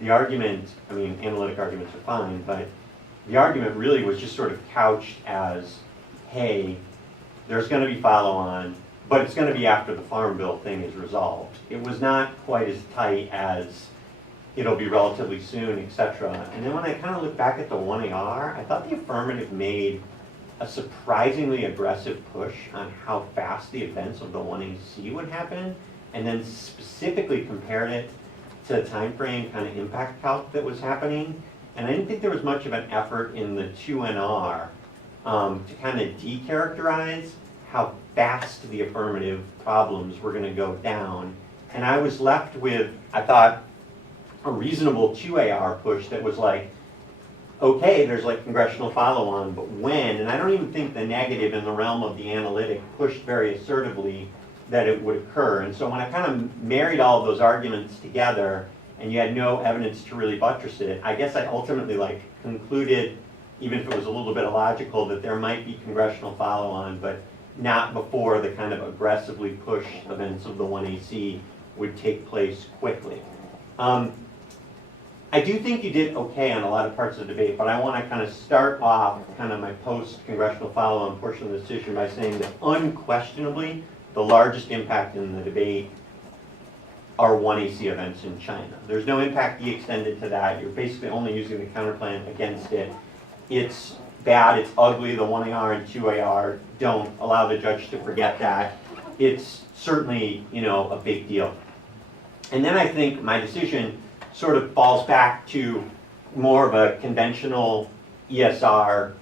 the argument, I mean, analytic arguments are fine, but the argument really was just sort of couched as, hey, there's going to be follow-on, but it's going to be after the Farm Bill thing is resolved. It was not quite as tight as it'll be relatively soon, etc. And then when I kind of look back at the 1AR, I thought the affirmative made a surprisingly aggressive push on how fast the events of the 1AC would happen, and then specifically compared it to the time frame kind of impact calc that was happening. And I didn't think there was much of an effort in the 2NR to kind of decharacterize how fast the affirmative problems were going to go down. And I was left with, I thought, a reasonable 2AR push that was like, okay, there's like congressional follow-on, but when? And I don't even think the negative in the realm of the analytic pushed very assertively that it would occur. And so when I kind of married all of those arguments together and you had no evidence to really buttress it, I guess I ultimately like concluded, even if it was a little bit illogical, that there might be congressional follow-on, but not before the kind of aggressively pushed events of the 1AC would take place quickly. I do think you did okay on a lot of parts of the debate, but I want to kind of start off kind of my post-congressional follow-on portion of the decision by saying that unquestionably the largest impact in the debate are 1AC events in China. There's no impact extended to that. You're basically only using the counterplan against it. It's bad, it's ugly, the 1AR and 2AR don't allow the judge to forget that. It's certainly, you know, a big deal. And then I think my decision sort of falls back to more of a conventional ESR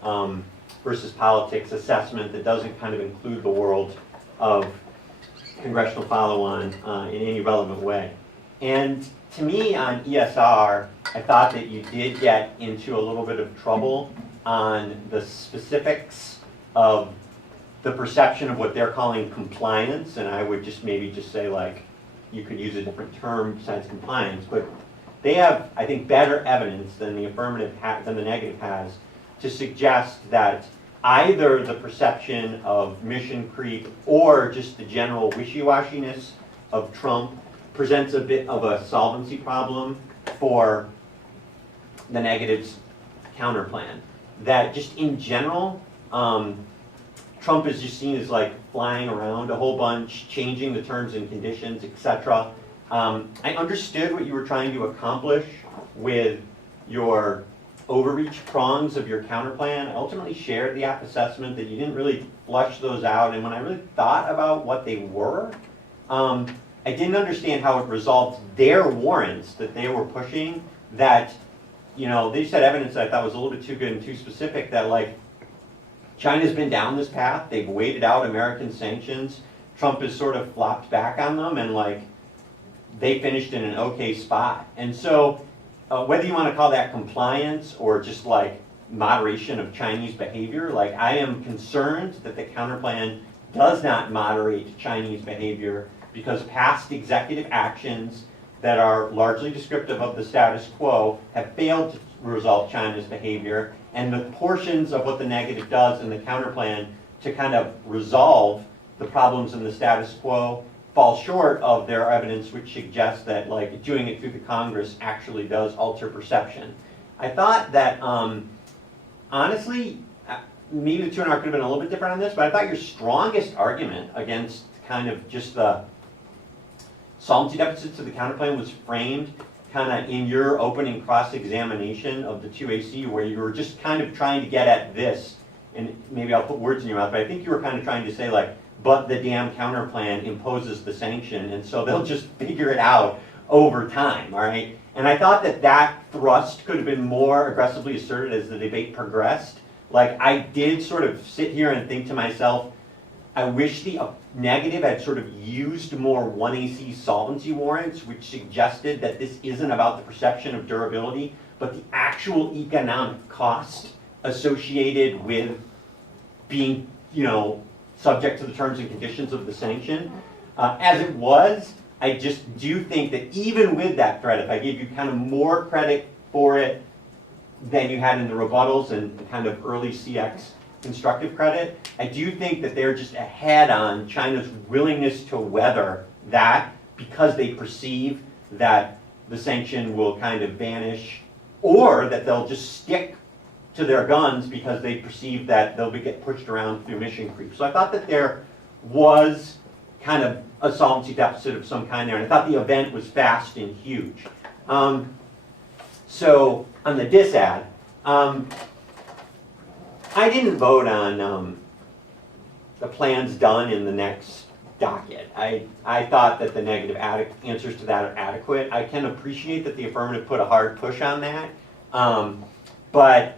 versus politics assessment that doesn't kind of include the world of congressional follow-on in any relevant way. And to me on ESR, I thought that you did get into a little bit of trouble on the specifics of the perception of what they're calling compliance, and I would just maybe just say like, you could use a different term besides compliance, but they have, I think, better evidence than the affirmative than the negative has to suggest that either the perception of mission creep or just the general wishy-washiness of Trump presents a bit of a solvency problem for the negatives counterplan. That just in general, Trump is just seen as like flying around a whole bunch, changing the terms and conditions, etc. I understood what you were trying to accomplish with your overreach prongs of your counterplan. I ultimately shared the app assessment that you didn't really flush those out, and when I really thought about what they were, I didn't understand how it resolved their warrants that they were pushing that, you know, they just had evidence that I thought was a little bit too good and too specific that like, China's been down this path, they've waited out American sanctions, Trump has sort of flopped back on them, and like, they finished in an okay spot. And so, whether you want to call that compliance or just like moderation of Chinese behavior, like I am concerned that the counterplan does not moderate Chinese behavior because past executive actions that are largely descriptive of the status quo have failed to resolve China's behavior, and the portions of what the negative does in the counterplan to kind of resolve the problems in the status quo fall short of their evidence, which suggests that like doing it through the Congress actually does alter perception. I thought that honestly, maybe the 2.5 could have been a little bit different on this, but I thought your strongest argument against kind of just the solvency deficits of the counterplan was framed kind of in your opening cross-examination of the 2AC, where you were just kind of trying to get at this, and maybe I'll put words in your mouth, but I think you were kind of trying to say like, but the damn counterplan imposes the sanction, and so they'll just figure it out over time, all right? And I thought that that thrust could have been more aggressively asserted as the debate progressed. Like, I did sort of sit here and think to myself, I wish the negative had sort of used more 1AC solvency warrants, which suggested that this isn't about the perception of durability, but the actual economic cost associated with being, you know, subject to the terms and conditions of the sanction. As it was, I just do think that even with that threat, if I gave you kind of more credit for it than you had in the rebuttals and kind of early CX constructive credit, I do think that they're just ahead on China's willingness to weather that because they perceive that the sanction will kind of vanish, or that they'll just stick to their guns because they perceive that they'll get pushed around through mission creep. So I thought that there was kind of a solvency deficit of some kind there, and I thought the event was fast and huge. So on the disad, I didn't vote on the plans done in the next docket. I thought that the negative answers to that are adequate. I can appreciate that the affirmative put a hard push on that, but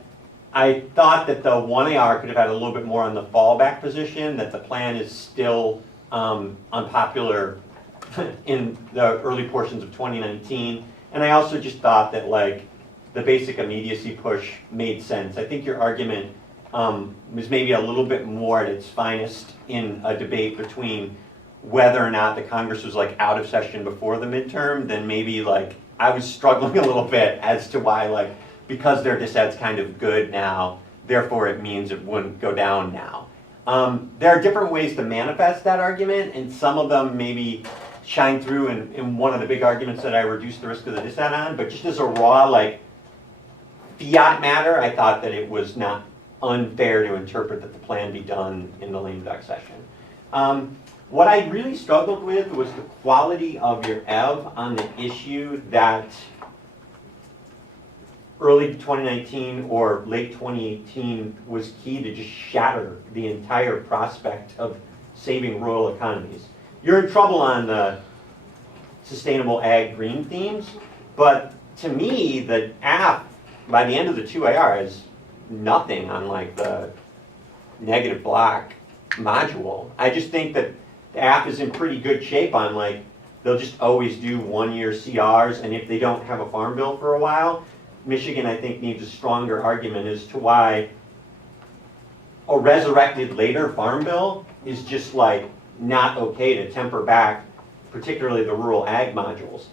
I thought that the 1AR could have had a little bit more on the fallback position, that the plan is still unpopular in the early portions of 2019. And I also just thought that like the basic immediacy push made sense. I think your argument was maybe a little bit more at its finest in a debate between whether or not the Congress was like out of session before the midterm, than maybe like I was struggling a little bit as to why like, because their disad's kind of good now, therefore it means it wouldn't go down now. There are different ways to manifest that argument, and some of them maybe shine through in one of the big arguments that I reduced the risk of the disad on, but just as a raw like fiat matter, I thought that it was not unfair to interpret that the plan be done in the lame duck session. What I really struggled with was the quality of your EV on the issue that early 2019 or late 2018 was key to just shatter the entire prospect of saving rural economies. You're in trouble on the sustainable ag green themes, but to me, the app by the end of the 2AR is nothing on like the negative block module. I just think that the app is in pretty good shape on like, they'll just always do 1-year CRs, and if they don't have a farm bill for a while, Michigan, I think, needs a stronger argument as to why a resurrected later farm bill is just like not okay to temper back, particularly the rural ag modules.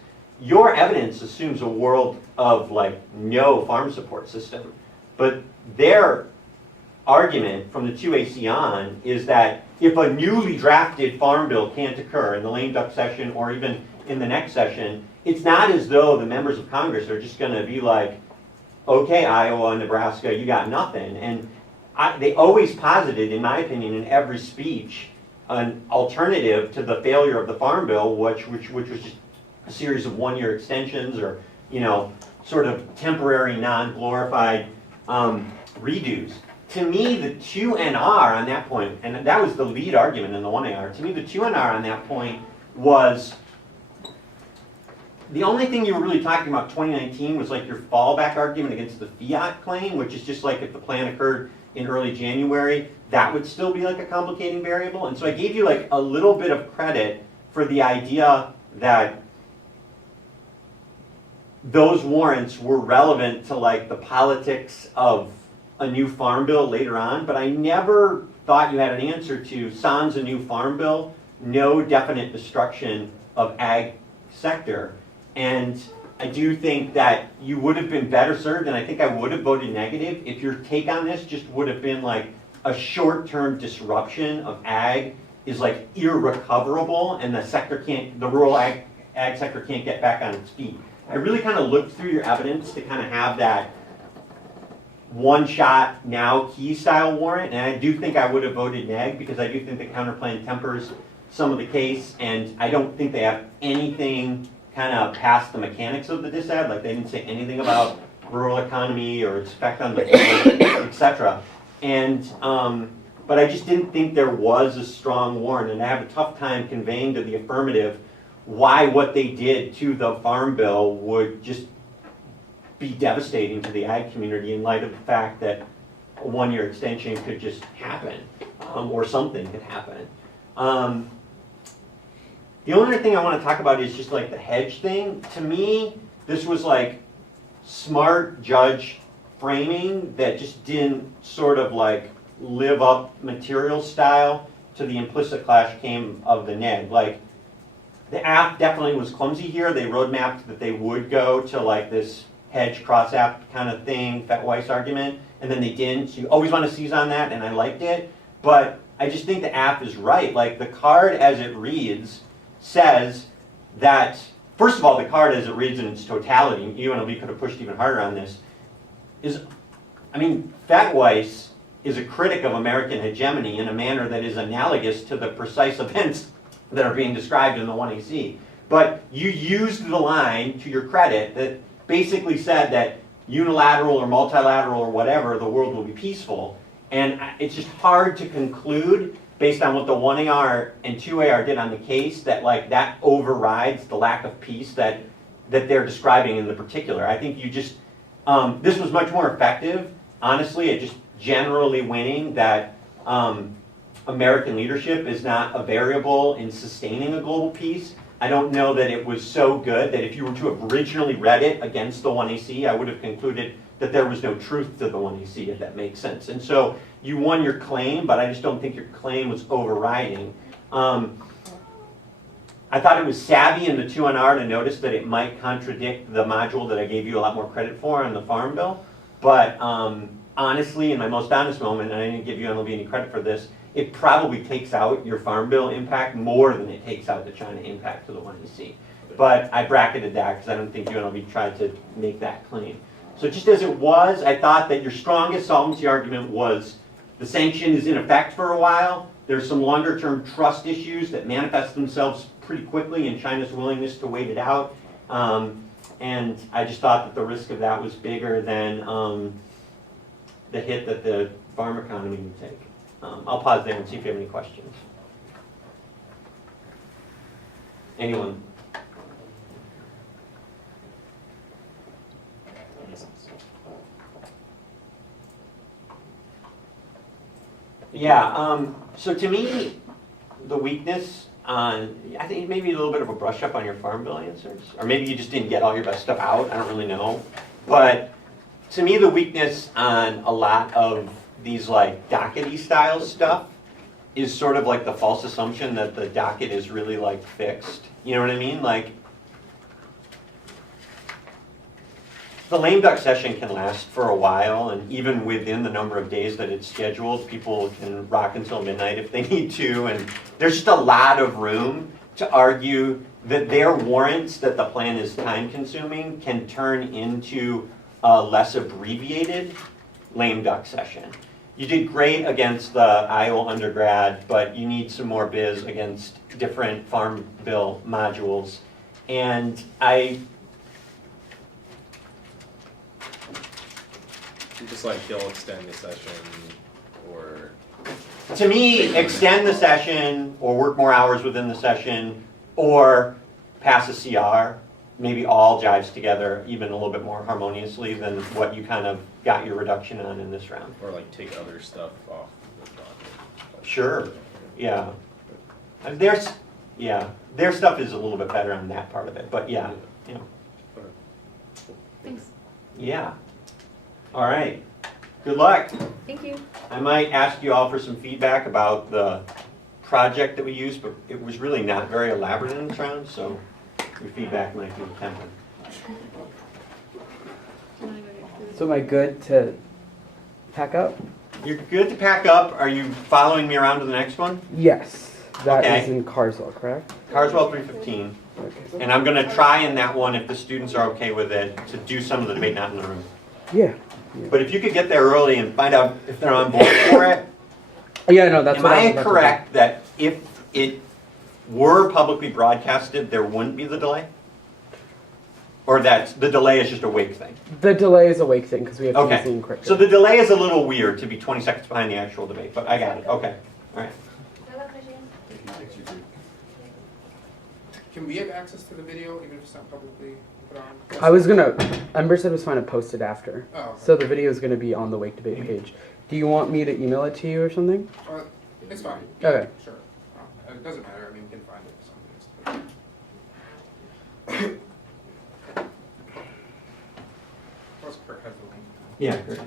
Your evidence assumes a world of like no farm support system, but their argument from the 2AC on is that if a newly drafted farm bill can't occur in the lame duck session or even in the next session, it's not as though the members of Congress are just going to be like, okay, Iowa and Nebraska, you got nothing. And they always posited, in my opinion, in every speech, an alternative to the failure of the farm bill, which was just a series of one-year extensions or, sort of temporary, non-glorified redos. To me, the 2NR on that point, and that was the lead argument in the 1AR, to me the 2NR on that point was the only thing you were really talking about 2019 was like your fallback argument against the fiat claim, which is just like if the plan occurred in early January, that would still be like a complicating variable. And so I gave you like a little bit of credit for the idea that those warrants were relevant to like the politics of a new farm bill later on, but I never thought you had an answer to sans a new farm bill, no definite destruction of ag sector. And I do think that you would have been better served, and I think I would have voted negative if your take on this just would have been like a short-term disruption of ag is like irrecoverable, and the rural ag sector can't get back on its feet. I really kind of looked through your evidence to kind of have that one-shot now key style warrant, and I do think I would have voted neg because I do think the counterplan tempers some of the case, and I don't think they have anything kind of past the mechanics of the disad, like they didn't say anything about rural economy or its effect on the etc. And but I just didn't think there was a strong warrant, and I have a tough time conveying to the affirmative why what they did to the farm bill would just be devastating to the ag community in light of the fact that a one-year extension could just happen, or something could happen. The only other thing I want to talk about is just like the hedge thing. To me, this was like smart judge framing that just didn't sort of like live up material style to the implicit clash came of the neg. Like the app definitely was clumsy here. They roadmapped that they would go to like this hedge cross-app kind of thing, Fett Weiss argument, and then they didn't. So you always want to seize on that, and I liked it. But I just think the app is right. Like the card as it reads says that, first of all, the card as it reads in its totality, UNLV could have pushed even harder on this, Fett Weiss is a critic of American hegemony in a manner that is analogous to the precise events that are being described in the 1AC. But you used the line, to your credit, that basically said that unilateral or multilateral or whatever, the world will be peaceful. And it's just hard to conclude, based on what the 1AR and 2AR did on the case, that like that overrides the lack of peace that they're describing in the particular. I think you just, this was much more effective, honestly, at just generally winning that American leadership is not a variable in sustaining a global peace. I don't know that it was so good that if you were to have originally read it against the 1AC, I would have concluded that there was no truth to the 1AC, if that makes sense. And so you won your claim, but I just don't think your claim was overriding. I thought it was savvy in the 2NR to notice that it might contradict the module that I gave you a lot more credit for on the Farm Bill. But honestly, in my most honest moment, and I didn't give UNLV any credit for this, it probably takes out your Farm Bill impact more than it takes out the China impact to the 1AC. But I bracketed that because I don't think UNLV tried to make that claim. So just as it was, I thought that your strongest solvency argument was the sanction is in effect for a while. There's some longer term trust issues that manifest themselves pretty quickly in China's willingness to wait it out. And I just thought that the risk of that was bigger than the hit that the farm economy would take. I'll pause there and see if you have any questions. Anyone? Yeah, so to me, the weakness on, I think maybe a little bit of a brush up on your Farm Bill answers, or maybe you just didn't get all your best stuff out, I don't really know. But to me, the weakness on a lot of these like dockety style stuff is sort of like the false assumption that the docket is really like fixed. You know what I mean? Like, the lame duck session can last for a while, and even within the number of days that it's scheduled, people can rock until midnight if they need to, and there's just a lot of room to argue that their warrants that the plan is time consuming can turn into a less abbreviated lame duck session. You did great against the Iowa undergrad, but you need some more biz against different Farm Bill modules. And Just like he'll extend the session, or to me, extend the session or work more hours within the session or pass a CR, maybe all jives together even a little bit more harmoniously than what you kind of got your reduction on in this round. or like take other stuff off the docket. Sure, yeah. Their stuff is a little bit better on that part of it, but yeah, you know. Thanks. Yeah. All right. Good luck. Thank you. I might ask you all for some feedback about the project that we used, but it was really not very elaborate in this round, so your feedback might be tempered. So am I good to pack up? You're good to pack up. Are you following me around to the next one? Yes. That is Okay. in Carswell, correct? Carswell 315. Okay. And I'm going to try in that one, if the students are okay with it, to do some of the debate not in the room. Yeah. But if you could get there early and find out if they're on board for it, Yeah, no, that's am what I was I about to correct that if it were publicly broadcasted, there wouldn't be the delay? Or that the delay is just a wake thing? do. The delay is a wake thing because we have to Okay. use the encryption. So the delay is a little weird to be 20 seconds behind the actual debate, but I got it. Okay. All right. Can we have access to the video even if it's not publicly put on? I was gonna. Ember said it was fine to post it after. Oh, okay. So the video is gonna be on the Wake Debate page. Do you want me to email it to you or something? It's fine. Okay. Sure. It doesn't matter. I mean, we can find it. Something. Plus, Kirk has the link. Yeah. Great.